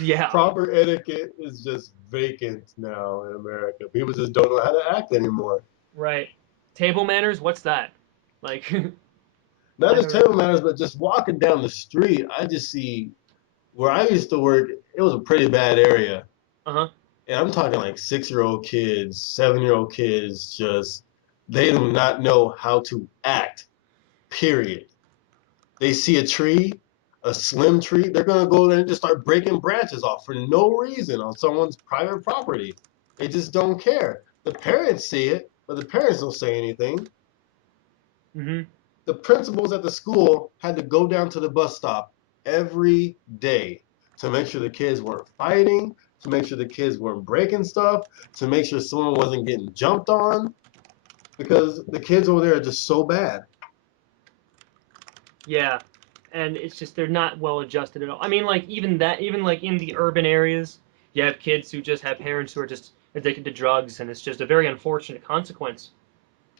Yeah. Proper etiquette is just vacant now in America. People just don't know how to act anymore. Right. Table manners, what's that? Like Not I just don't know. table manners, but just walking down the street, I just see where I used to work, it was a pretty bad area. Uh-huh. And I'm talking like 6-year-old kids, 7-year-old kids, just they do not know how to act, period. They see a tree, a slim tree, they're gonna go there and just start breaking branches off for no reason on someone's private property. They just don't care. The parents see it, but the parents don't say anything. Mm-hmm. The principals at the school had to go down to the bus stop every day to make sure the kids weren't fighting, to make sure the kids weren't breaking stuff, to make sure someone wasn't getting jumped on, because the kids over there are just so bad. Yeah. And it's just they're not well adjusted at all. I mean, like even that, even like in the urban areas, you have kids who just have parents who are just addicted to drugs, and it's just a very unfortunate consequence.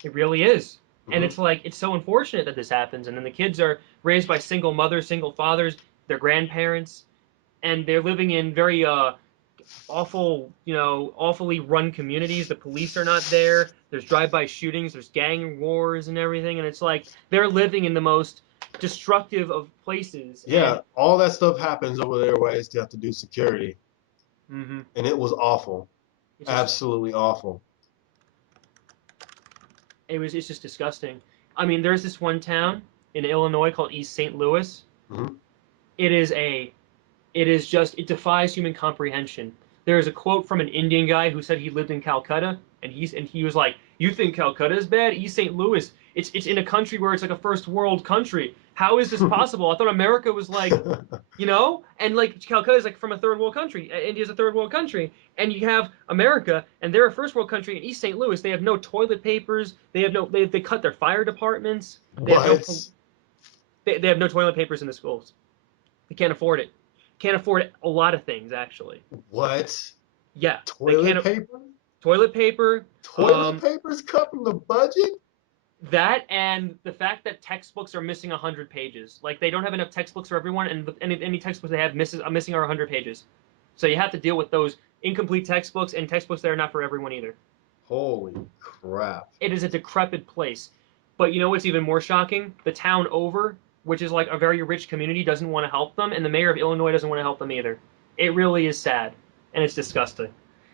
It really is. And Hmm. it's like it's so unfortunate that this happens, and then the kids are raised by single mothers, single fathers, their grandparents, and they're living in very awful, awfully run communities. The police are not there. There's drive-by shootings. There's gang wars and everything, and it's like they're living in the most destructive of places. And Yeah, all that stuff happens over there where I used to have to do security, hmm and it was awful, it's just absolutely awful. it's just disgusting. I mean, there's this one town in Illinois called East St. Louis. Hmm. It is a it is just it defies human comprehension. There is a quote from an Indian guy who said he lived in Calcutta, and he was like, "You think Calcutta is bad? East St. Louis, it's in a country where it's like a first world country. How is this possible? I thought America was like, and like Calcutta is like from a third world country. India's a third world country, and you have America, and they're a first world country. In East St. Louis, they have no toilet papers. They cut their fire departments. They have no What? they have no toilet papers in the schools. They can't afford it. Can't afford a lot of things actually. What? Yeah, they Toilet can't. paper? Toilet paper. Toilet Um, paper's cut from the budget? that and the fact that textbooks are missing 100 pages. Like they don't have enough textbooks for everyone, and any textbooks they have missing are 100 pages. So you have to deal with those incomplete textbooks and textbooks that are not for everyone either. Holy crap. It is a decrepit place. But you know what's even more shocking? The town over, which is like a very rich community, doesn't want to help them, and the mayor of Illinois doesn't want to help them either. It really is sad, and it's disgusting.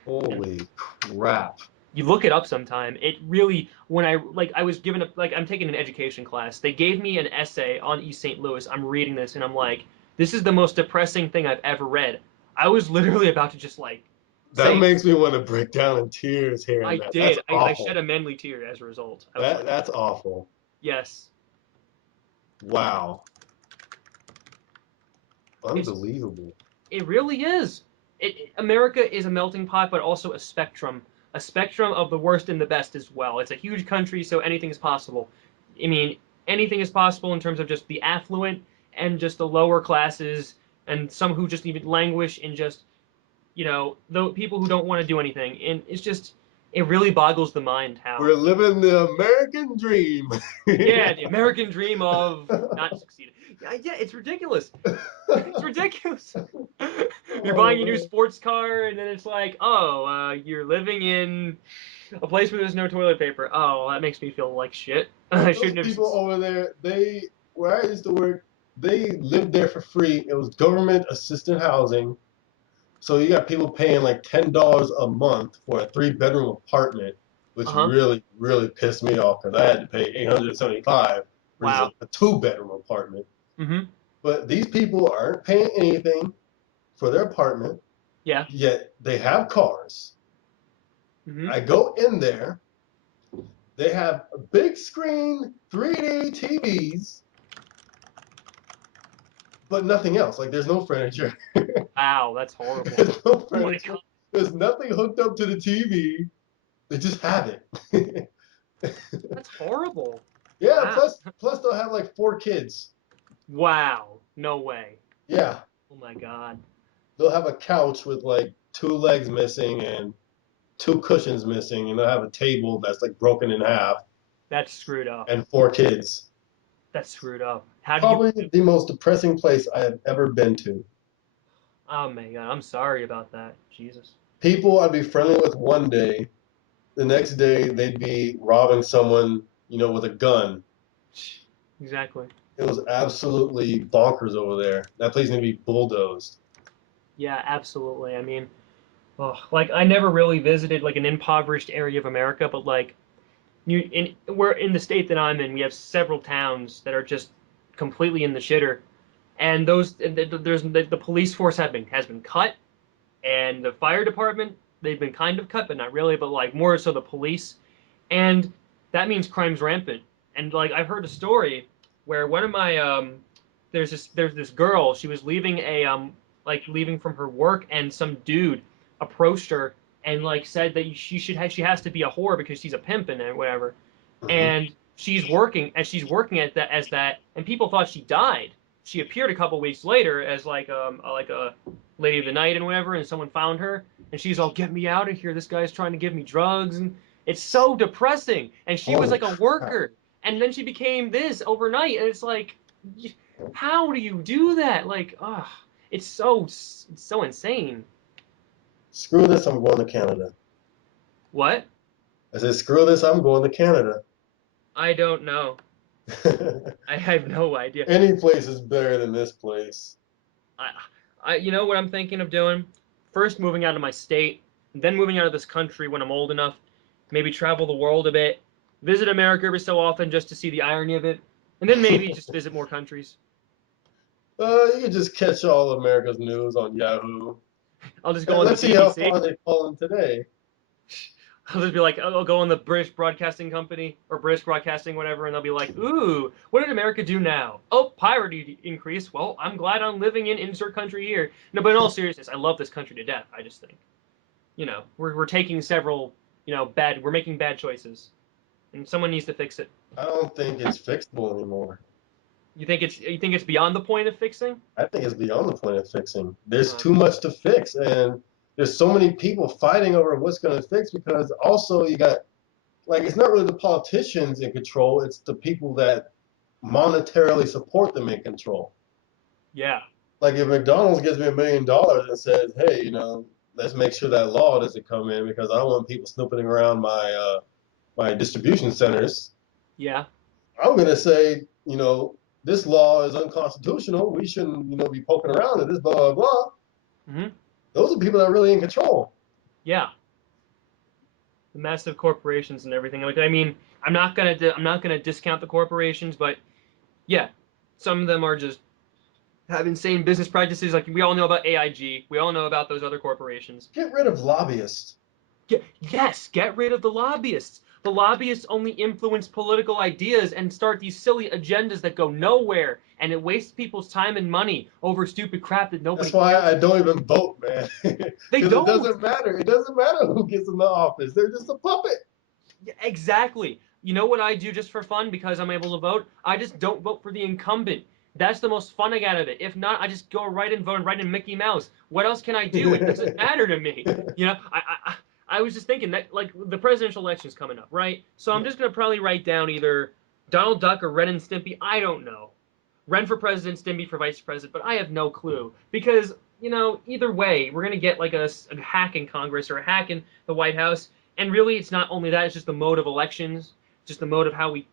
And Holy crap. you look it up sometime. It really, when I was given I'm taking an education class. They gave me an essay on East St. Louis. I'm reading this, and I'm like, this is the most depressing thing I've ever read. I was literally about to just like That say, makes me want to break down in tears hearing I that. That's did. I shed awful. a manly tear as a result. I was like, That's awful. yes, Wow. it's Unbelievable. it really is. America is a melting pot, but also a spectrum of the worst and the best as well. It's a huge country, so anything is possible. I mean, anything is possible in terms of just the affluent and just the lower classes, and some who just even languish in just the people who don't want to do anything. And it's just it really boggles the mind how We're living the American dream. yeah, the American dream of not succeeding. Yeah, it's ridiculous. It's ridiculous. You're Oh, buying a new man. sports car, and then it's like, oh, you're living in a place where there's no toilet paper. Oh, that makes me feel like shit. I Those shouldn't have. people over there, where I used to work, they lived there for free. It was government assisted housing. So you got people paying like $10 a month for a 3-bedroom apartment, Uh which huh. really, really pissed me off because I had to pay 875 for just Wow. a 2-bedroom apartment. Mm-hmm. But these people aren't paying anything for their apartment, Yeah. yet they have cars. Mm-hmm. I go in there. They have big screen 3D TVs, but nothing else. Like there's no furniture. Wow, that's horrible. There's no Oh my furniture. god, There's nothing hooked up to the TV. They just have it. that's horrible. Yeah, Wow. plus they'll have like 4 kids. Wow. No way. Yeah. Oh my god. They'll have a couch with like 2 legs missing and 2 cushions missing, and they'll have a table that's like broken in half That's screwed up. and 4 kids. That's screwed up. How do you? Probably the most depressing place I have ever been to. Oh my god, I'm sorry about that. Jesus. People I'd be friendly with one day, the next day they'd be robbing someone, with a gun. Exactly. It was absolutely bonkers over there. That place needs to be bulldozed. Yeah, absolutely. I mean, oh, like I never really visited like an impoverished area of America, but like we're in the state that I'm in, we have several towns that are just completely in the shitter, and the police force has been cut, and the fire department they've been kind of cut, but not really, but like more so the police, and that means crime's rampant. And like I've heard a story where one of my there's this girl, she was leaving leaving from her work, and some dude approached her and like said that she has to be a whore because she's a pimp and whatever. Hmm. And she's working at that as that, and people thought she died. She appeared a couple weeks later as like a lady of the night and whatever, and someone found her, and she's all, "Get me out of here! This guy's trying to give me drugs," and it's so depressing. And she was Holy like a crap. worker, and then she became this overnight, and it's like, how do you do that? Like, it's so insane. Screw this, I'm going to Canada. What? I said, screw this, I'm going to Canada. I don't know. I have no idea. Any place is better than this place. I, you know what I'm thinking of doing? First, moving out of my state, then moving out of this country when I'm old enough. Maybe travel the world a bit, visit America every so often just to see the irony of it, and then maybe just visit more countries. You can just catch all America's news on Yahoo. I'll just go And on the let's see how BBC. far they've fallen today. I'll just be like, I'll go on the British Broadcasting Company or British Broadcasting, whatever, and they'll be like, "Ooh, what did America do now? Oh, piracy increased. Well, I'm glad I'm living in insert country here." No, but in all seriousness, I love this country to death. I just think, we're taking several, we're making bad choices, and someone needs to fix it. I don't think it's fixable anymore. You think it's beyond the point of fixing? I think it's beyond the point of fixing. There's Uh, too much to fix, and there's so many people fighting over what's going to fix because also you got, like, it's not really the politicians in control, it's the people that monetarily support them in control. yeah. Like, if McDonald's gives me $1 million and says, hey, let's make sure that law doesn't come in because I don't want people snooping around my distribution centers, Yeah. I'm going to say, this law is unconstitutional. We shouldn't, be poking around at this, blah, blah, blah. Hmm. Those are people that are really in control. Yeah. The massive corporations and everything. Like, I mean, I'm not gonna discount the corporations, but yeah, some of them are just have insane business practices. Like we all know about AIG. We all know about those other corporations. Get rid of lobbyists. Yes, get rid of the lobbyists. The lobbyists only influence political ideas and start these silly agendas that go nowhere, and it wastes people's time and money over stupid crap that nobody That's why cares I about. don't even vote, man. They Because it don't. doesn't matter. It doesn't matter who gets in the office. They're just a puppet. Yeah, exactly. You know what I do just for fun because I'm able to vote? I just don't vote for the incumbent. That's the most fun I get out of it. If not, I just go right and vote and write in Mickey Mouse. What else can I do? It doesn't matter to me. I was just thinking that like the presidential election's coming up, right? So I'm just gonna probably write down either Donald Duck or Ren and Stimpy. I don't know. Ren for president, Stimpy for vice president, but I have no clue because either way, we're gonna get like a hack in Congress or a hack in the White House, and really, it's not only that; it's just the mode of elections, just the mode of how we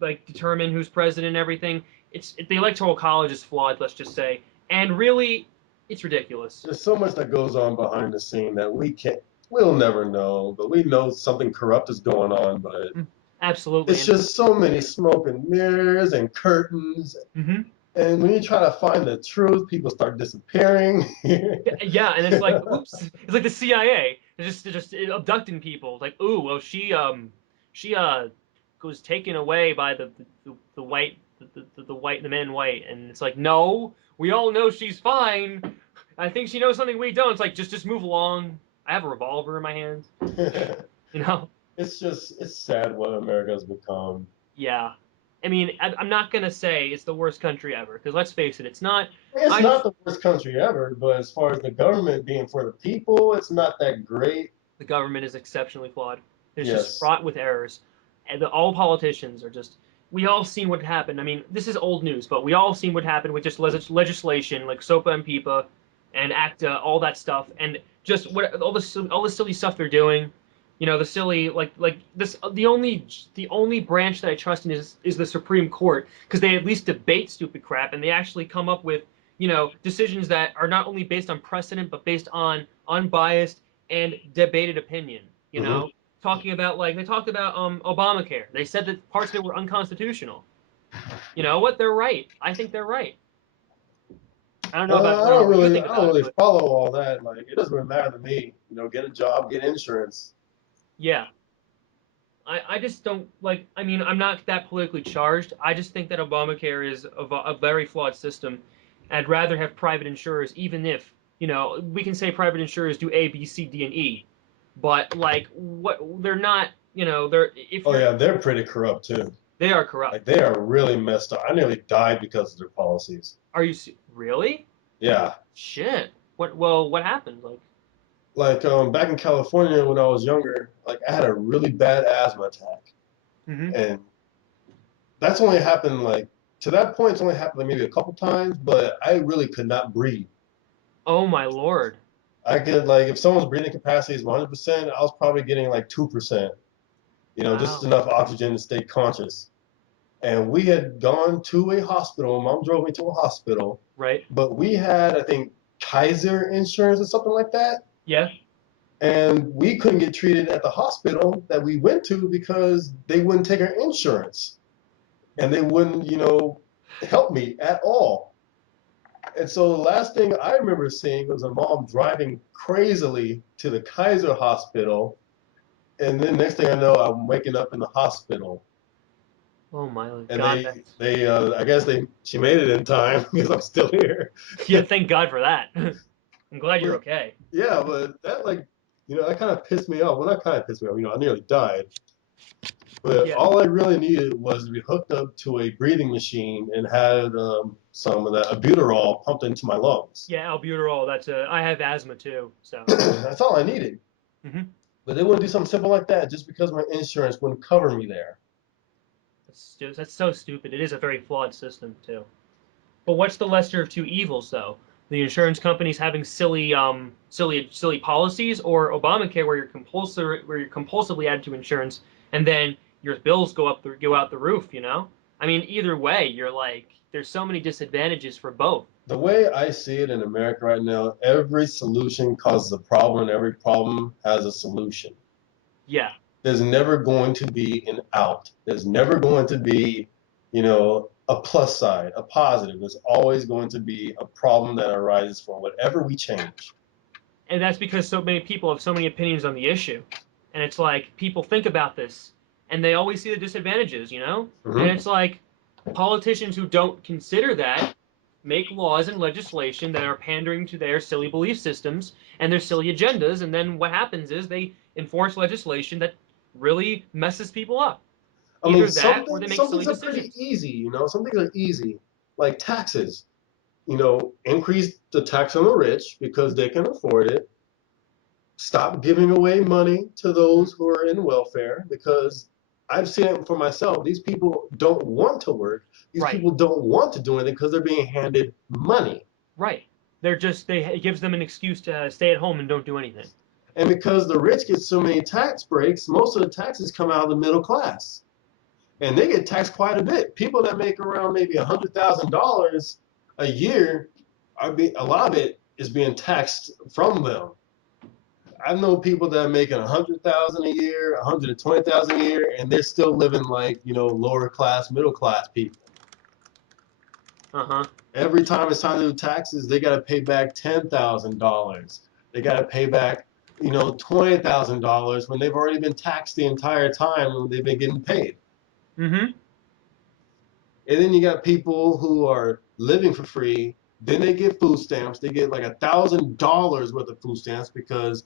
like determine who's president and everything. The electoral college is flawed, let's just say, and really, it's ridiculous. There's so much that goes on behind the scene that we'll never know, but we know something corrupt is going on, but Absolutely, it's just so many smoke and mirrors and curtains. hmm And when you try to find the truth, people start disappearing. yeah, and it's like, oops, it's like the CIA, they're just abducting people. Like, ooh, well, she was taken away by the white the man in white, and it's like, no, we all know she's fine. I think she knows something we don't. It's like, just move along. I have a revolver in my hand. You know? It's sad what America has become. Yeah. I mean, I'm not gonna say it's the worst country ever, because let's face it, it's not. It's not the worst country ever, but as far as the government being for the people, it's not that great. The government is exceptionally flawed. It's just Yes. fraught with errors, and all politicians are just. We all seen what happened. I mean, this is old news, but we all seen what happened with just legislation like SOPA and PIPA, and ACTA, all that stuff, and just what all the silly stuff they're doing. You know, the silly like this. The only branch that I trust in is the Supreme Court, because they at least debate stupid crap, and they actually come up with, you know, decisions that are not only based on precedent but based on unbiased and debated opinion. You Mm-hmm. know, talking about, like, they talked about Obamacare. They said that parts of it were unconstitutional. You know what? They're right. I think they're right. I don't know about I don't what you really, think I about don't it, really but follow all that. Like, it doesn't really matter to me. You know, get a job, get insurance. yeah. I just don't like. I mean, I'm not that politically charged. I just think that Obamacare is a very flawed system. I'd rather have private insurers, even if, you know, we can say private insurers do A, B, C, D, and E, but like, what, they're not. You know, they're if Oh you're yeah, they're pretty corrupt too. they are corrupt. Like they are really messed up. I nearly died because of their policies. Are you really? Yeah. Shit. What? Well, what happened? Like back in California when I was younger, like I had a really bad asthma attack, Hmm. and that's only happened like to that point. It's only happened like maybe a couple times, but I really could not breathe. Oh my lord. I could like if someone's breathing capacity is 100%, I was probably getting like 2%. You know, just Wow. enough oxygen to stay conscious. And we had gone to a hospital. Mom drove me to a hospital, Right. but we had, I think, Kaiser insurance or something like that. Yeah. And we couldn't get treated at the hospital that we went to because they wouldn't take our insurance and they wouldn't, help me at all. And so the last thing I remember seeing was a mom driving crazily to the Kaiser hospital. And then next thing I know, I'm waking up in the hospital. Oh my And god. I guess she made it in time because I'm still here. Yeah. Thank God for that. I'm glad you're But okay. yeah, but that that kind of pissed me off. Well, that kind of pissed me off. I nearly died. But Yeah. all I really needed was to be hooked up to a breathing machine and had some of that albuterol pumped into my lungs. Yeah. Albuterol. I have asthma too. So. That's all I needed. Hmm. But they wouldn't do something simple like that just because my insurance wouldn't cover me there. That's so stupid. It is a very flawed system too. But what's the lesser of two evils, though? The insurance companies having silly policies, or Obamacare, where you're compulsively added to insurance, and then your bills go out the roof. You know, I mean, either way, you're like, there's so many disadvantages for both. The way I see it in America right now, every solution causes a problem, and every problem has a solution. Yeah. There's never going to be an out. There's never going to be, a plus side, a positive. There's always going to be a problem that arises from whatever we change. And that's because so many people have so many opinions on the issue, and it's like, people think about this, and they always see the disadvantages, you know. And Mm-hmm. it's like, politicians who don't consider that make laws and legislation that are pandering to their silly belief systems and their silly agendas, and then what happens is they enforce legislation that really messes people up. I mean, Either that, or they make some silly things are pretty decisions. easy, Some things are easy, like taxes. Increase the tax on the rich because they can afford it. Stop giving away money to those who are in welfare because I've seen it for myself. These people don't want to work. These Right. people don't want to do anything because they're being handed money. Right. It gives them an excuse to stay at home and don't do anything. And because the rich get so many tax breaks, most of the taxes come out of the middle class. And they get taxed quite a bit. People that make around maybe $100,000 a year, a lot of it is being taxed from them. I know people that are making 100,000 a year, 120,000 a year, and they're still living like lower class, middle class people. Uh-huh. Every time it's time to do taxes, they got to pay back $10,000. They got to pay back $20,000 when they've already been taxed the entire time when they've been getting paid. Mm-hmm. And then you got people who are living for free. Then they get food stamps. They get like $1,000 worth of food stamps because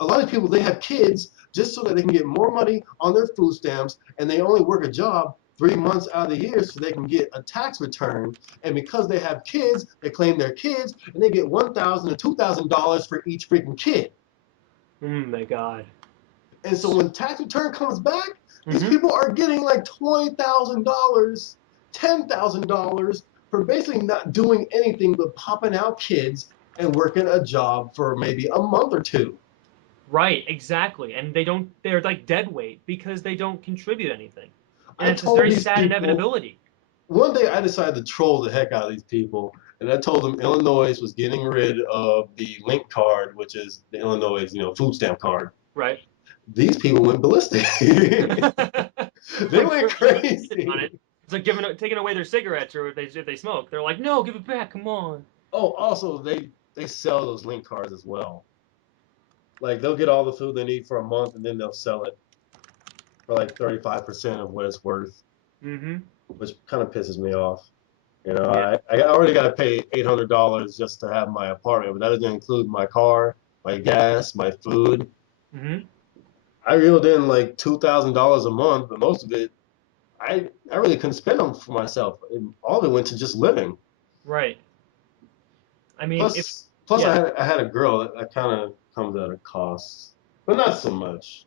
a lot of people, they have kids just so that they can get more money on their food stamps, and they only work a job 3 months out of the year so they can get a tax return. And because they have kids, they claim they're kids, and they get $1,000 to $2,000 for each freaking kid. Oh my God. And so when tax return comes back, these Mm-hmm. people are getting like $20,000, $10,000 for basically not doing anything but popping out kids and working a job for maybe a month or two. Right, exactly. And they're like dead weight because they don't contribute anything. And I it's this told very these sad people, inevitability. one day I decided to troll the heck out of these people, and I told them Illinois was getting rid of the link card, which is the Illinois, food stamp card. Right. These people went ballistic. They I'm went sure they insisted on crazy. it. It's like taking away their cigarettes or if they smoke. They're like, no, give it back. Come on. Oh, also they sell those link cards as well. Like they'll get all the food they need for a month, and then they'll sell it for like 35% of what it's worth, Mm-hmm. which kind of pisses me off. Yeah. I already got to pay $800 just to have my apartment, but that doesn't include my car, my gas, my food. Mm-hmm. I reeled in like $2,000 a month, but most of it I really couldn't spend on for myself. All of it went to just living. Right. I mean, if Plus yeah, I had a girl that kind of comes at a cost, but not so much.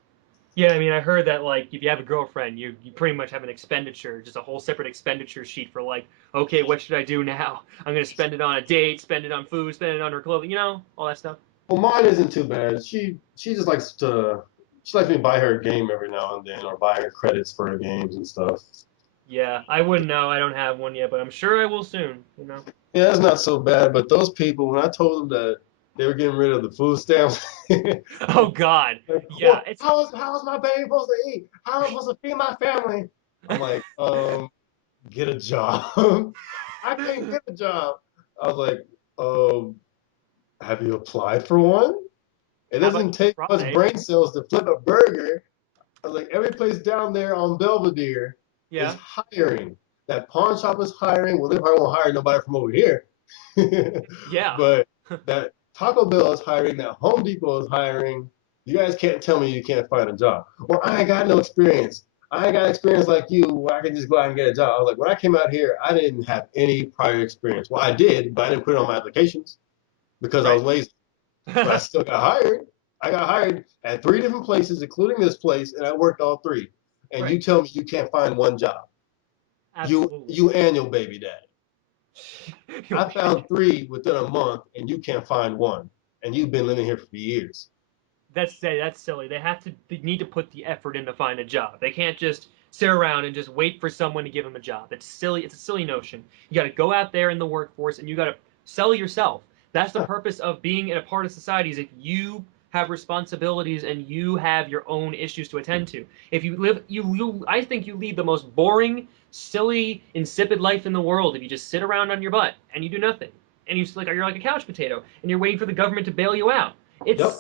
yeah. I mean, I heard that like if you have a girlfriend, you pretty much have an expenditure, just a whole separate expenditure sheet for like, okay, what should I do now? I'm gonna spend it on a date, spend it on food, spend it on her clothing, all that stuff. Well, mine isn't too bad. She just likes to she lets me buy her a game every now and then, or buy her credits for her games and stuff. Yeah, I wouldn't know. I don't have one yet, but I'm sure I will soon. Yeah, that's not so bad. But those people, when I told them that they were getting rid of the food stamps, Oh God. like, Yeah, well, it's how is my baby supposed to eat? How am I supposed to feed my family? I'm like, get a job. I can't get a job. I was like, have you applied for one? It how about doesn't you take much try? brain cells to flip a burger. I was like, every place down there on Belvedere is Yeah. hiring. That pawn shop is hiring. Well, they probably won't hire nobody from over here. Yeah. But that Taco Bell is hiring. That Home Depot is hiring. You guys can't tell me you can't find a job. Well, I ain't got no experience. I ain't got experience like you where I can just go out and get a job. I was like, when I came out here, I didn't have any prior experience. Well, I did, but I didn't put it on my applications because I Right. was lazy. But I still got hired. I got hired at 3 different places, including this place, and I worked all three. And Right. you tell me you can't find one job. You Absolutely. you and your baby daddy. You'll I be found three within a month, and you can't find one. And you've been living here for years. that's silly. They need to put the effort in to find a job. They can't just sit around and just wait for someone to give them a job. It's silly. It's a silly notion. You got to go out there in the workforce and you got to sell yourself. That's the purpose of being in a part of society is if you have responsibilities and you have your own issues to attend to. If you live you I think you lead the most boring, silly, insipid life in the world if you just sit around on your butt and you do nothing. And you're like a couch potato and you're waiting for the government to bail you out. Yep.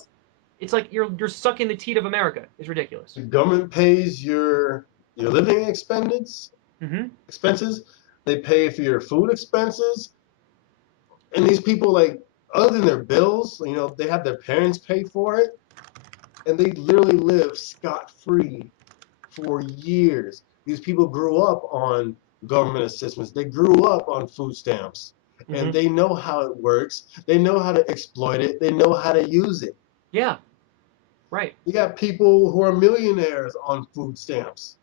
It's like you're sucking the teat of America. It's ridiculous. The government pays your living Mm-hmm. expenses. They pay for your food expenses. And these people, like, other than their bills, they have their parents pay for it, and they literally live scot free for years. These people grew up on government assistance. They grew up on food stamps, and Mm-hmm. they know how it works. They know how to exploit it. They know how to use it. Yeah. Right. You got people who are millionaires on food stamps.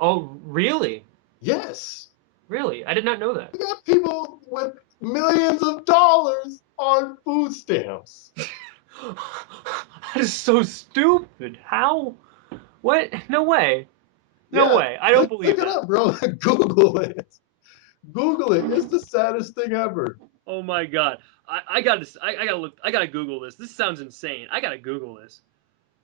Oh, really? Yes. Really? I did not know that. You got people with millions of dollars on food stamps. That is so stupid. How? What? No way. No Yeah, way. I don't believe look it that. up, bro. Google it. Google it. It's the saddest thing ever. Oh my god. I gotta I gotta look I gotta Google this. This sounds insane. I gotta Google this.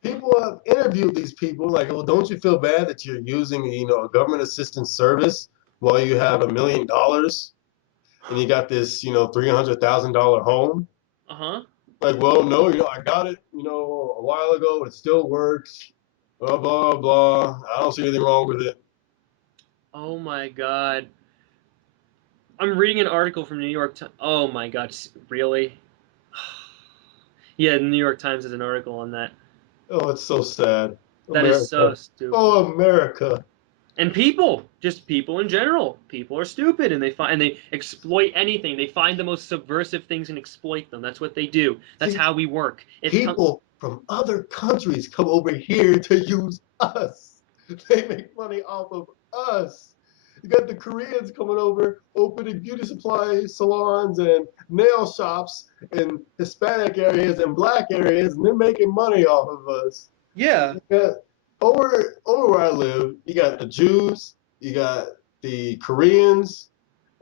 People have interviewed these people like, well, don't you feel bad that you're using, a government assistance service while you have $1 million and you got this, $300,000 home? Uh huh. Like, well, no, I got it, a while ago. It still works. Blah, blah, blah. I don't see anything wrong with it. Oh my God. I'm reading an article from New York Times. Oh my God, really? Yeah, the New York Times has an article on that. Oh, it's so sad. That is so America. stupid. Oh, America. And people, just people in general, people are stupid, and they exploit anything. They find the most subversive things and exploit them. That's what they do. That's See, how we work. people from other countries come over here to use us. They make money off of us. You got the Koreans coming over, opening beauty supply salons and nail shops in Hispanic areas and black areas, and they're making money off of us. Yeah, You got over where I live, you got the Jews, you got the Koreans,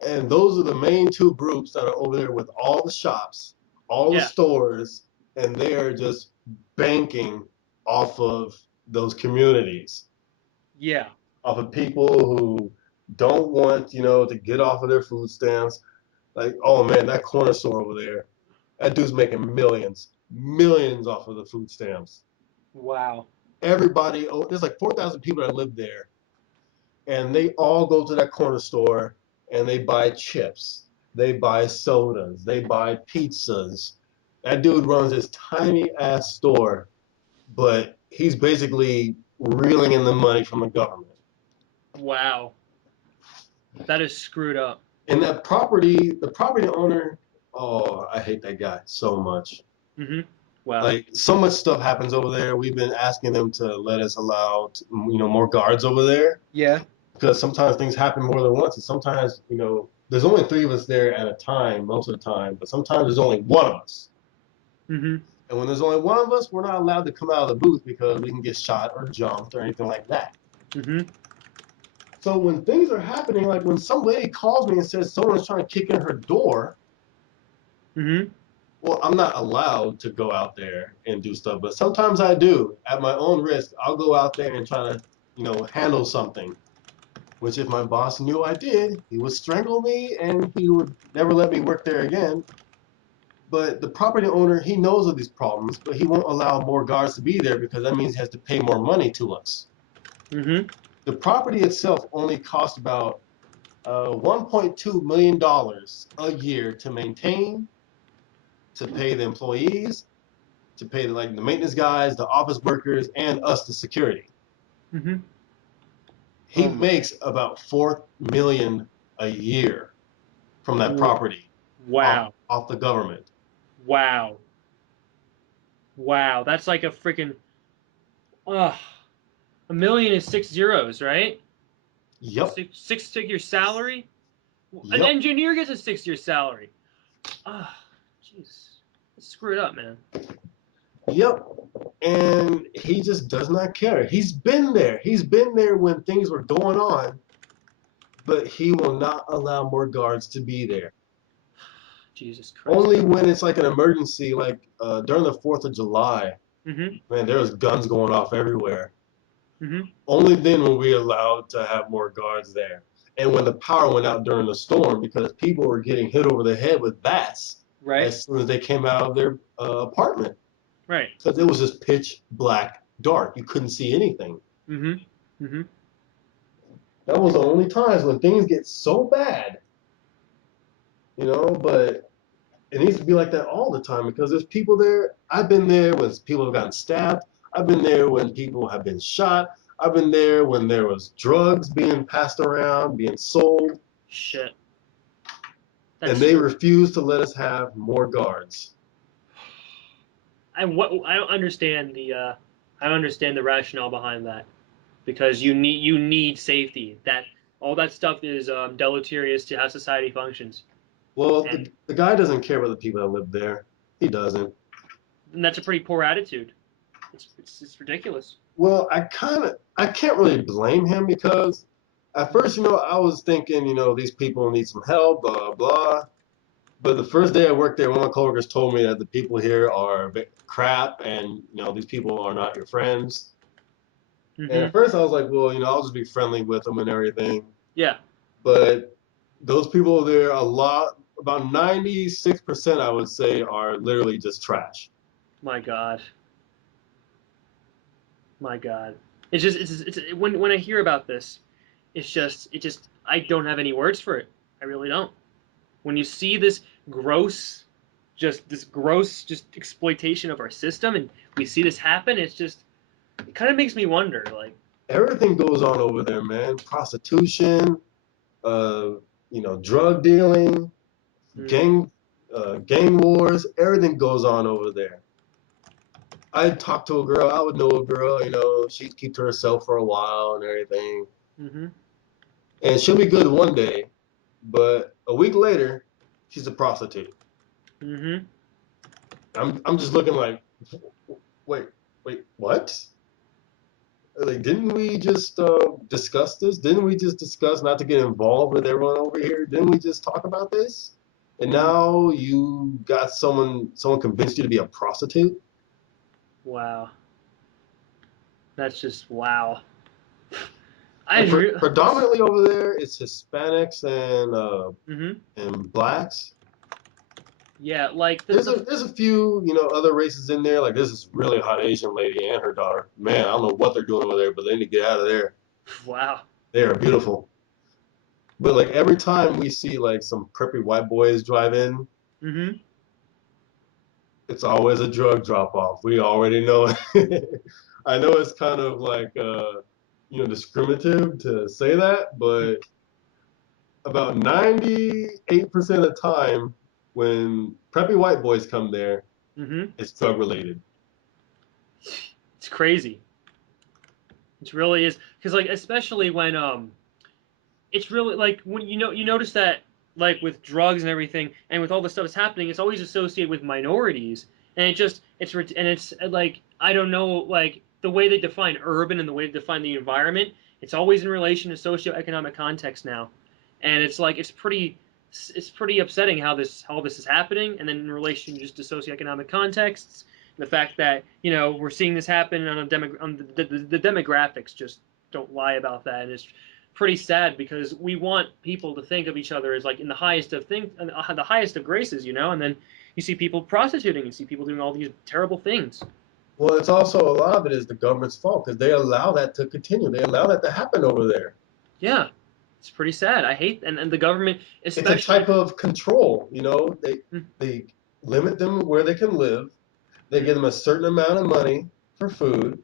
and those are the main two groups that are over there with all the shops, all the yeah, stores, and they are just banking off of those communities, yeah. off of people who don't want, to get off of their food stamps. Like, oh man, that corner store over there, that dude's making millions, millions off of the food stamps. Wow. Everybody, there's like 4,000 people that live there, and they all go to that corner store and they buy chips, they buy sodas, they buy pizzas. That dude runs this tiny ass store, but he's basically reeling in the money from the government. Wow. That is screwed up. And the property owner, oh, I hate that guy so much. Mm-hmm. Wow. Like, so much stuff happens over there. We've been asking them to let us allow, more guards over there, Yeah. because sometimes things happen more than once, and sometimes there's only three of us there at a time most of the time, but sometimes there's only one of us, Mm-hmm. and when there's only one of us, we're not allowed to come out of the booth because we can get shot or jumped or anything like that. Mm-hmm. So when things are happening, like when some lady calls me and says someone's trying to kick in her door, Mm-hmm. well, I'm not allowed to go out there and do stuff, but sometimes I do at my own risk. I'll go out there and try to handle something, which if my boss knew I did, he would strangle me and he would never let me work there again. But the property owner, he knows of these problems, but he won't allow more guards to be there because that means he has to pay more money to us. Mm-hmm. The property itself only costs about $1.2 million a year to maintain, to pay the employees, to pay the maintenance guys, the office workers, and us, the security. Mm-hmm. He Oh my. makes about $4 million a year from that property Wow. off the government. Wow. Wow. That's like a freaking. Ugh. A million is six zeros, right? Yep. Six-figure salary. An Yep. engineer gets a six-year salary. Ah, jeez, it's screwed up, man. Yep. And he just does not care. He's been there. He's been there when things were going on, but he will not allow more guards to be there. Jesus Christ. Only when it's like an emergency, like during the 4th of July, Mm-hmm. man, there was guns going off everywhere. Mm-hmm. Only then were we allowed to have more guards there. And when the power went out during the storm, because people were getting hit over the head with bats Right. as soon as they came out of their apartment. Right. Because it was just pitch black dark. You couldn't see anything. Mm-hmm. Mm-hmm. That was the only times when things get so bad, but it needs to be like that all the time because there's people there. I've been there when people have gotten stabbed. I've been there when people have been shot. I've been there when there was drugs being passed around, being sold, Shit. and That's they true. refuse to let us have more guards. I don't understand the I don't understand the rationale behind that because you need safety. That all that stuff is deleterious to how society functions, Well, and, the guy doesn't care about the people that live there. He doesn't. and that's a pretty poor attitude. It's ridiculous. Well, I can't really blame him because at first, I was thinking, these people need some help, blah, blah. But the first day I worked there, one of my coworkers told me that the people here are a bit crap and, these people are not your friends. And Mm-hmm. at first I was like, well, I'll just be friendly with them and everything. Yeah. But those people there, a lot about 96%, I would say, are literally just trash. My God. My God. It's when I hear about this, I don't have any words for it. I really don't. When you see this gross just exploitation of our system, and we see this happen, it kind of makes me wonder, like, Everything goes on over there, man. Prostitution, uh, drug dealing, mm, gang, gang wars. Everything goes on over there. I'd talk to a girl. I would know a girl. She'd keep to herself for a while and everything, mm-hmm, and she'll be good one day, but a week later, she's a prostitute. mm-hmm. I'm just looking like, wait, what? Like, didn't we just discuss this? Didn't we just discuss not to get involved with everyone over here? Didn't we just talk about this? And now you got someone convinced you to be a prostitute? Wow. That's just wow. I And re- predominantly over there, it's Hispanics and mm-hmm. blacks. Yeah, like There's a few other races in there. Like there's this really hot Asian lady and her daughter. Man, I don't know what they're doing over there, but they need to get out of there. wow. They are beautiful. But like every time we see like some preppy white boys drive in, Mm-hmm. it's always a drug drop off. We already know it. I know it's kind of like discriminative to say that, but about 98% of the time when preppy white boys come there, Mm-hmm. it's drug related. It's crazy. It really is, because like especially when it's really like when you notice that like with drugs and everything and with all the stuff that's happening, it's always associated with minorities, and it's like I don't know, like the way they define urban and the way they define the environment, it's always in relation to socioeconomic context now, and it's like it's pretty upsetting how this is happening, and then in relation just to socioeconomic contexts, the fact that we're seeing this happen on the demographics just don't lie about that, and it's pretty sad because we want people to think of each other as like in the highest of the highest of graces, and then you see people prostituting, you see people doing all these terrible things. Well, it's also a lot of it is the government's fault because they allow that to continue. They allow that to happen over there. Yeah, it's pretty sad. I hate and the government It's a especially. type of control. They Mm, they limit them where they can live. They give them a certain amount of money for food,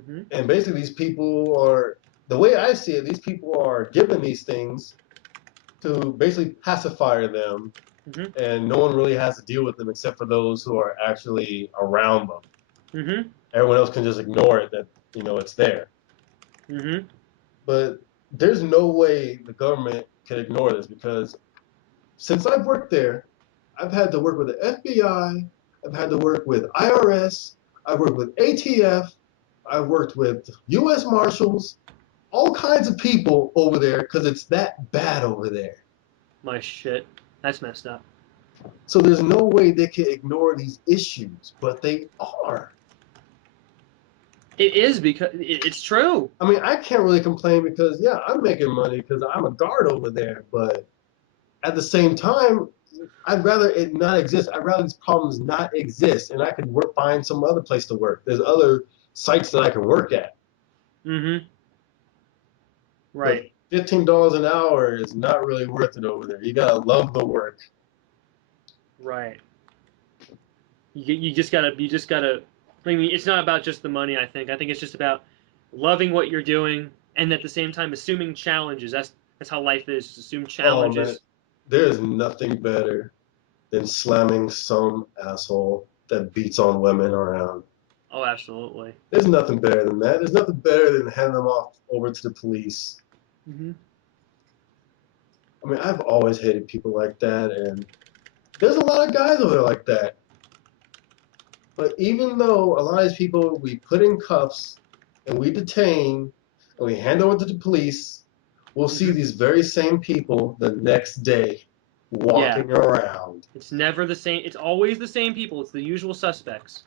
mm-hmm, and basically these people are the way I see it. These people are given these things to basically pacify them, mm-hmm, and no one really has to deal with them except for those who are actually around them. mm-hmm, Everyone else can just ignore it that it's there. mm-hmm. But there's no way the government can ignore this because since I've worked there, I've had to work with the FBI, I've had to work with IRS, I've worked with ATF, I've worked with U.S. Marshals, all kinds of people over there because it's that bad over there. My shit, that's messed up. So there's no way they can ignore these issues, but they are. It is because it's true. I mean, I can't really complain because, yeah, I'm making money because I'm a guard over there, but at the same time, I'd rather it not exist. I'd rather these problems not exist, and I could find some other place to work. There's other sites that I can work at. Mm-hmm. But Right. $15 an hour is not really worth it over there. You gotta love the work. Right. You just gotta. I mean, it's not about just the money. I think it's just about loving what you're doing, and at the same time assuming challenges. That's how life is. Just assume Oh man, challenges. there is nothing better than slamming some asshole that beats on women around. Oh, absolutely. There's nothing better than that. There's nothing better than handing them off over to the police. Mm-hmm. I mean, I've always hated people like that, and there's a lot of guys over there like that. But even though a lot of these people we put in cuffs and we detain and we hand over to the police, we'll see Mm-hmm. these very same people the next day Yeah. walking around. It's never the same. It's always the same people. It's the usual suspects.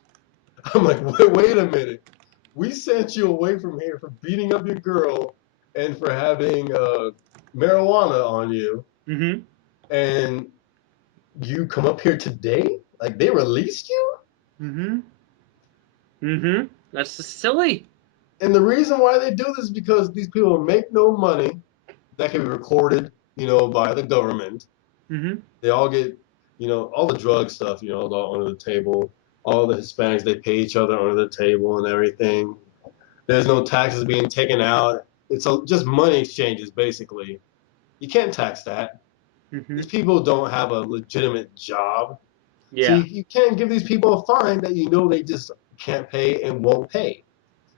I'm like, wait a minute. We sent you away from here for beating up your girl and for having marijuana on you. Mm-hmm. and you come up here today? Like they released you? Mm-hmm. Mm-hmm. That's just silly. And the reason why they do this is because these people make no money that can be recorded, by the government. Mm-hmm. They all get, all the drug stuff, all under the table. All the Hispanics, they pay each other under the table and everything. There's no taxes being taken out. It's just money exchanges, basically. You can't tax that. Mm-hmm. These people don't have a legitimate job. So Yeah. you can't give these people a fine that they just can't pay and won't pay.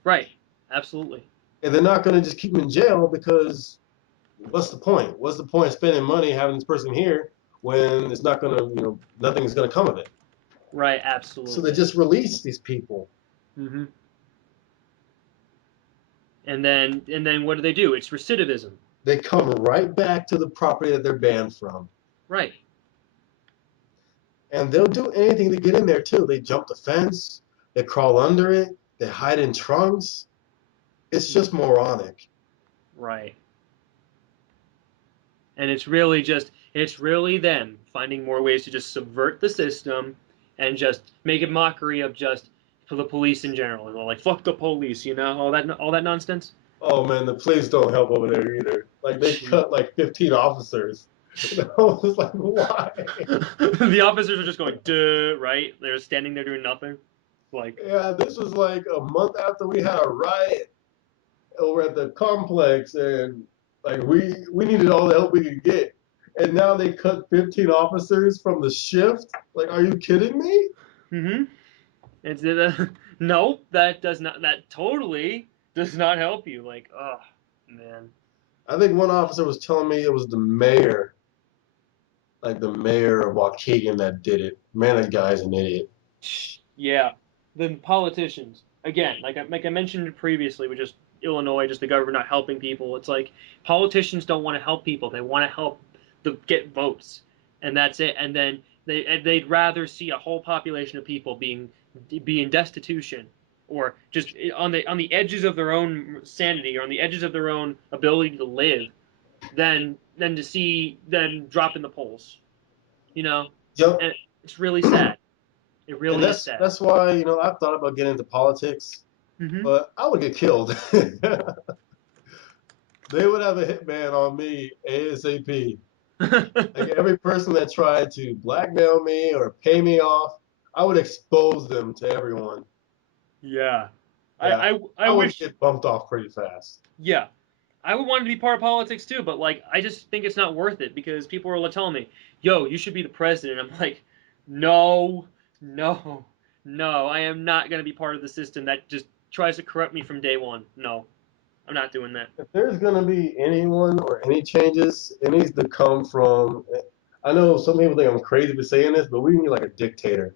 Right. Absolutely. And they're not going to just keep them in jail because what's the point? What's the point of spending money having this person here when it's not going to, nothing's going to come of it? Right. So they Absolutely. just release these people. Mm-hmm. And then what do? It's recidivism. They come right back to the property that they're banned from. Right. And they'll do anything to get in there too. They jump the fence, they crawl under it, they hide in trunks. It's just moronic. Right. And it's really them finding more ways to just subvert the system and just make a mockery of just for the police in general. Like fuck the police, all that nonsense. Oh man, the police don't help over there either. Like they Gee. cut like 15 officers. I was like, why? The officers are just going, duh, right? They're standing there doing nothing. Like, Yeah, this was like a month after we had a riot over at the complex, and like we needed all the help we could get, and now they cut 15 officers from the shift. Like, are you kidding me? mm-hmm. It's no, that totally does not help you. Like, oh man. I think one officer was telling me it was the mayor, like the mayor of Waukegan, that did it. Man, that guy's an idiot. Yeah, the politicians again, like I mentioned previously, with just Illinois, just the government not helping people. It's like politicians don't want to help people; they want to help get votes, and that's it. And then they'd rather see a whole population of people be in destitution or just on the edges of their own sanity or on the edges of their own ability to live than drop in the polls. You know, Yep. and it's really sad. It And really is that's sad. that's why I've thought about getting into politics, Mm-hmm. but I would get killed. They would have a hitman on me ASAP. Like every person that tried to blackmail me or pay me off, I would expose them to everyone. Yeah. I, Yeah, I I I would wish get bumped off pretty fast. yeah. I would want to be part of politics too, but like I just think it's not worth it because people are telling me, "Yo, you should be the president." I'm like, "No, no, no. I am not going to be part of the system that just tries to corrupt me from day one. No, I'm not doing that." If there's gonna be anyone or any changes, it needs to come from. I know some people think I'm crazy for saying this, but we need like a dictator,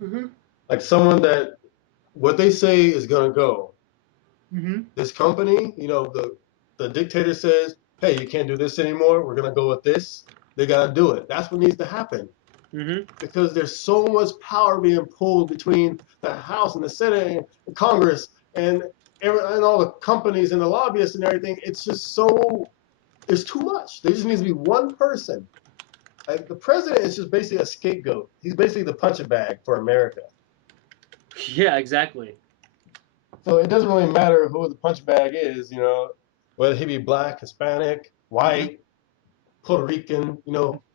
Mm-hmm. like someone that what they say is gonna go. Mm-hmm. This company, the dictator says, "Hey, you can't do this anymore. We're gonna go with this." They gotta do it. That's what needs to happen Mm-hmm. because there's so much power being pulled between the House and the Senate and Congress and all the companies and the lobbyists and everything. It's just so there's too much. There just needs to be one person. Like the president is just basically a scapegoat. He's basically the punching bag for America. Yeah, exactly. So it doesn't really matter who the punching bag is, whether he be black, Hispanic, Mm-hmm. white, Puerto Rican,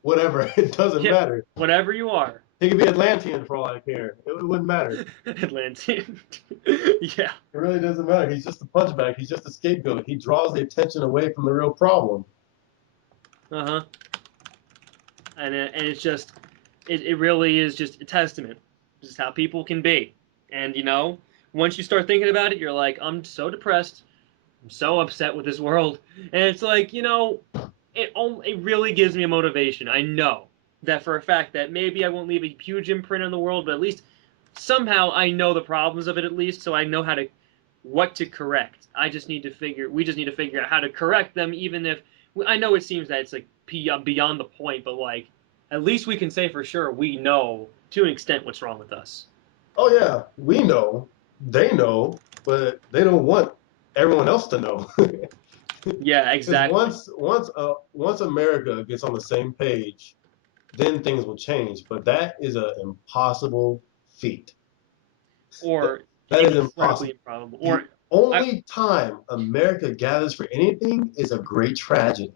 whatever. It doesn't Yep. matter. Whatever you are. He could be Atlantean for all I care. It wouldn't matter. Atlantean. Yeah. It really doesn't matter. He's just a punchback. He's just a scapegoat. He draws the attention away from the real problem. Uh-huh. And it's just it really is just a testament just how people can be. And once you start thinking about it, you're like, I'm so depressed, I'm so upset with this world. And it's like, it really gives me a motivation. I know that for a fact that maybe I won't leave a huge imprint on the world, but at least somehow I know the problems of it, at least, so I know what to correct. We just need to figure out how to correct them, even if I know it seems that it's like beyond the point, but like at least we can say for sure we know to an extent what's wrong with us. Oh yeah, we know, they know, but they don't want everyone else to know. Yeah, Because exactly. once America gets on the same page, then things will change. But that is an impossible feat. That, Or that is incredibly impossible. improbable. The Or I, only time America gathers for anything is a great tragedy,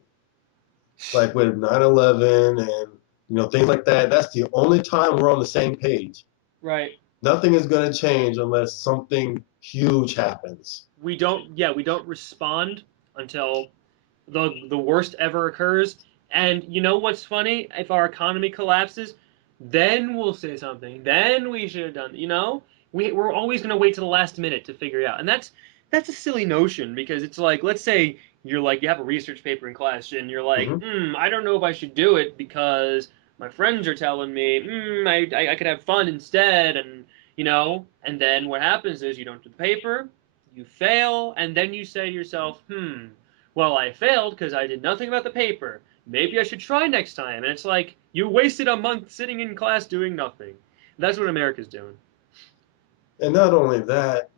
like with 9/11 and things like that. That's the only time we're on the same page. right. Nothing is going to change unless something huge happens. We don't respond until the worst ever occurs. And you know what's funny? If our economy collapses, then we'll say something. Then we should have done. We're always going to wait to the last minute to figure it out, and that's a silly notion because it's like, let's say you have a research paper in class and you're like, Hmm. I don't know if I should do it because my friends are telling me, I could have fun instead, and then what happens is you don't do the paper, you fail, and then you say to yourself, well, I failed because I did nothing about the paper. Maybe I should try next time. And it's like, you wasted a month sitting in class doing nothing. That's what America's doing. And not only that,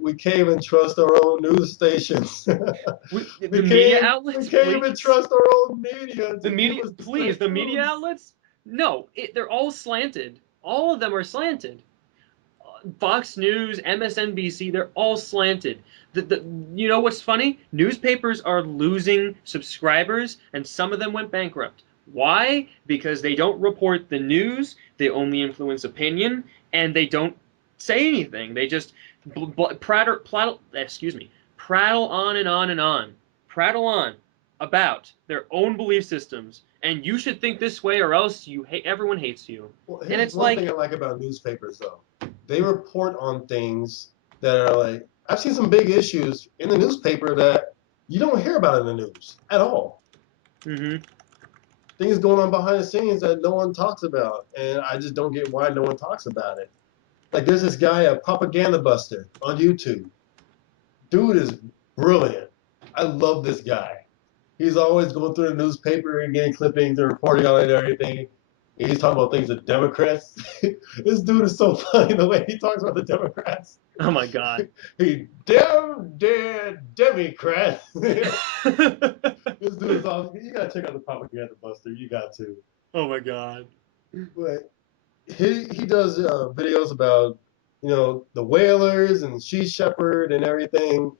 we can't even trust our own news stations. The we media can't we outlets, can't even please. trust our own media The to give media, us the please. correct The media news. outlets, no, they're all slanted. All of them are slanted. Fox News, MSNBC, they're all slanted. You know what's funny? Newspapers are losing subscribers, and some of them went bankrupt. Why? Because they don't report the news, they only influence opinion, and they don't say anything. They just prattle on and on and on. Prattle on about their own belief systems, and you should think this way or else everyone hates you. Well, And here's it's one thing like, I like about newspapers, though. They report on things that are like, I've seen some big issues in the newspaper that you don't hear about in the news at all. mm-hmm. Things going on behind the scenes that no one talks about, and I just don't get why no one talks about it. Like there's this guy, a propaganda buster on YouTube. Dude is brilliant. I love this guy. He's always going through the newspaper and getting clippings and reporting on it and everything. And he's talking about things with Democrats. This dude is so funny the way he talks about the Democrats. Oh my god. He damn dead Democrat. This dude is awesome. You gotta check out the propaganda buster. You got to. Oh my god. But he does videos about the whalers and Sea Shepherd and everything,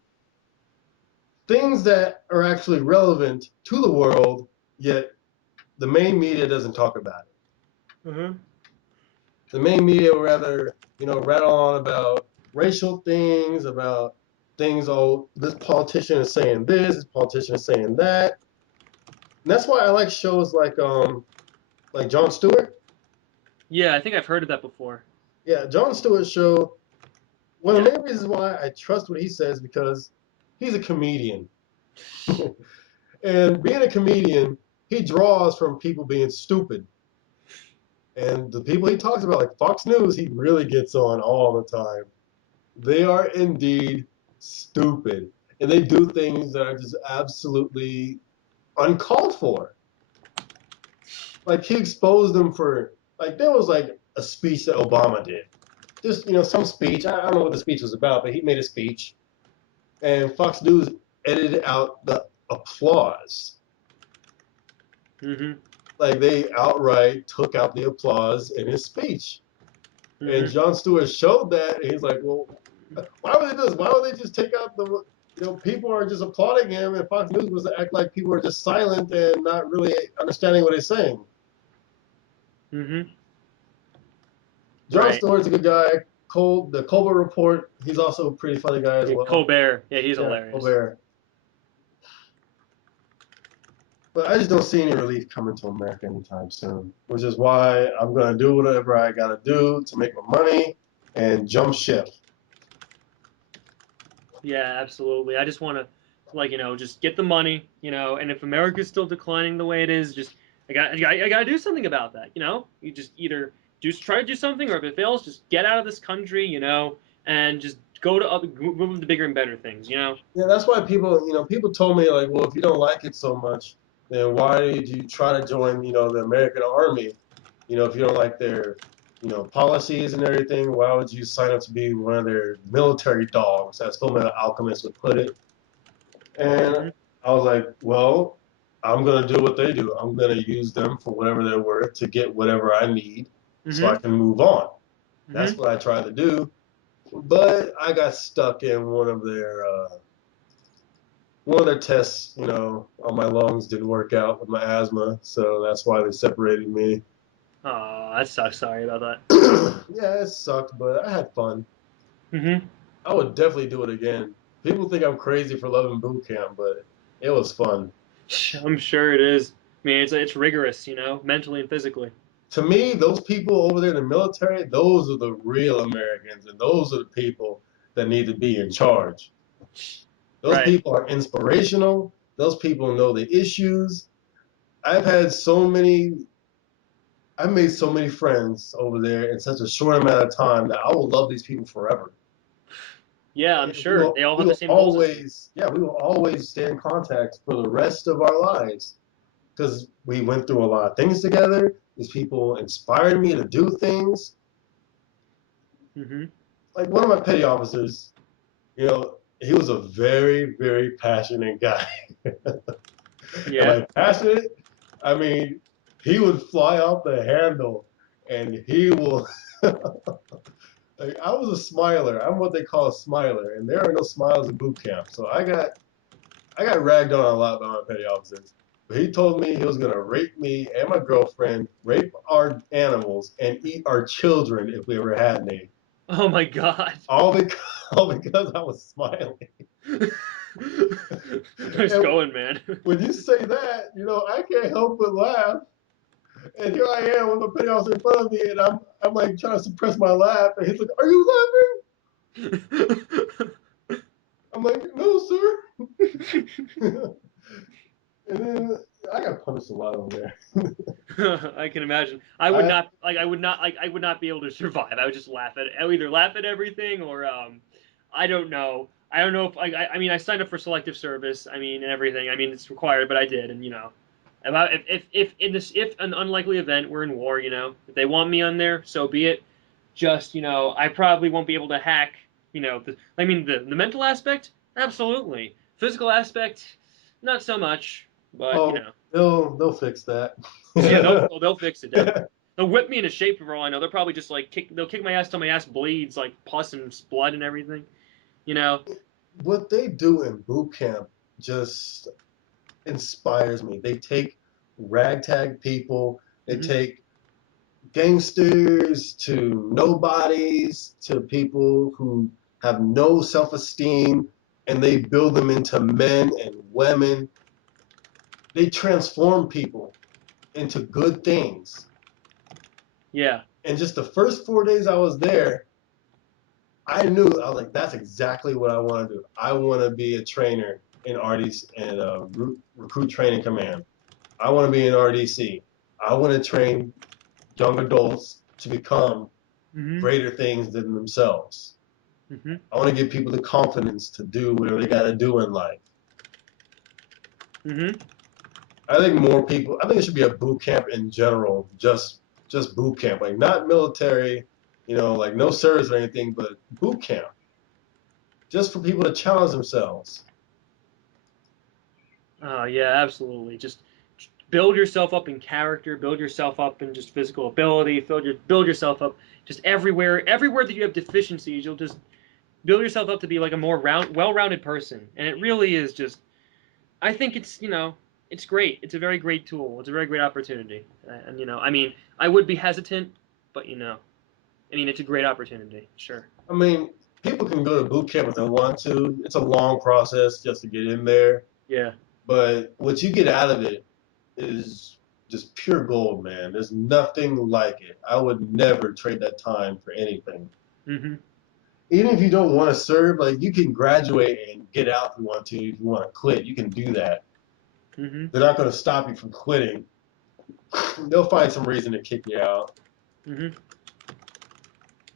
things that are actually relevant to the world, yet the main media doesn't talk about it. Uh-huh. The main media will rather rattle on about racial things, about things. Oh, this politician is saying this politician is saying that. And that's why I like shows like Jon Stewart. Yeah, I think I've heard of that before. Yeah, Jon Stewart's show. One of Yeah. the main reasons why I trust what he says because he's a comedian. And being a comedian, he draws from people being stupid. And the people he talks about, like Fox News, he really gets on all the time. They are indeed stupid. And they do things that are just absolutely uncalled for. Like he exposed them for, like, there was like a speech that Obama did. Just, some speech. I don't know what the speech was about, but he made a speech. And Fox News edited out the applause. Mm-hmm. Like they outright took out the applause in his speech. And Mm-hmm. Jon Stewart showed that, and he's like, "Well, why would they do this? Why would they just take out the? People are just applauding him, and Fox News was to act like people are just silent and not really understanding what he's saying." Mm-hmm. Jon Right. Stewart's a good guy. The Colbert Report, he's also a pretty funny guy as Yeah, well. Colbert. Yeah, he's Yeah, hilarious. Colbert. But I just don't see any relief coming to America anytime soon, which is why I'm going to do whatever I got to do to make my money and jump ship. Yeah, absolutely. I just want to, just get the money, and if America's still declining the way it is, I got to do something about that, You just either try to do something, or if it fails, just get out of this country, and just move to bigger and better things. Yeah, that's why people told me like, well, if you don't like it so much, then why did you try to join, the American Army? If you don't like their, policies and everything, why would you sign up to be one of their military dogs, as Fullmetal Alchemist would put it? And Hmm. I was like, well, I'm gonna do what they do. I'm gonna use them for whatever they're worth to get whatever I need, so I Mm-hmm. can move on. That's Mm-hmm. what I tried to do, but I got stuck in one of their tests. On my lungs didn't work out with my asthma, so that's why they separated me. Oh, that sucks. Sorry about that. Yeah, it sucked, but I had fun. Mm-hmm. I would definitely do it again. People think I'm crazy for loving boot camp, but it was fun. I'm sure it is. I mean, it's rigorous, mentally and physically. To me, those people over there in the military, those are the real Americans, and those are the people that need to be in charge. Those Right. people are inspirational. Those people know the issues. I've had so many, I've made so many friends over there in such a short amount of time that I will love these people forever. Yeah, I'm And we sure. They will, all we have the will same goals as you. always, yeah, we will always stay in contact for the rest of our lives because we went through a lot of things together. These people inspired me to do things. Mm-hmm. Like one of my petty officers, he was a very, very passionate guy. And Yeah. by passionate, I mean he would fly off the handle and he will like I was a smiler. I'm what they call a smiler, and there are no smiles in boot camp. So I got ragged on a lot by my petty officers. But he told me he was gonna rape me and my girlfriend, rape our animals, and eat our children if we ever had any. Oh my God. All because, all because I was smiling. Nice And going, man. when you say that, I can't help but laugh. And here I am with my petty officer in front of me, and I'm like trying to suppress my laugh. And he's like, "Are you laughing?" I'm like, "No, sir." And then I got punished a lot over there. I can imagine. I would I not like. I would not be able to survive. I would just laugh at. I would either laugh at everything or I don't know. I don't know if I mean I signed up for selective service. I mean and everything. I mean it's required, but I did. And if in this if an unlikely event we're in war, if they want me on there, so be it. Just I probably won't be able to hack. I mean the mental aspect, absolutely. Physical aspect, not so much. But oh, they'll fix that. yeah, they'll fix it definitely. They'll whip me into shape for all I know. They'll probably just like they'll kick my ass till my ass bleeds like pus and blood and everything. You know. What they do in boot camp just inspires me. They take ragtag people, they Hmm. take gangsters to nobodies to people who have no self-esteem, and they build them into men and women. They transform people into good things. Yeah. And just the first 4 days I was there, I was like, that's exactly what I want to do. I want to be a trainer in RDC and recruit training command. I want to be in RDC. I want to train young adults to become Hmm. greater things than themselves. Hmm. I want to give people the confidence to do whatever they got to do in life. Hmm. I think it should be a boot camp in general, just boot camp, like not military, like no service or anything, but boot camp, just for people to challenge themselves. Yeah, absolutely. Just build yourself up in character, build yourself up in just physical ability, build yourself up just everywhere that you have deficiencies, you'll just build yourself up to be like a more well-rounded person. And it really is just I think it's great. It's a very great tool. It's a very great opportunity. And I mean, I would be hesitant, but I mean, it's a great opportunity. Sure. I mean, people can go to boot camp if they want to. It's a long process just to get in there, Yeah. but what you get out of it is just pure gold, man. There's nothing like it. I would never trade that time for anything. Mhm. Even if you don't want to serve, like you can graduate and get out if you want to. If you want to quit, you can do that. Mhm. They're not going to stop you from quitting. They'll find some reason to kick you out. Mhm.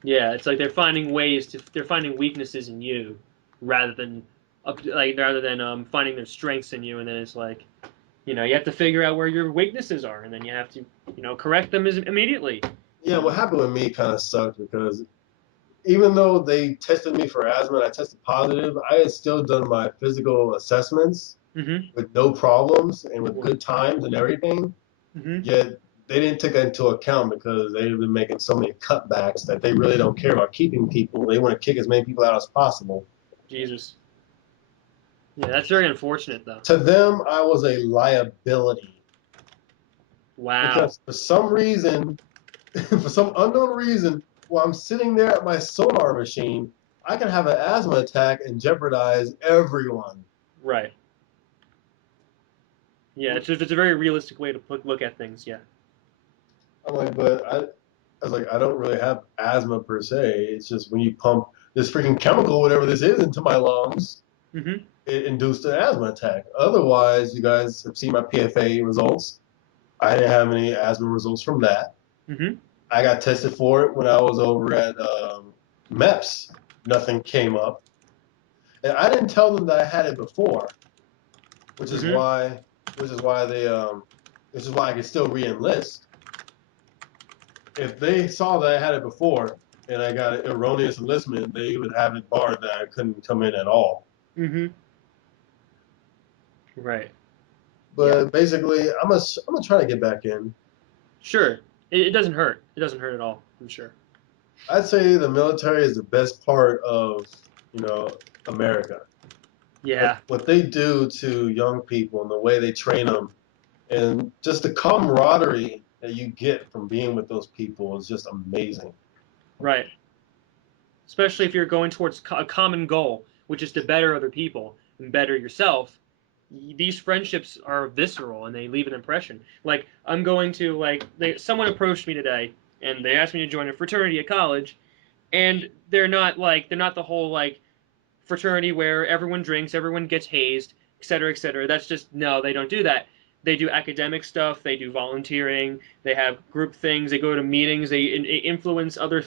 Yeah, it's like they're finding weaknesses in you rather than finding their strengths in you, and then it's like you have to figure out where your weaknesses are, and then you have to correct them immediately. Yeah, what happened with me kind of sucked because even though they tested me for asthma and I tested positive, I had still done my physical assessments. with no problems and with good times and everything. Yet they didn't take that into account because they've been making so many cutbacks that they really don't care about keeping people. They want to kick as many people out as possible. Jesus. Yeah, that's very unfortunate, though. To them, I was a liability. Wow. Because for some reason, for some unknown reason, while I'm sitting there at my sonar machine, I can have an asthma attack and jeopardize everyone. Right. Yeah, it's a very realistic way to look at things. Yeah. I'm like, but I was like, I don't really have asthma per se. It's just when you pump this freaking chemical, whatever this is, into my lungs, it induced an asthma attack. Otherwise, you guys have seen my PFA results. I didn't have any asthma results from that. I got tested for it when I was over at MEPS. Nothing came up, and I didn't tell them that I had it before, which is why I could still re-enlist. If they saw that I had it before and I got an erroneous enlistment, they would have it barred that I couldn't come in at all. Right. But basically, I'm gonna try to get back in. Sure. It doesn't hurt. It doesn't hurt at all. I'm sure. I'd say the military is the best part of America. Yeah. What they do to young people and the way they train them, and just the camaraderie that you get from being with those people is just amazing. Right. Especially if you're going towards a common goal, which is to better other people and better yourself. These friendships are visceral and they leave an impression. Like I'm going to someone approached me today and they asked me to join a fraternity at college, and they're not the whole fraternity where everyone drinks, everyone gets hazed, etc., etc. That's just no, they don't do that. They do academic stuff, they do volunteering, they have group things, they go to meetings, they influence other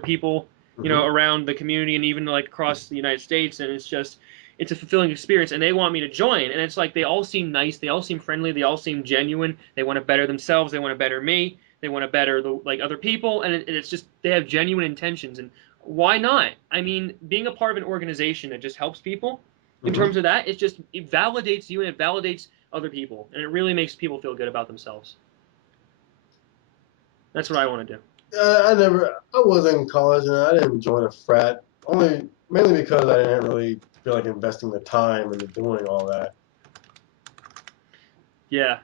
people, around the community and even across the United States, and it's a fulfilling experience, and they want me to join, and it's like they all seem nice, they all seem friendly, they all seem genuine, they want to better themselves, they want to better me, they want to better the other people, and it's just they have genuine intentions, and why not? I mean, being a part of an organization that just helps people, in terms of that, it validates you and it validates other people, and it really makes people feel good about themselves. That's what I want to do. I was in college and I didn't join a frat, mainly because I didn't really feel like investing the time into doing all that. Yeah,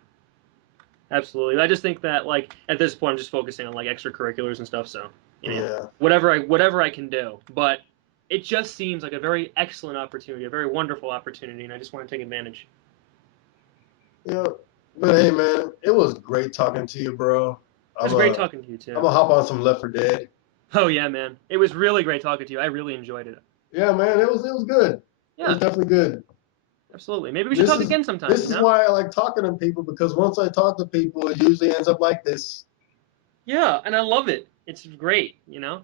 absolutely. I just think that at this point I'm just focusing on extracurriculars and stuff. So whatever I can do, but it just seems like a very excellent opportunity, a very wonderful opportunity, and I just want to take advantage. Yeah, but hey man, it was great talking to you, bro. It was great talking to you too. I'm gonna hop on some Left 4 Dead. Oh yeah, man. It was really great talking to you. I really enjoyed it. Yeah, man, it was good. Yeah. It was definitely good. Absolutely. Maybe we should talk again sometime. This is why I like talking to people, because once I talk to people, it usually ends up like this. Yeah, and I love it. It's great, I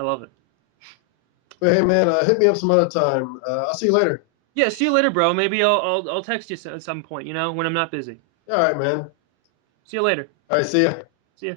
love it. But hey, man, hit me up some other time. I'll see you later. Yeah, see you later, bro. Maybe I'll text you at some point, when I'm not busy. All right, man. See you later. All right, see ya. See ya.